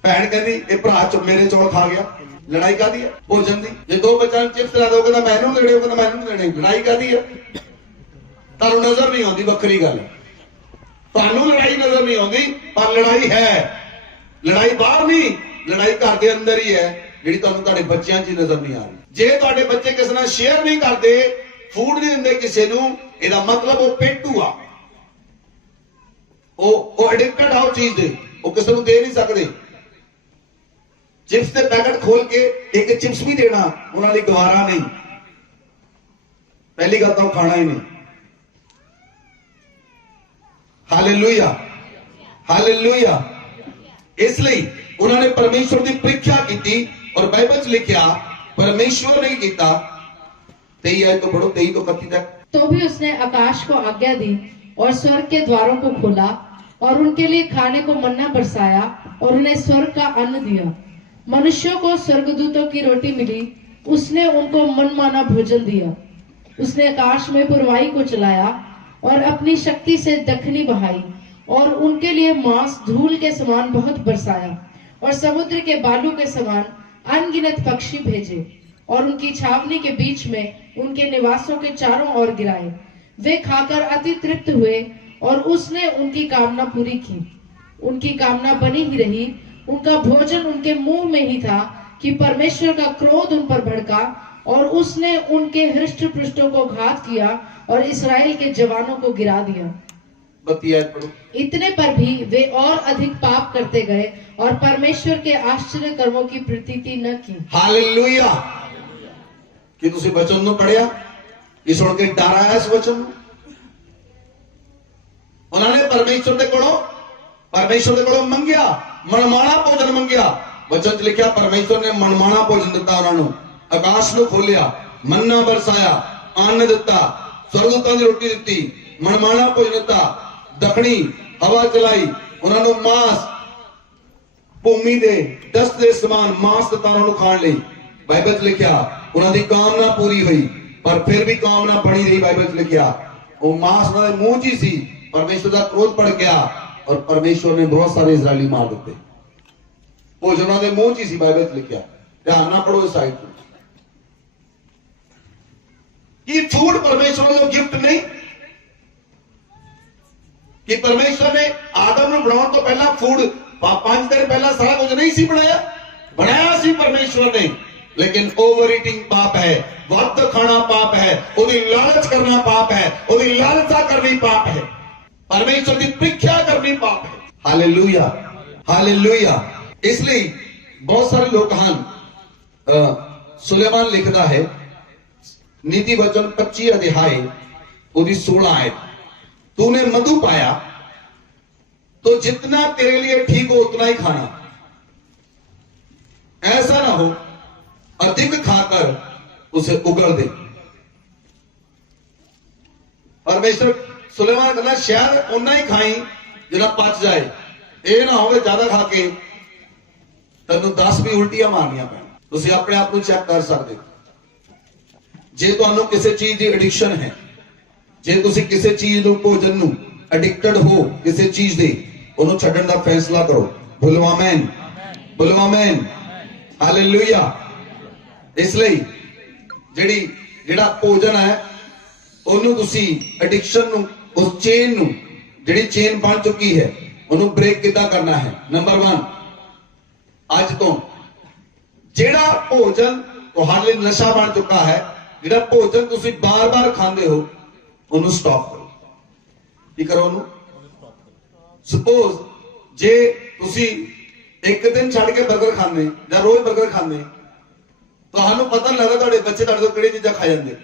ਭੈਣ ਕਹਿੰਦੀ ਇਹ ਭਰਾ ਚ ਮੇਰੇ ਚੌਲ ਖਾ ਗਿਆ। ਲੜਾਈ ਕਾਦੀ ਹੈ? ਭੋਜਨ ਦੀ। ਜੇ ਦੋ ਬੱਚਿਆਂ ਨੂੰ ਚਿਪਸ ਲਾ ਦੋ, ਕਹਿੰਦਾ ਮੈਨੂੰ ਦੇਣੇ, ਉਹ ਕਹਿੰਦਾ ਮੈਨੂੰ ਦੇਣੇ। ਲੜਾਈ ਕਾਦੀ ਹੈ? ਤੁਹਾਨੂੰ ਨਜ਼ਰ ਨਹੀਂ ਆਉਂਦੀ, ਵੱਖਰੀ ਗੱਲ। ਤੁਹਾਨੂੰ ਲੜਾਈ ਨਜ਼ਰ ਨਹੀਂ ਆਉਂਦੀ, ਪਰ ਲੜਾਈ ਹੈ। ਲੜਾਈ ਬਾਹਰ ਨਹੀਂ, ਲੜਾਈ ਘਰ ਦੇ ਅੰਦਰ ਹੀ ਹੈ, ਜਿਹੜੀ ਤੁਹਾਨੂੰ ਤੁਹਾਡੇ ਬੱਚਿਆਂ 'ਚ ਨਜ਼ਰ ਨਹੀਂ ਆ ਰਹੀ। ਜੇ ਤੁਹਾਡੇ ਬੱਚੇ ਕਿਸੇ ਨਾਲ ਸ਼ੇਅਰ ਨਹੀਂ ਕਰਦੇ, ਫੂਡ ਨਹੀਂ ਦਿੰਦੇ ਕਿਸੇ ਨੂੰ, ਇਹਦਾ ਮਤਲਬ ਉਹ ਪੇਟੂ ਆ, ਉਹ ਐਡਿਕਟਡ ਆ ਉਹ ਚੀਜ਼ ਦੇ, ਉਹ ਕਿਸੇ ਨੂੰ ਦੇ ਨਹੀਂ ਸਕਦੇ। चिप्स के पैकेट खोल के एक चिप्स भी देना उन्होंने गवारा नहीं। पहली गल तो खाना ही नहीं। Hallelujah, hallelujah. इसलिए उन्होंने परमेश्वर की परीक्षा की और बाइबल च लिखा परमेश्वर ने किया 23 आयत तो पढ़ो 23 तो 31 तक। तो भी उसने आकाश को आज्ञा दी और स्वर्ग के द्वारों को खोला और उनके लिए खाने को मन्ना बरसाया और उन्हें स्वर्ग का अन्न दिया। मनुष्यों को स्वर्गदूतों की रोटी मिली, उसने उनको मनमाना भोजन दिया। उसने आकाश में पुरवाई को चलाया और अपनी शक्ति से दखनी बहाई और उनके लिए मांस धूल के समान बहुत बरसाया और समुद्र के बालू के समान अनगिनत पक्षी भेजे और उनकी छावनी के बीच में उनके निवासों के चारों ओर गिराए। वे खाकर अति तृप्त हुए और उसने उनकी कामना पूरी की। उनकी कामना बनी ही रही, उनका भोजन उनके मुंह में ही था कि परमेश्वर का क्रोध उन पर भड़का और उसने उनके हृष्ट पृष्ठों को घात किया और इस्राएल के जवानों को गिरा दिया। इतने पर भी वे और अधिक पाप करते गए और परमेश्वर के आश्चर्य कर्मों की प्रतीति न की। हालेलुया। कि तुसी वचन नु पढ़िया, ये सुन के डर आया इस वचन नु। उन्होंने परमेश्वर दे कोलों मंगिया, मनमाना भोजन मंगिया। वचन च लिखा परमेश्वर ने मनमाना भोजन दिता उन्होंने। आकाश को खोलिया, मन्ना बरसाया, अन्न दिता, स्वर्गदूतां दी रोटी दिती, मनमाना भोजन दिता, दखनी हवा चलाई, उन्होंने मांस भूमि दे दस्त दे समान मांस दिता उन्होंने खाण लई। बाइबल च लिखा उन्होंने कामना पूरी हुई, पर फिर भी कामना बनी रही। बाइबल च लिखा वो मांस उन्होंने मुंह च ही सी, परमेश्वर का क्रोध पड़ गया और परमेश्वर ने बहुत सारे इजरायली मार दिते। भोजन उन्होंने मुंह च ही सी। बाइबल च लिखा, ध्यान ना पढ़ो इस साइड पर। ये फूड परमेश्वर का गिफ्ट नहीं कि परमेश्वर ने आदम ਨੂੰ ਬਣਾਉਣ ਤੋਂ ਪਹਿਲਾਂ फूड 5 दिन पहला सारा कुछ नहीं सी बनाया, बनाया सी परमेश्वर ने। लेकिन ओवर ईटिंग पाप है, वक्त खाना पाप है, ओदी लालच करना पाप है, ओदी लालसा करनी पाप है, परमेश्वर की परीक्षा करनी पाप है। Hallelujah, hallelujah. इसलिए बहुत सारे लोग हैं, सुलेमान लिखता है नीति वचन 25 अध्याय ओदी 16 आयत, तूने मधु पाया तो जितना तेरे लिए ठीक हो उतना ही खाना, ऐसा ना हो अधिक खाकर उसे उगल दे। परमेश्वर सुलेमान कहना शायद उन्ना ही खाई जितना पच जाए, ये ना हो ज्यादा खा के तेन 10 भी उल्टियां मारनियां पैण। तुसीं अपने आप को चेक कर सकते। जे तुहानू किसी चीज की एडिक्शन है, जे तुसीं किसी चीज नूं भोजन नूं एडिक्टेड हो किसी चीज दे, उन्होंने छड्डण दा फैसला करो। बोलो आमीन, बोलो आमीन, हालेलुया। इसलिए जिहड़ा भोजन है ਉਹਨੂੰ ਤੁਸੀਂ ਐਡਿਕਸ਼ਨ ਨੂੰ, ਉਸ ਚੇਨ ਨੂੰ, ਜਿਹੜੀ ਚੇਨ ਬਣ ਚੁੱਕੀ ਹੈ, ਉਹਨੂੰ ਬ੍ਰੇਕ ਕਿੱਦਾਂ ਕਰਨਾ ਹੈ। ਨੰਬਰ 1, ਅੱਜ ਤੋਂ ਜਿਹੜਾ ਭੋਜਨ ਤੁਹਾਡੇ ਲਈ ਨਸ਼ਾ ਬਣ ਚੁੱਕਾ ਹੈ, ਜਿਹੜਾ ਭੋਜਨ ਤੁਸੀਂ ਬਾਰ-ਬਾਰ ਖਾਂਦੇ ਹੋ, ਉਹਨੂੰ ਸਟਾਪ ਕਰੋ। ਕੀ ਕਰੋ ਉਹਨੂੰ? ਸਪੋਜ਼ ਜੇ ਤੁਸੀਂ ਇੱਕ ਦਿਨ ਛੱਡ ਕੇ 버ਗਰ ਖਾਂਦੇ ਜਾਂ ਰੋਜ਼ 버ਗਰ ਖਾਂਦੇ, ਤੁਹਾਨੂੰ ਪਤਾ ਨਹੀਂ ਲੱਗਦਾ ਤੁਹਾਡੇ ਬੱਚੇ ਤੁਹਾਡੇ ਤੋਂ ਕਿਹੜੀ ਚੀਜ਼ਾਂ ਖਾ ਜਾਂਦੇ।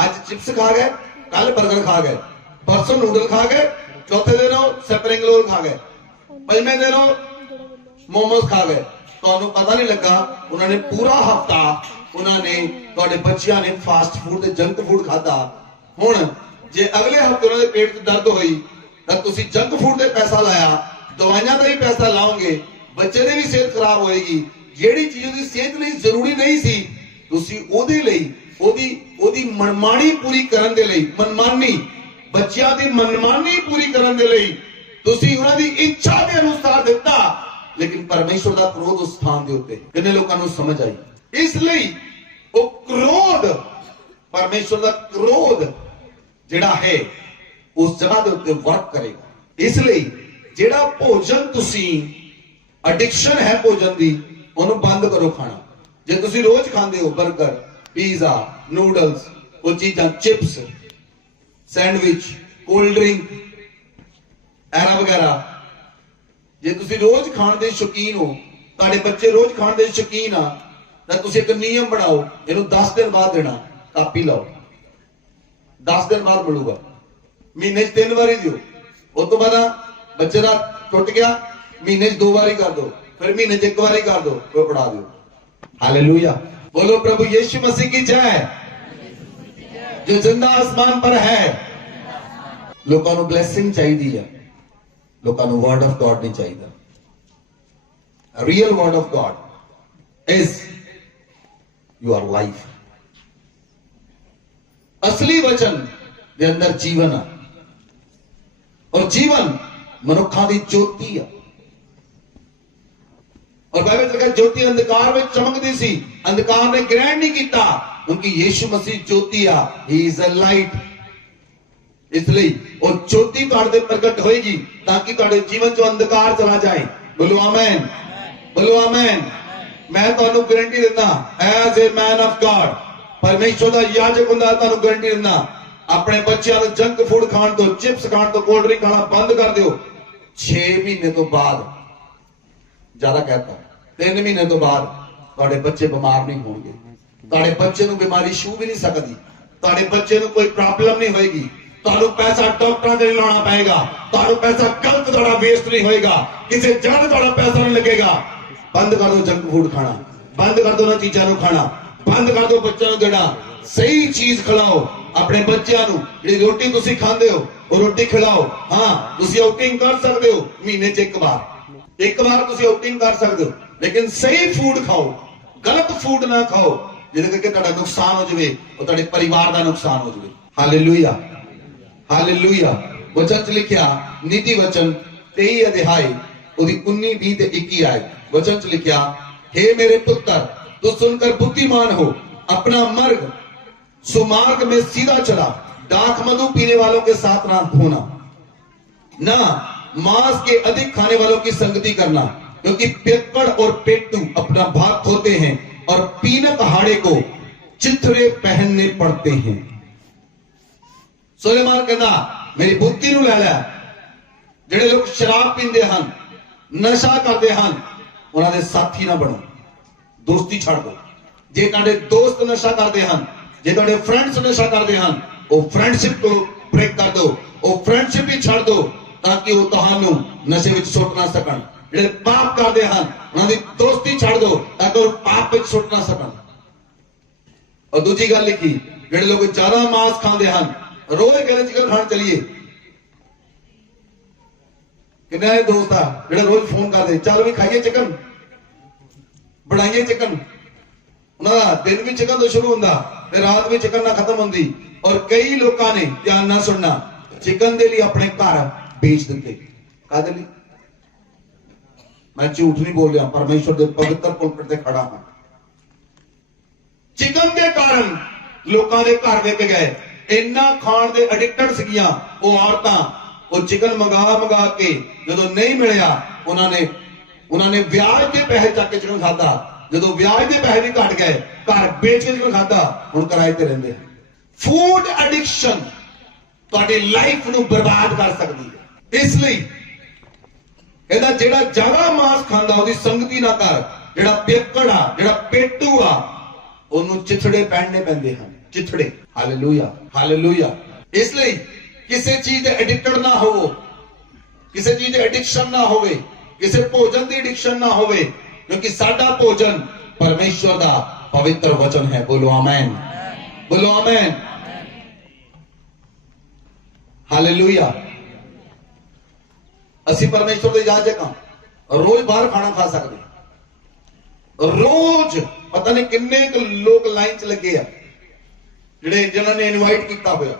आज चिप्स खा गए, कल बर्गर खा गए, परसों नूडल खा गए, चौथे दिन स्प्रिंग रोल खा गए, पंजवें दिन मोमोज खा गए। ਤੁਹਾਨੂੰ पता नहीं लगा उन्होंने पूरा हफ्ता उन्होंने ਤੁਹਾਡੇ ਬੱਚਿਆਂ ਨੇ फास्ट फूड ਤੇ जंक फूड खादा। ਹੁਣ ਜੇ ਅਗਲੇ ਹਫਤੇ ਉਹਨਾਂ ਦੇ ਪੇਟ 'ਚ ਦਰਦ ਹੋਈ ਤਾਂ ਤੁਸੀਂ जंक फूड ਤੇ ਪੈਸਾ ਲਾਇਆ, ਦਵਾਈਆਂ ਦਾ ਹੀ ਪੈਸਾ ਲਾਓਗੇ, ਬੱਚੇ ਦੀ ਵੀ ਸਿਹਤ ਖਰਾਬ ਹੋਏਗੀ, ਜਿਹੜੀ ਚੀਜ਼ ਉਹਦੀ ਸਿਹਤ ਲਈ ਜ਼ਰੂਰੀ ਨਹੀਂ ਸੀ, ਤੁਸੀਂ ਉਹਦੇ ਲਈ ਉਹਦੀ ਮਨਮਾਨੀ ਪੂਰੀ ਕਰਨ ਦੇ ਲਈ, ਮਨਮਾਨੀ ਬੱਚਿਆਂ ਦੀ ਮਨਮਾਨੀ ਪੂਰੀ ਕਰਨ ਦੇ ਲਈ ਤੁਸੀਂ ਉਹਨਾਂ ਦੀ ਇੱਛਾ ਦੇ ਅਨੁਸਾਰ ਦਿੱਤਾ, ਲੇਕਿਨ ਪਰਮੇਸ਼ਵਰ ਦਾ ਕ੍ਰੋਧ ਉਸ ਸਥਾਨ ਦੇ ਉੱਤੇ ਕਿੰਨੇ ਲੋਕਾਂ ਨੂੰ ਸਮਝ ਆਈ। ਇਸ ਲਈ ਉਹ ਕ੍ਰੋਧ, ਪਰਮੇਸ਼ਵਰ ਦਾ ਕ੍ਰੋਧ ਜਿਹੜਾ ਹੈ ਉਸ ਜਗ੍ਹਾ ਦੇ ਉੱਤੇ ਵਰਕ ਕਰੇਗਾ। ਇਸ ਲਈ ਜਿਹੜਾ ਭੋਜਨ ਤੁਸੀਂ ਐਡਿਕਸ਼ਨ ਹੈ ਭੋਜਨ ਦੀ, ਉਹਨੂੰ ਬੰਦ ਕਰੋ ਖਾਣਾ। ਜੇ ਤੁਸੀਂ ਰੋਜ਼ ਖਾਂਦੇ ਹੋ 버ਗਰ, ਪੀਜ਼ਾ, ਨੂਡਲਸ, ਉਹ ਚੀਜ਼ਾਂ, ਚਿਪਸ, ਸੈਂਡਵਿਚ, ਕੋਲਡ ਡਰਿੰਕ ਐਰਾ ਵਗੈਰਾ, ਜੇ ਤੁਸੀਂ ਰੋਜ਼ ਖਾਣ ਦੇ ਸ਼ੌਕੀਨ ਹੋ, ਤੁਹਾਡੇ ਬੱਚੇ ਰੋਜ਼ ਖਾਣ ਦੇ ਸ਼ੌਕੀਨ ਆ, ਤਾਂ ਤੁਸੀਂ ਇੱਕ ਨਿਯਮ ਬਣਾਓ, ਇਹਨੂੰ 10 ਦਿਨ ਬਾਅਦ ਦੇਣਾ। ਕਾਪੀ ਲਾਓ, 10 ਦਿਨ ਬਾਅਦ ਮਿਲੂਗਾ। ਮਹੀਨੇ 'ਚ 3 ਵਾਰੀ ਦਿਓ। ਉਸ ਤੋਂ ਬਾਅਦ ਬੱਚੇ ਦਾ ਟੁੱਟ ਗਿਆ, ਮਹੀਨੇ 'ਚ 2 ਵਾਰੀ ਕਰ ਦਿਓ, फिर महीने 1 बारी कर दो, वो पढ़ा दो। हालेलुया, बोलो प्रभु यीशु मसीह की जय। जो जिंदा आसमान पर है, लोगों को ब्लेसिंग चाहिए, लोगों को वर्ड ऑफ गॉड नहीं चाहिए। Real word of God is your life. असली वचन दे अंदर जीवन है, और जीवन मनुखा दी ज्योति है। और बाइबल लिखा ज्योति अंधकार में चमकती सी, अंधकार ने ग्रहण नहीं किया, क्योंकि यीशु मसीह ज्योति आ, ही इज अ लाइट। इसलिए और ज्योति तुहाडे ते प्रगट होएगी ताकि तुहाडे जीवन चो अंधकार चला जाए। बोलो आमेन, बोलो आमेन। मैं तुहानू गारंटी दिंदा, as a man of God, परमेश्वर दा याजक हुंदा, तुहानू गारंटी दिंदा, अपने बच्चों को जंक फूड खाण तो, चिप्स खाण तो, कोल्ड ड्रिंक खाना बंद कर दिओ। 6 महीने तो बाद, ज्यादा कहता 3 महीने तो बाद ਤੁਹਾਡੇ ਬੱਚੇ ਬਿਮਾਰ ਨਹੀਂ ਹੋਣਗੇ। ਤੁਹਾਡੇ ਬੱਚੇ ਨੂੰ ਬਿਮਾਰੀ ਛੂ ਵੀ ਨਹੀਂ ਸਕਦੀ। ਤੁਹਾਡੇ ਬੱਚੇ ਨੂੰ ਕੋਈ ਪ੍ਰੋਬਲਮ ਨਹੀਂ ਹੋਏਗੀ। ਤੁਹਾਨੂੰ ਪੈਸਾ ਡਾਕਟਰਾਂ ਦੇ ਲਾਉਣਾ ਪਏਗਾ। ਤੁਹਾਨੂੰ ਪੈਸਾ ਗਲਤ ਤੁਹਾਡਾ ਵੇਸਟ ਨਹੀਂ ਹੋਏਗਾ। ਕਿਸੇ ਜਗ੍ਹਾ ਤੇ ਤੁਹਾਡਾ ਪੈਸਾ ਨਹੀਂ ਲੱਗੇਗਾ। ਬੰਦ ਕਰ ਦਿਓ ਜੰਕ ਫੂਡ ਖਾਣਾ, ਬੰਦ ਕਰ ਦਿਓ ਉਹਨਾਂ ਚੀਜ਼ਾਂ ਨੂੰ ਖਾਣਾ, ਬੰਦ ਕਰ ਦਿਓ ਬੱਚਿਆਂ ਨੂੰ ਦੇਣਾ। ਸਹੀ ਚੀਜ਼ ਖਿਲਾਓ ਆਪਣੇ ਬੱਚਿਆਂ ਨੂੰ। ਜਿਹੜੀ ਰੋਟੀ ਤੁਸੀਂ ਖਾਂਦੇ ਹੋ ਉਹ ਰੋਟੀ ਖਿਲਾਓ। ਹਾਂ, ਤੁਸੀਂ ਆਊਟਿੰਗ ਕਰ ਸਕਦੇ ਹੋ ਮਹੀਨੇ 'ਚ 1 ਵਾਰ, 1 ਵਾਰ ਤੁਸੀਂ ਆਊਟਿੰਗ ਕਰ ਸਕਦੇ ਹੋ, लेकिन सही फूड खाओ, गलत फूड ना खाओ जिहदे करके तुहाडा नुकसान हो जाए और तुहाडे परिवार का नुकसान हो जाए। Hallelujah, hallelujah. वचन च लिखिया, नीति वचन 23 अध्याय ओदी 19, 20 ते 21 आए। वचन च लिखिया, हे मेरे पुत्र, तू सुनकर बुद्धिमान हो, अपना मार्ग सुमार्ग में सीधा चला, दाख मधु पीने वालों के साथ ना होना, ना मांस के अधिक खाने वालों की संगति करना, क्योंकि पियक्कड़ और पेटू अपना भाग खोते हैं और पीनक हाड़े को चिथड़े पहनने पड़ते हैं। सुलेमान कहना, मेरी बुद्धि नूं लै लै। ਜਿਹੜੇ ਲੋਕ ਸ਼ਰਾਬ ਪੀਂਦੇ ਹਨ, ਨਸ਼ਾ ਕਰਦੇ ਹਨ, ਉਹਨਾਂ ਦੇ ਸਾਥੀ ਨਾ ਬਣੋ, ਦੋਸਤੀ ਛੱਡ ਦਿਓ। ਜੇ ਤੁਹਾਡੇ ਦੋਸਤ ਨਸ਼ਾ ਕਰਦੇ ਹਨ, ਜੇ ਤੁਹਾਡੇ ਫਰੈਂਡਸ ਨਸ਼ਾ ਕਰਦੇ ਹਨ, ਉਹ ਫਰੈਂਡਸ਼ਿਪ ਤੋਂ ਬ੍ਰੇਕ ਕਰ ਦਿਓ, ਉਹ ਫਰੈਂਡਸ਼ਿਪ ਹੀ ਛੱਡ ਦਿਓ, ਤਾਂ ਕਿ ਉਹ ਤੁਹਾਨੂੰ ਨਸ਼ੇ ਵਿੱਚ ਸੁੱਟ ਨਾ ਸਕਣ। ਜਿਹੜੇ ਪਾਪ ਕਰਦੇ ਹਨ, ਉਹਨਾਂ ਦੀ ਦੋਸਤੀ ਛੱਡ ਦਿਓ ਤਾਂ ਕਿ ਉਹ ਪਾਪ ਵਿੱਚ ਸੁੱਟ ਨਾ ਸਕਣ। और दूसरी गल लिखी, ਜਿਹੜੇ ਲੋਕ ਜ਼ਿਆਦਾ ਮਾंस ਖਾਂਦੇ ਹਨ, ਰੋਜ਼ ਕਹਿੰਦੇ ਚਿਕਨ ਖਾਣ ਚਲੀਏ। ਕਿੰਨੇ ਦੋਸਤ ਆ ਜਿਹੜੇ ਰੋਜ਼ ਫੋਨ ਕਰਦੇ, ਚੱਲ ਵੀ ਖਾਈਏ ਚਿਕਨ, ਬਣਾਈਏ ਚਿਕਨ। ਉਹਨਾਂ ਦਾ ਦਿਨ ਵੀ ਚਿਕਨ ਤੋਂ ਸ਼ੁਰੂ ਹੁੰਦਾ ਤੇ ਰਾਤ ਵੀ ਚਿਕਨ ਨਾਲ ਖਤਮ ਹੁੰਦੀ। ਔਰ ਕਈ ਲੋਕਾਂ ਨੇ, ਧਿਆਨ ਨਾਲ ਸੁਣਨਾ, ਚਿਕਨ ਦੇ ਲਈ ਆਪਣੇ ਘਰ ਵੇਚ ਦਿੱਤੇ। ਕਾਹਦੇ ਲਈ? मैं झूठ नहीं बोल रहा, परमेश्वर के पवित्र पुलपट से खड़ा हां। चिकन के कारण लोगों के घर विक गए। इन्ना खाण दे एडिक्टेड सीगियां वो औरतां। वो चिकन मंगा के जदों नहीं मिलिया, उन्होंने ब्याज के पैसे चक के चिकन खादा। जदों ब्याज के पैसे भी घट गए, घर बेच के चिकन खादा, हुण किराए ते रहिंदे। फूड एडिक्शन तुहाडी लाइफ नूं बर्बाद कर सकदी है। इसलिए कहता जेड़ा ज्यादा मांस खांदा ओदी संगति ना कर। जेड़ा पियक्कड़ आ, जेड़ा पेटू आ, ओनू चिथड़े पहनने पैंदे हन, चिथड़े। Hallelujah, hallelujah. इसलिए किसी चीज दे एडिक्टेड ना होवो, किसी चीज दे एडिक्शन ना होवे, किसी भोजन दी एडिक्शन ना होवे, क्योंकि साडा भोजन परमेश्वर दा पवित्र वचन है। बोलो आमीन, बोलो आमीन, हालेलुया। ਅਸੀਂ ਪਰਮੇਸ਼ਵਰ ਦੇ ਇਜਾਜ਼ਤ ਹਾਂ, ਰੋਜ਼ ਬਾਹਰ ਖਾਣਾ ਖਾ ਸਕਦੇ, रोज पता नहीं किन्ने लोग लाइन च लगे आ जिन्होंने इनवाइट किया हुआ,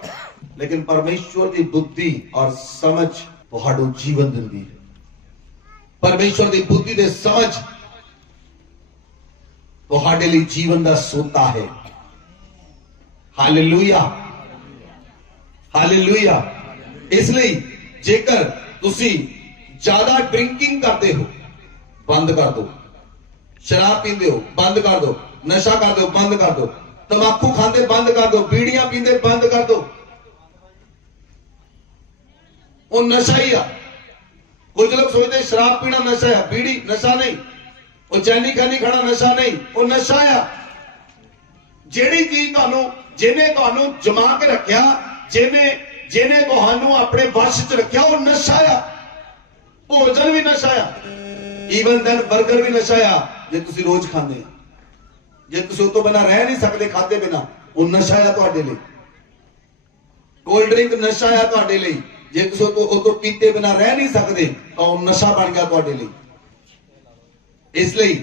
लेकिन परमेश्वर की बुद्धि और समझ तुहाडू जीवन दिंदी है। परमेश्वर की बुद्धि दे समझ तुहाडे लिए जीवन का सोता है। Hallelujah, hallelujah. इसलिए जेकर तुसी ज्यादा ड्रिंकिंग करते हो बंद कर दो, शराब पींदे हो बंद कर दो, नशा करते हो बंद कर दो, तंबाकू खाते बंद कर दो, बीड़ियां पींदे बंद कर दो। वो नशा ही आ। कुछ लोग सोचते शराब पीना नशा है, बीड़ी नशा नहीं, वो चैनी खानी खाना नशा नहीं, वो नशा आ। ਜਿਹੜੀ ਚੀਜ਼ ਤੁਹਾਨੂੰ ਜਿਹਨੇ ਤੁਹਾਨੂੰ ਜਮਾ ਕੇ ਰੱਖਿਆ, ਜਿਹਨੇ ਤੁਹਾਨੂੰ ਆਪਣੇ ਵਸ਼ ਚ ਰੱਖਿਆ, ਉਹ ਨਸ਼ਾ ਆ। ਭੋਜਨ ਵੀ ਨਸ਼ਾ ਆ, ਈਵਨ ਦੈਨ 버ਗਰ ਵੀ ਨਸ਼ਾ ਆ ਜੇ ਤੁਸੀਂ ਰੋਜ਼ ਖਾਂਦੇ ਆ। ਜੇ ਤੁਸੀਂ ਉਹ ਤੋਂ ਬਿਨਾ ਰਹਿ ਨਹੀਂ ਸਕਦੇ ਖਾਦੇ ਬਿਨਾ, ਉਹ ਨਸ਼ਾ ਆ ਤੁਹਾਡੇ ਲਈ। ਕੋਲਡ ਡਰਿੰਕ ਨਸ਼ਾ ਆ ਤੁਹਾਡੇ ਲਈ, ਜੇ ਤੁਸੀਂ ਉਹ ਤੋਂ ਪੀਤੇ ਬਿਨਾ ਰਹਿ ਨਹੀਂ ਸਕਦੇ ਤਾਂ ਉਹ ਨਸ਼ਾ ਬਣ ਗਿਆ ਤੁਹਾਡੇ ਲਈ। ਇਸ ਲਈ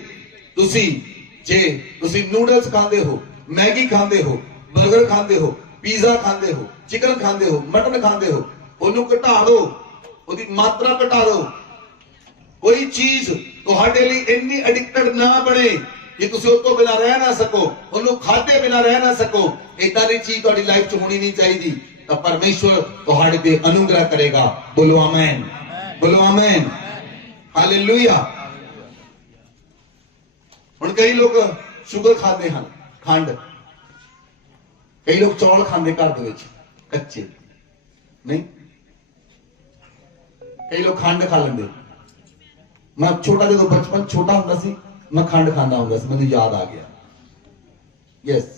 ਤੁਸੀਂ ਨੂਡਲਸ ਖਾਂਦੇ ਹੋ, मैगी खाते हो, बर्गर खाते हो, पिज़्ज़ा खाते हो, चिकन खाते हो, मटन खाते हो, उन्होंने घटा दो, उसकी मात्रा घटा दो। कोई चीज तुहाडे लिए इतनी एडिक्टेड ना बने कि तुसी उस तो बिना रह ना सको, उन्होंने खाते बिना रह ना सको। इतना दी चीज तुहाडी लाइफ च होनी नहीं चाहिए, तो परमेश्वर तुहाडे ते अनुग्रह करेगा। बोलो आमीन, बोलो आमीन, हालेलुया। हुण कई लोग शुगर खाते हैं, खंड, कई लोग चौल खाते घर दे विच कच्चे नहीं, कई लोग खंड खा लेंगे। मैं छोटा जो बचपन छोटा होंदा सी, मैं खंड खांदा होंदा सी, मैनूं याद आ गया। यस,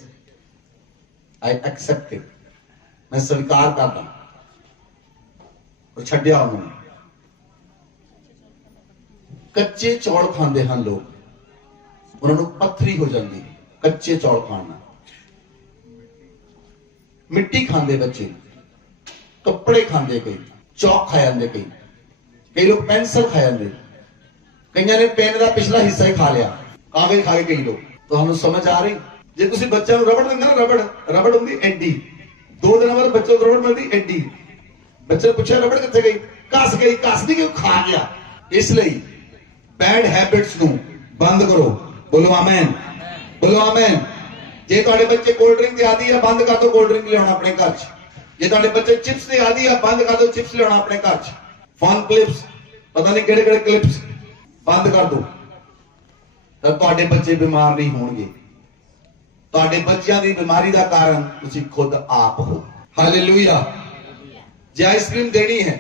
आई एक्सेप्ट इट, मैं स्वीकार करता और छड्डिया उन्होंने। कच्चे चौल खांदे हैं लोग, उन्होंने पत्थरी हो जाती कच्चे चौल खाना। मिट्टी खांदे बच्चे, कपड़े खांदे, कई चौक खा जाते, कई लोग पेंसिल खा जाते, कई ने पेन का पिछला हिस्सा ही खा लिया, कागज खा के कई लोग। तो हमें समझ आ रही, जे तुसी बच्चे को रबड़ देंगे ना, रबड़ होंगी एडी, 2 दिन बाद बच्चे को रबड़ मिलती एडी, बच्चे ने पूछा रबड़ कितने गई, कस गई, कस नहीं गई, खा गया। इसलिए बैड हैबिट्स नूं बंद करो। बोलो आमीन, बोलो आमीन। जे तुहाडे बच्चे कोल्ड ड्रिंक के आदी है, बंद कर दो कोल्ड ड्रिंक लियाना अपने घर च। जे तुहाडे बच्चे चिप्स के आदी है, बंद कर दो चिप्स लियाना अपने घर च। फन क्लिप्स, पता नहीं किहड़े किहड़े क्लिप्स, बंद कर दो, तो तुहाडे बच्चे बीमार नहीं होणगे। तुहाडे बच्चों की बीमारी का कारण तुसीं खुद आप हो। हालेलुया। जे आइसक्रीम देनी है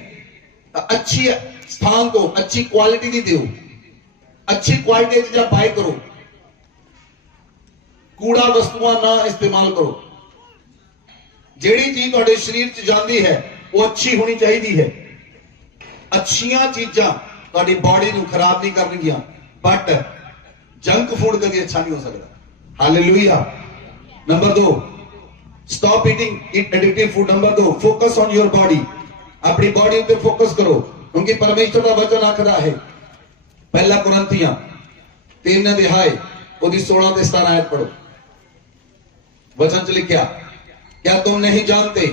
तो अच्छी स्थान को अच्छी क्वालिटी की दियो, अच्छी क्वालिटी की चीज़ां बाय करो, कूड़ा वस्तुआं ना इस्तेमाल करो। जेड़ी चीज तुहाडे शरीर च जाती है वो अच्छी होनी चाहिए है। अच्छियां चीजां तुहाडी बॉडी नूं खराब नहीं करनगियां, बट जंक फूड कभी अच्छा नहीं हो सकता। Hallelujah. Number 2, stop eating addictive food. Number 2, focus on your body. अपनी बॉडी पे फोकस करो, क्योंकि परमेश्वर का वचन आखदा है, पहला कुरंथियां 3 उसकी 16 से 17 आयत पढ़ो। वचन च लिखा, क्या तुम नहीं जानते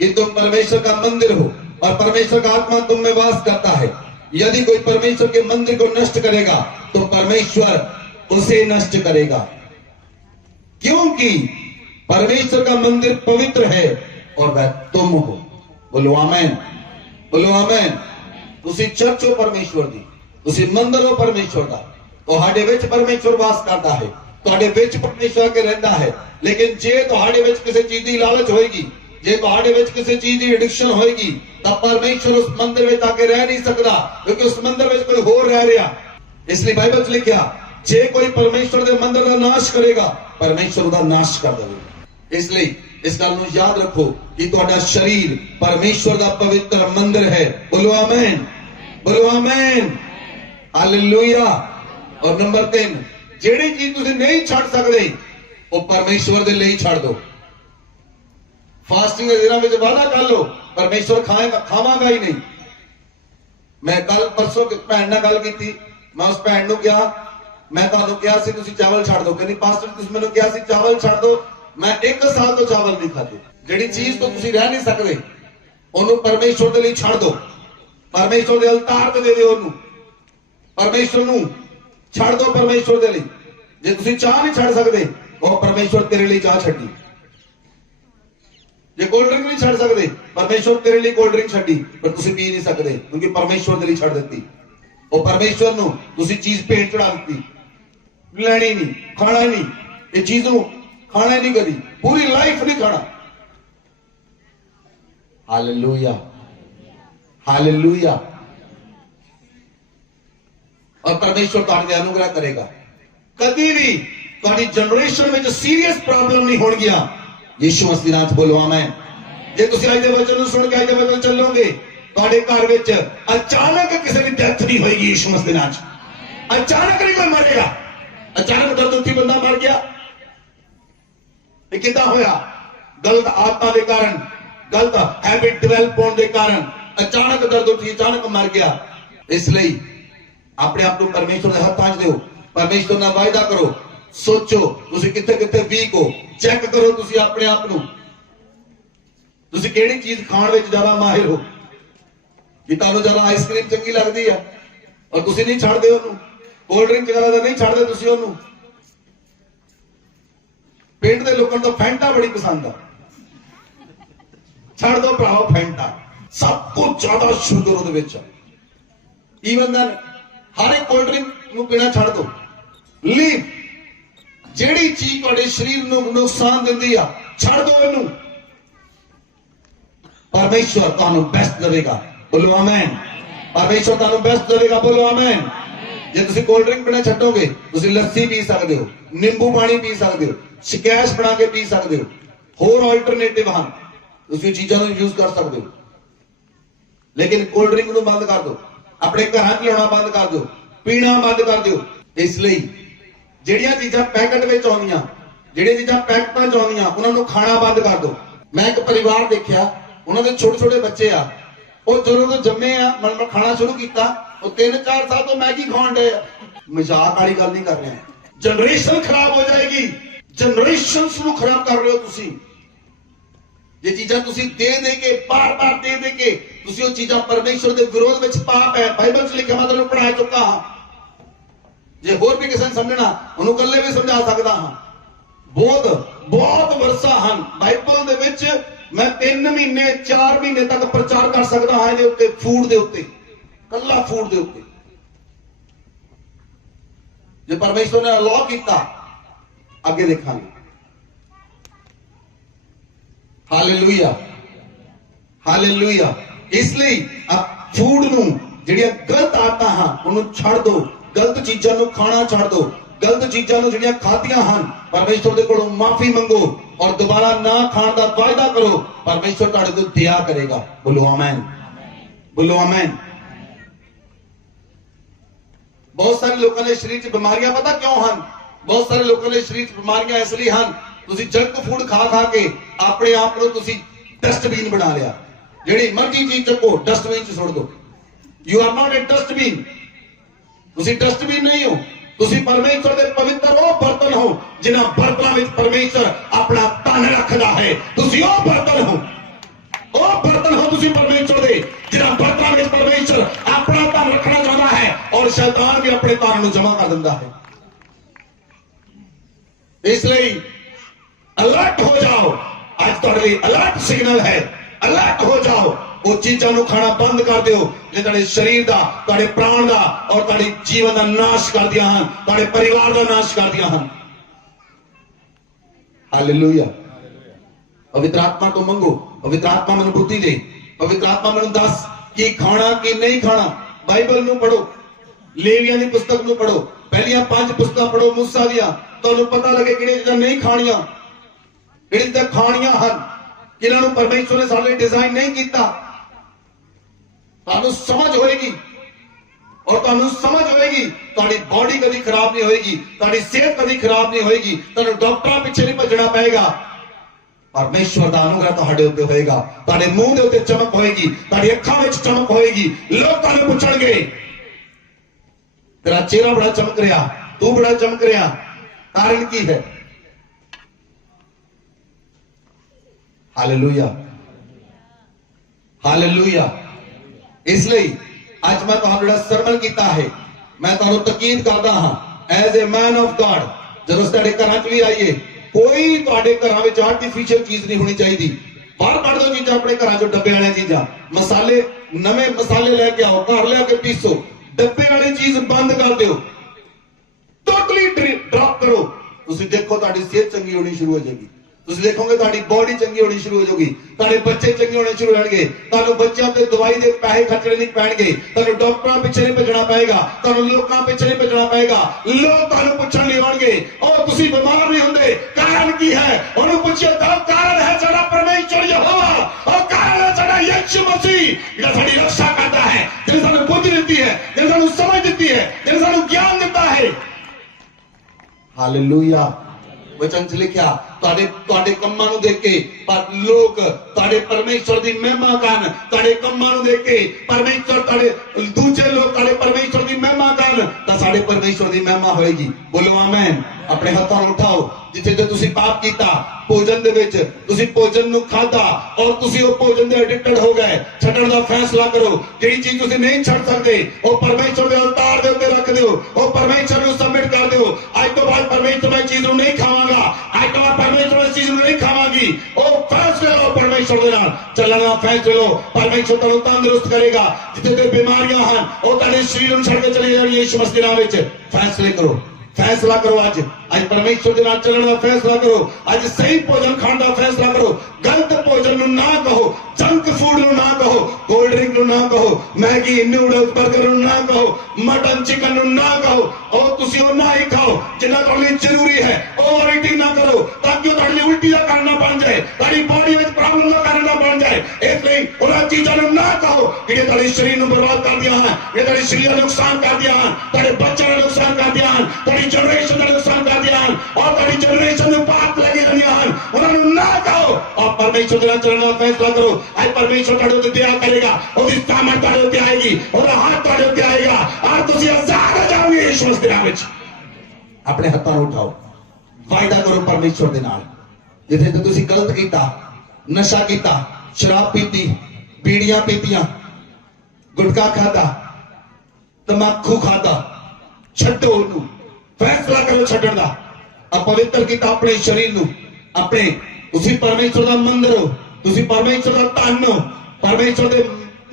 कि तुम परमेश्वर का मंदिर हो और परमेश्वर का आत्मा तुम में वास करता है? यदि कोई परमेश्वर के मंदिर को नष्ट करेगा तो परमेश्वर उसे नष्ट करेगा, क्योंकि परमेश्वर का मंदिर पवित्र है और वह तुम हो। बोलो आमीन, बोलो आमीन। तुसी चर्च हो परमेश्वर दी, तुसी मंदिर हो परमेश्वर दा, तुहाडे विच परमेश्वर वास करता है, तुहाडे विच परमेश्वर के रहता है। लेकिन जे तुहाडे विच किसी चीज की लालच होएगी, जे तुहाडे विच किसी चीज की एडिक्शन होएगी, तब परमेश्वर उस मंदिर में आके रह नहीं सकता, क्योंकि उस मंदिर में कोई होर रह रहा। इसलिए बाइबल च लिखा, जे कोई परमेश्वर के मंदिर का नाश करेगा परमेश्वर उसका नाश कर देगा। इसलिए इस गल नूं याद रखो कि तुहाडा शरीर परमेश्वर का पवित्र मंदिर है। बोलो आमीन, बोलो आमीन, हालेलुया। और नंबर 3, जेड़ी चीज तुसीं नहीं छड़ सकदे वो परमेश्वर दे लिए छड़ दो। फास्टिंग के दिनों में वादा कर लो, परमेश्वर खाएगा, खावांगा ही नहीं। मैं कल परसों भैन नाल गल की, मैं उस भैन नूं कहा मैं ਤੁਹਾਨੂੰ ਕਿਹਾ ਸੀ ਤੁਸੀਂ ਚਾਵਲ ਛੱਡ ਦਿਓ, ਕਹਿੰਦੀ ਪਾਸਟਰ ਤੁਸੀਂ ਮੈਨੂੰ ਕਿਹਾ ਸੀ ਚਾਵਲ ਛੱਡ ਦਿਓ, ਮੈਂ 1 ਸਾਲ ਤੋਂ ਚਾਵਲ ਨਹੀਂ ਖਾਦੇ। ਜਿਹੜੀ ਚੀਜ਼ ਤੋਂ ਤੁਸੀਂ ਰਹਿ ਨਹੀਂ ਸਕਦੇ ਉਹਨੂੰ ਪਰਮੇਸ਼ਵਰ ਦੇ ਲਈ ਛੱਡ ਦਿਓ, ਪਰਮੇਸ਼ਵਰ ਦੇ ਅਲਤਾਰ ਤੇ ਦੇ ਦਿਓ ਉਹਨੂੰ, ਪਰਮੇਸ਼ਵਰ ਨੂੰ ਛੱਡ ਦਿਓ ਪਰਮੇਸ਼ਵਰ ਦੇ ਲਈ। ਜੇ ਤੁਸੀਂ ਚਾਹ ਨਹੀਂ ਛੱਡ ਸਕਦੇ ਉਹ ਪਰਮੇਸ਼ਵਰ ਤੇਰੇ ਲਈ ਚਾਹ ਛੱਡੀ। ਜੇ ਕੋਲਡ ਡਰਿੰਕ ਨਹੀਂ ਛੱਡ ਸਕਦੇ ਪਰਮੇਸ਼ਵਰ ਤੇਰੇ ਲਈ ਕੋਲਡ ਡਰਿੰਕ ਛੱਡੀ, ਪਰ ਤੁਸੀਂ ਪੀ ਨਹੀਂ ਸਕਦੇ ਕਿਉਂਕਿ ਪਰਮੇਸ਼ਵਰ ਦੇ ਲਈ ਛੱਡ ਦਿੱਤੀ। ਉਹ ਪਰਮੇਸ਼ਵਰ ਨੂੰ ਤੁਸੀਂ ਚੀਜ਼ ਭੇਟ ਚੜਾ ਦਿੱਤੀ, ਲੈਣੀ ਨਹੀਂ, ਖਾਣਾ ਨਹੀਂ, ਇਹ ਚੀਜ਼ ਨੂੰ ਖਾਣਾ ਨਹੀਂ, ਕਦੀ ਪੂਰੀ ਲਾਈਫ ਨਹੀਂ ਖਾਣਾ। Hallelujah, hallelujah. और परमेश्वर ਤੁਹਾਡੇ ਤੇ ਅਨੁਗ੍ਰਹ ਕਰੇਗਾ। ਕਦੀ ਵੀ ਤੁਹਾਡੀ ਜਨਰੇਸ਼ਨ ਵਿੱਚ ਸੀਰੀਅਸ ਪ੍ਰੋਬਲਮ ਨਹੀਂ ਹੋਣਗੀਆਂ। ਯਿਸੂ ਮਸੀਹ ਨਾਮ ਬੋਲੋ ਆਮੇਨ। ਜੇ ਤੁਸੀਂ ਅੱਜ ਦੇ ਵਚਨ ਨੂੰ ਸੁਣ ਕੇ ਅੱਜ ਦੇ ਵਚਨ ਚੱਲੋਗੇ ਤੁਹਾਡੇ ਘਰ ਵਿੱਚ ਅਚਾਨਕ ਕਿਸੇ ਦੀ ਡੈਥ ਨਹੀਂ ਹੋਏਗੀ। ਯਿਸੂ ਮਸੀਹ ਨਾਮ ਅਚਾਨਕ ਨਹੀਂ ਕੋਈ ਮਰੇਗਾ। ਅਚਾਨਕ ਦਰਦ ਬੰਦਾ ਮਰ ਗਿਆ, ਇਹ ਕਿੱਦਾਂ ਹੋਇਆ? ਗਲਤ ਆਦਤਾਂ ਦੇ ਕਾਰਨ, ਗਲਤ ਹੈਬਿਟ ਡਿਵੈਲਪ ਹੋਣ ਦੇ ਕਾਰਨ ਅਚਾਨਕ ਦਰਦ ਉੱਠੀ, ਅਚਾਨਕ ਮਰ ਗਿਆ। ਇਸ ਲਈ ਆਪਣੇ ਆਪ ਨੂੰ ਪਰਮੇਸ਼ਵਰ ਦੇ ਹੱਥਾਂ 'ਚ ਦਿਓ, ਪਰਮੇਸ਼ਵਰ ਨਾਲ ਵਾਅਦਾ ਕਰੋ, ਸੋਚੋ ਤੁਸੀਂ ਕਿੱਥੇ ਕਿੱਥੇ ਵੀਕ ਹੋ, ਚੈੱਕ ਕਰੋ ਤੁਸੀਂ ਆਪਣੇ ਆਪ ਨੂੰ, ਤੁਸੀਂ ਕਿਹੜੀ ਚੀਜ਼ ਖਾਣ ਵਿੱਚ ਜ਼ਿਆਦਾ ਮਾਹਿਰ ਹੋ। ਜੇ ਤੁਹਾਨੂੰ ਜ਼ਿਆਦਾ ਆਈਸਕ੍ਰੀਮ ਚੰਗੀ ਲੱਗਦੀ ਹੈ ਔਰ ਤੁਸੀਂ ਨਹੀਂ ਛੱਡਦੇ ਉਹਨੂੰ, ਕੋਲਡ ਡਰਿੰਕ ਜ਼ਿਆਦਾ ਨਹੀਂ ਛੱਡਦੇ ਤੁਸੀਂ ਉਹਨੂੰ। ਪਿੰਡ ਦੇ ਲੋਕਾਂ ਨੂੰ ਫੈਂਟਾ ਬੜੀ ਪਸੰਦ ਆ, ਛੱਡ ਦੋ ਭਰਾਓ ਫੈਂਟਾ, ਸਭ ਤੋਂ ਜ਼ਿਆਦਾ ਸ਼ੂਗਰ ਉਹਦੇ ਵਿੱਚ। ਈਵਨ ਦੈਨ ਹਰ ਇੱਕ ਕੋਲਡ ਡਰਿੰਕ ਨੂੰ ਪੀਣਾ ਛੱਡ ਦੋ। ਲੀਵ, ਜਿਹੜੀ ਚੀਜ਼ ਤੁਹਾਡੇ ਸਰੀਰ ਨੂੰ ਨੁਕਸਾਨ ਦਿੰਦੀ ਆ ਛੱਡ ਦੋ ਇਹਨੂੰ। ਪਰਮੇਸ਼ਵਰ ਤੁਹਾਨੂੰ ਬੈਸਟ ਦੇਵੇਗਾ, ਬੋਲੋ ਆਮੇਨ। ਪਰਮੇਸ਼ਵਰ ਤੁਹਾਨੂੰ ਬੈਸਟ ਦੇਵੇਗਾ, ਬੋਲੋ ਆਮੇਨ। ਜੇ ਤੁਸੀਂ ਕੋਲਡ ਡਰਿੰਕ ਪੀਣਾ ਛੱਡੋਗੇ ਤੁਸੀਂ ਲੱਸੀ ਪੀ ਸਕਦੇ ਹੋ, ਨਿੰਬੂ ਪਾਣੀ ਪੀ ਸਕਦੇ ਹੋ, ਸ਼ਿਕੈਸ਼ ਬਣਾ ਕੇ ਪੀ ਸਕਦੇ ਹੋ, ਹੋਰ ਆਲਟਰਨੇਟਿਵ ਹਨ, ਤੁਸੀਂ ਚੀਜ਼ਾਂ ਨੂੰ ਯੂਜ਼ ਕਰ ਸਕਦੇ ਹੋ। ਲੇਕਿਨ ਕੋਲਡ ਡਰਿੰਕ ਨੂੰ ਬੰਦ ਕਰ ਦਿਓ, ਆਪਣੇ ਘਰਾਂ 'ਚ ਲਿਆਉਣਾ ਬੰਦ ਕਰ ਦਿਓ, ਪੀਣਾ ਬੰਦ ਕਰ ਦਿਓ। ਇਸ ਲਈ ਜਿਹੜੀਆਂ ਚੀਜ਼ਾਂ ਪੈਕਟ ਵਿੱਚ ਆਉਂਦੀਆਂ, ਜਿਹੜੀਆਂ ਚੀਜ਼ਾਂ ਪੈਕਟਾਂ 'ਚ ਆਉਂਦੀਆਂ ਉਹਨਾਂ ਨੂੰ ਖਾਣਾ ਬੰਦ ਕਰ ਦਿਓ। ਮੈਂ ਇੱਕ ਪਰਿਵਾਰ ਦੇਖਿਆ, ਉਹਨਾਂ ਦੇ ਛੋਟੇ ਛੋਟੇ ਬੱਚੇ ਆ, ਉਹ ਜਦੋਂ ਤੋਂ ਜੰਮੇ ਆ ਮਤਲਬ ਖਾਣਾ ਸ਼ੁਰੂ ਕੀਤਾ, ਉਹ 3-4 ਸਾਲ ਤੋਂ ਮੈਗੀ ਖਾਣ ਡੇ ਆ। ਮਜ਼ਾਕ ਵਾਲੀ ਗੱਲ ਨਹੀਂ ਕਰ ਰਿਹਾ, ਜਨਰੇਸ਼ਨ ਖਰਾਬ ਹੋ ਜਾਏਗੀ। ਜਨਰੇਸ਼ਨ ਨੂੰ ਖਰਾਬ ਕਰ ਰਹੇ ਹੋ ਤੁਸੀਂ। ये चीजा तुसी दे दे के बार बार दे दे के तुसी वो चीजा परमेश्वर के विरोध में पाप है। बाइबल च लिखा मैं तेन पढ़ा चुका हाँ, जे होर भी किसी ने समझना उन्होंने कल्ले भी समझा सकता हाँ। बहुत बहुत वर्षा हैं बाइबल दे विच, मैं 3 महीने 4 महीने तक प्रचार कर सकता हाँ इहदे उत्ते, फूड दे उत्ते, कल्ला फूड दे उत्ते। जे परमेश्वर ने अलाउ किया अगे देखांगे। Hallelujah, hallelujah. इसलिए आप फूड नूं जिहड़ियां गलत आदतां हां उन्होंने छड़ दो, गलत चीजां नूं खाना छड़ दो, गलत चीजां नूं जिहड़ियां खादियां हन परमेश्वर दे कोलों माफी मंगो और दोबारा ना खाण दा वायदा करो। परमेश्वर तुहाडे तो दया करेगा। बोलो आमीन, बोलो आमीन। बहुत सारे लोगों के शरीर च बीमारियां पता क्यों हन? बहुत सारे लोगों के शरीर च बीमारियां इसलिए हन ਤੁਸੀਂ ਜੰਕ ਫੂਡ ਖਾ ਖਾ ਕੇ ਆਪਣੇ ਆਪ ਨੂੰ ਤੁਸੀਂ ਡਸਟਬਿਨ ਬਣਾ ਲਿਆ। ਜਿਹੜੀ ਮਰਜ਼ੀ ਚੀਜ਼ ਚੱਕੋ ਡਸਟਬਿਨ 'ਚ ਸੁੱਟ ਦਿਓ। You are not a dustbin, ਤੁਸੀਂ ਡਸਟਬਿਨ ਨਹੀਂ ਹੋ। ਤੁਸੀਂ ਪਰਮੇਸ਼ਰ ਦੇ ਪਵਿੱਤਰ ਉਹ ਬਰਤਨ ਹੋ ਜਿਨ੍ਹਾਂ ਬਰਤਨਾਂ ਵਿੱਚ ਪਰਮੇਸ਼ਰ ਆਪਣਾ ਧਨ ਰੱਖਦਾ ਹੈ। ਤੁਸੀਂ ਉਹ ਬਰਤਨ ਹੋ, ਉਹ ਬਰਤਨ ਹੋ ਤੁਸੀਂ ਪਰਮੇਸ਼ਰ ਦੇ ਜਿਨ੍ਹਾਂ ਬਰਤਨਾਂ ਵਿੱਚ ਪਰਮੇਸ਼ਰ ਆਪਣਾ ਧਨ ਰੱਖਣਾ ਚਾਹੁੰਦਾ ਹੈ ਔਰ ਸ਼ੈਤਾਨ ਵੀ ਆਪਣੇ ਧਨ ਨੂੰ ਜਮ੍ਹਾਂ ਕਰ ਦਿੰਦਾ ਹੈ। ਇਸ ਲਈ अलर्ट हो जाओ, आज तुहाडे लई अलर्ट सिग्नल है। अलर्ट हो जाओ, वो चीज़ों को खाना बंद कर दो जो तुहाडे शरीर का, तुहाडे प्राण का और तुहाडे जीवन का नाश कर दिया हैं, तुहाडे परिवार का नाश कर दिया हैं। हालेलुया। पवित्र आत्मा को मंगो, पवित्र आत्मा मैनूं बुद्धि दे, पवित्र आत्मा मैनूं दस कि खाना कि नहीं खाना। बाइबल नूं पढ़ो, लेवियां दी पुस्तक नूं पढ़ो, पहलियां 5 पुस्तकां पढ़ो मूसा दियां, तुहानूं पता लगे किहड़ियां चीज़ां नहीं खाणियां, किहड़ियां चीज़ां खाणियां हन, जिन्हां नूं परमेश्वर ने साडे डिजाइन नहीं कीता। तुहानूं समझ होएगी और तुहानूं समझ होएगी, तुहाडी बॉडी कभी खराब नहीं होएगी, तुहाडी सेहत कभी खराब नहीं होएगी, तुहानूं डॉक्टरां पिछे नहीं भजना पएगा। परमेश्वर का अनुग्रह तुहाडे उत्ते होएगा, तुहाडे मूंह दे उत्ते चमक होएगी, तुहाडी अखां विच चमक होएगी। लोग तुहानूं पुछणगे तेरा चेहरा बड़ा चमक रहा, तू बड़ा चमक रहा, कारण की है? Hallelujah, hallelujah. इसलिए आज मैं तुहानू जिहड़ा सरमन कीता है, मैं तुहानू तकीद करदा हां as a man of God, जदों तुहाडे घरां च भी आइए, कोई तुहाडे घरां विच आर्टिफिशियल चीज नहीं होनी चाहिए। बाहर कढ दो चीजां अपने घरां चों, डब्बे वाली चीजां, मसाले, नवे मसाले लेके आओ, घर लेके पीसो, डब्बे वाली चीज बंद कर दो, टोटली ड्रॉप करो। तुसीं देखो तुहाडी सेहत चंगी होनी शुरू हो जाएगी, तुसीं देखोगे तुहाडी बॉडी चंगी होनी शुरू हो जाएगी, तुहाडे बच्चे चंगे होने शुरू होणगे, तुहानू बच्चों ते दवाई दे पैसे खर्चने नहीं पैणगे, तुहानू डॉक्टरां पिछे नहीं भजना पएगा, तुहानू लोकां पिछे नहीं भजना पएगा। लोग तुहानू पुछण लई आउणगे, ओ तुसीं बीमार नहीं हुंदे, कारण की है? उहनू पुछियो तां कारण है साडा परमेश्वर यहोवा, और कारण है साडा यीशु मसीह जिहड़ा साडी रक्षा करदा है, जिहने सानू बुद्धि दित्ती है, जिहने सानू समझ दित्ती है, जिहने सानू ज्ञान दित्ता है। हालेलुया। वचन च लिखिया तुहाडे कम्मां नूं देख के पर लोग तुहाडे परमेश्वर दी महिमा करन, तुहाडे कम्मां नूं देख के परमेश्वर तुहाडे दूजे लोग तुहाडे परमेश्वर दी महिमा करन तां साडे परमेश्वर दी महिमा होएगी। बोलो आमीन। अपने हत्थां नूं उठाओ, जिथे जे तुसीं पाप कीता, भोजन दे विच तुसीं भोजन नूं खादा और तुसीं ओ भोजन दे एडिक्टेड हो गए, छड्डण दा फैसला करो। जेहड़ी चीज तुसीं नहीं छड्ड सकदे, ओ परमेश्वर दे अलतार दे उत्ते रख दिओ, ओ परमेश्वर नूं सबमिट कर दिओ। अज तो बाद परमेश्वर मैं चीज नूं नहीं खावांगा, अज तो बाद परमेश्वर इस चीज नूं नहीं खावांगी। ओ फैसले लो परमेश्वर दे नाल चलण दा फैसले लो, परमेश्वर तुहानूं तंदुरुस्त करेगा। जिथे ते बीमारियां हन ओ तुहाडे शरीर नूं छड्ड के चले जाणगे यीशु मसीह दे नाम विच। फैसले करो, फैसला करो। अज परमेश्वर के नाल चलने का फैसला करो। अज सही भोजन खाने का फैसला करो। गलत भोजन नूं ना कहो, जंक फूड नूं ना कहो, कोल्ड ड्रिंक नूं ना कहो, मैगी नूडल्स बर्गर नूं ना कहो, मटन चिकन नूं ना कहो। और तुसीं ओ ना ही खाओ जिन्ना तुहाडे लिए जरूरी है। ओवर ईटिंग ना करो ताकि तुहाडे लिए उल्टी दा कारण ना बन जाए, तुहाडी बॉडी विच प्रॉब्लम दा कारण ना बन जाए। इसलिए उन्हां चीज़ां नूं ना कहो जिहड़े तुहाडे शरीर नूं बर्बाद करदियां हन, जिहड़े तुहाडे शरीर दा नुकसान करदियां हन, तुहाडे बच्चों दा नुकसान करदियां हन, तुहाडी जनरेशन दा नुकसान करदियां हन और तुहाडी जनरेशन नूं पाप लगी रहियां हन। उन्हां नूं ना कहो और परमेश्वर दे नाल चलण दा फैसला करो। आज परमेश्वर तुहाडे उत्ते दया करेगा, उसदी सामर्थ तुहाडे उत्ते आएगी, उसदा हाथ तुहाडे उत्ते आएगा और तुसीं आजाद हो जाओगे यीशु मसीह दे नाम विच। अपने हत्थां नूं उठाओ, वायदा करो परमेश्वर दे नाल। जिथे ते तुसीं गलत कीता, नशा कीता, शराब पीती, बीड़ियां पीतियां, गुटखा खादा, तंबाकू खादा, छड्डो उहनूं। फैसला करो छड्डण दा। अपवित्र कीता अपने शरीर नूं, अपने तुसीं परमेश्वर दा मंदिर हो, तुसीं परमेश्वर दा धन हो, परमेश्वर दे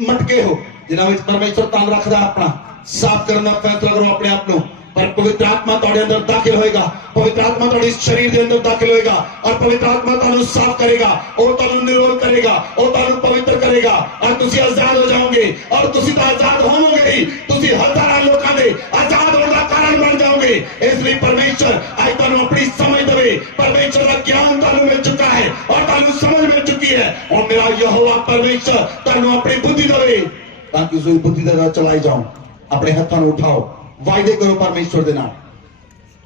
मटके हो जिन्हां विच परमेश्वर धन रखदा। अपना साफ करन दा फैसला करो अपने आप नूं। पर पवित्र आत्मा तुहाडे अंदर दाखिल होएगा, पवित्र आत्मा तुहाडे शरीर के अंदर दाखिल होएगा और पवित्र आत्मा तुहानूं साफ करेगा, और तुहानूं निरोध करेगा, और तुहानूं पवित्र करेगा और तुसीं आजाद हो जाओगे। और तुसीं तां आजाद होवोगे ही, तुसीं हजारां लोकां दे आजाद होण दा कारण बन जाओगे। इसलिए परमेश्वर आज तुहानूं अपनी समझ देवे। परमेश्वर दा ज्ञान तुहानूं मिल चुका है और तुहानूं समझ मिल चुकी है। और मेरा यहोवा परमेश्वर तुहानूं अपनी बुद्धि देवे ताकि उस बुद्धि दे नाल चलाई जाओ। अपने हत्थां नूं उठाओ, वायदे करो परमेश्वर दे नाल।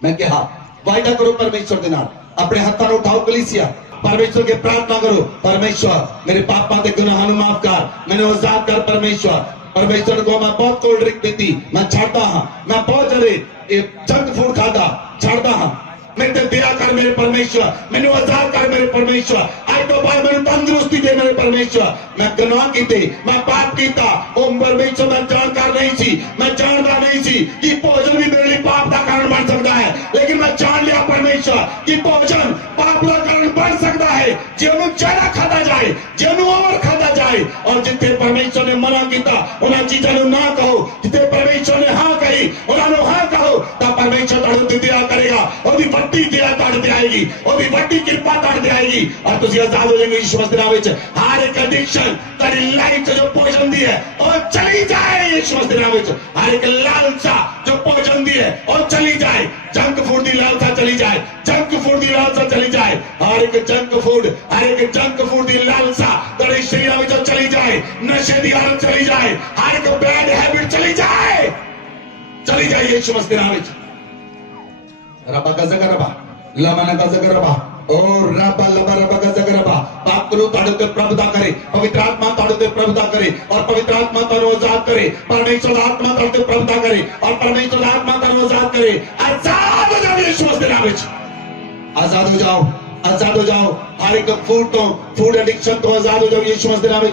मैं कहा वायदा करो परमेश्वर दे नाल। अपने हत्थां नूं उठाओ कलीसिया, परमेश्वर के प्रार्थना करो, परमेश्वर मेरे पापां ते गुनाहां नूं माफ कर, मैनूं आजाद कर। परमेश्वर परमेश्वर को मैं बहुत कोल्ड ड्रिंक पीती, मैं छाड़ता हाँ, मैं बहुत जरे जंक फूड खाता, छाड़ता हाँ। मेरे ते दया कर मेरे परमेश्वर, मैनूं आजाद कर मेरे परमेश्वर। आज तो बाद मैनूं तंदुरुस्ती दे मेरे परमेश्वर। मैं गुनाह कीते, मैं पाप कीता, ओ परमेश्वर मैं जानकार नहीं सी, मैं जानता नहीं सी कि भोजन भी मेरे लिए पाप का कारण बन सकता है। लेकिन मैं जान लिया परमेश्वर कि भोजन पाप का कारण बन सकता है जे उन्हें ज्यादा खाता जाए, जे उन्हें ओवर खाता जाए। और जिथे परमेश्वर ने मना किया उन्हें चीजों को ना कहो, जिथे परमेश्वर ने हाँ कही उन्होंने हाँ कहो, तो परमेश्वर तुहाडे उत्ते दया करेगा। और वड्डी दया तुहाडे ते आएगी, और वड्डी कृपा तुहाडे ते आएगी और तुसीं आजाद हो जाओगे यीशु मसीह दे नाम विच। हर एक एडिक्शन तुहाडी लाइफ जो भोजन दी है और चली जाए यीशु मसीह दे नाम विच। हर एक लालसा जो भोजन दी है और चली जाए, जंक फूड की लालसा चली जाए, जंक फूड की लालसा चली जाए। हर एक जंक फूड, हर एक जंक फूड की लालसा तेरे शरीर में चली जाए, नशे की आदत चली जाए, हर एक बैड हैबिट चली जाए, चली जाए यीशु मसीह दे नाम विच। रबा का ज़करबा, लमना का ज़करबा, और रब लबा रबा गजगरबा बाप करो ਤੁਹਾਡੇ ਤੇ ਪ੍ਰਭਤਾ ਕਰੇ ਪਵਿੱਤਰ ਆਤਮਾ ਤੁਹਾਡੇ ਤੇ ਪ੍ਰਭਤਾ ਕਰੇ और पवित्र आत्मा ਤੁਹਾਨੂੰ आजाद करे परमेश्वर आत्मा ਤੁਹਾਡੇ ਤੇ ਪ੍ਰਭਤਾ ਕਰੇ और परमेश्वर आत्मा ਤੁਹਾਨੂੰ आजाद करे आजाद हो जाओ यीशु मसीह ਦੇ ਨਾਮ ਵਿੱਚ आजाद हो जाओ हर एक फूड एडिक्शन तो आजाद हो जाओ यीशु मसीह के नाम में।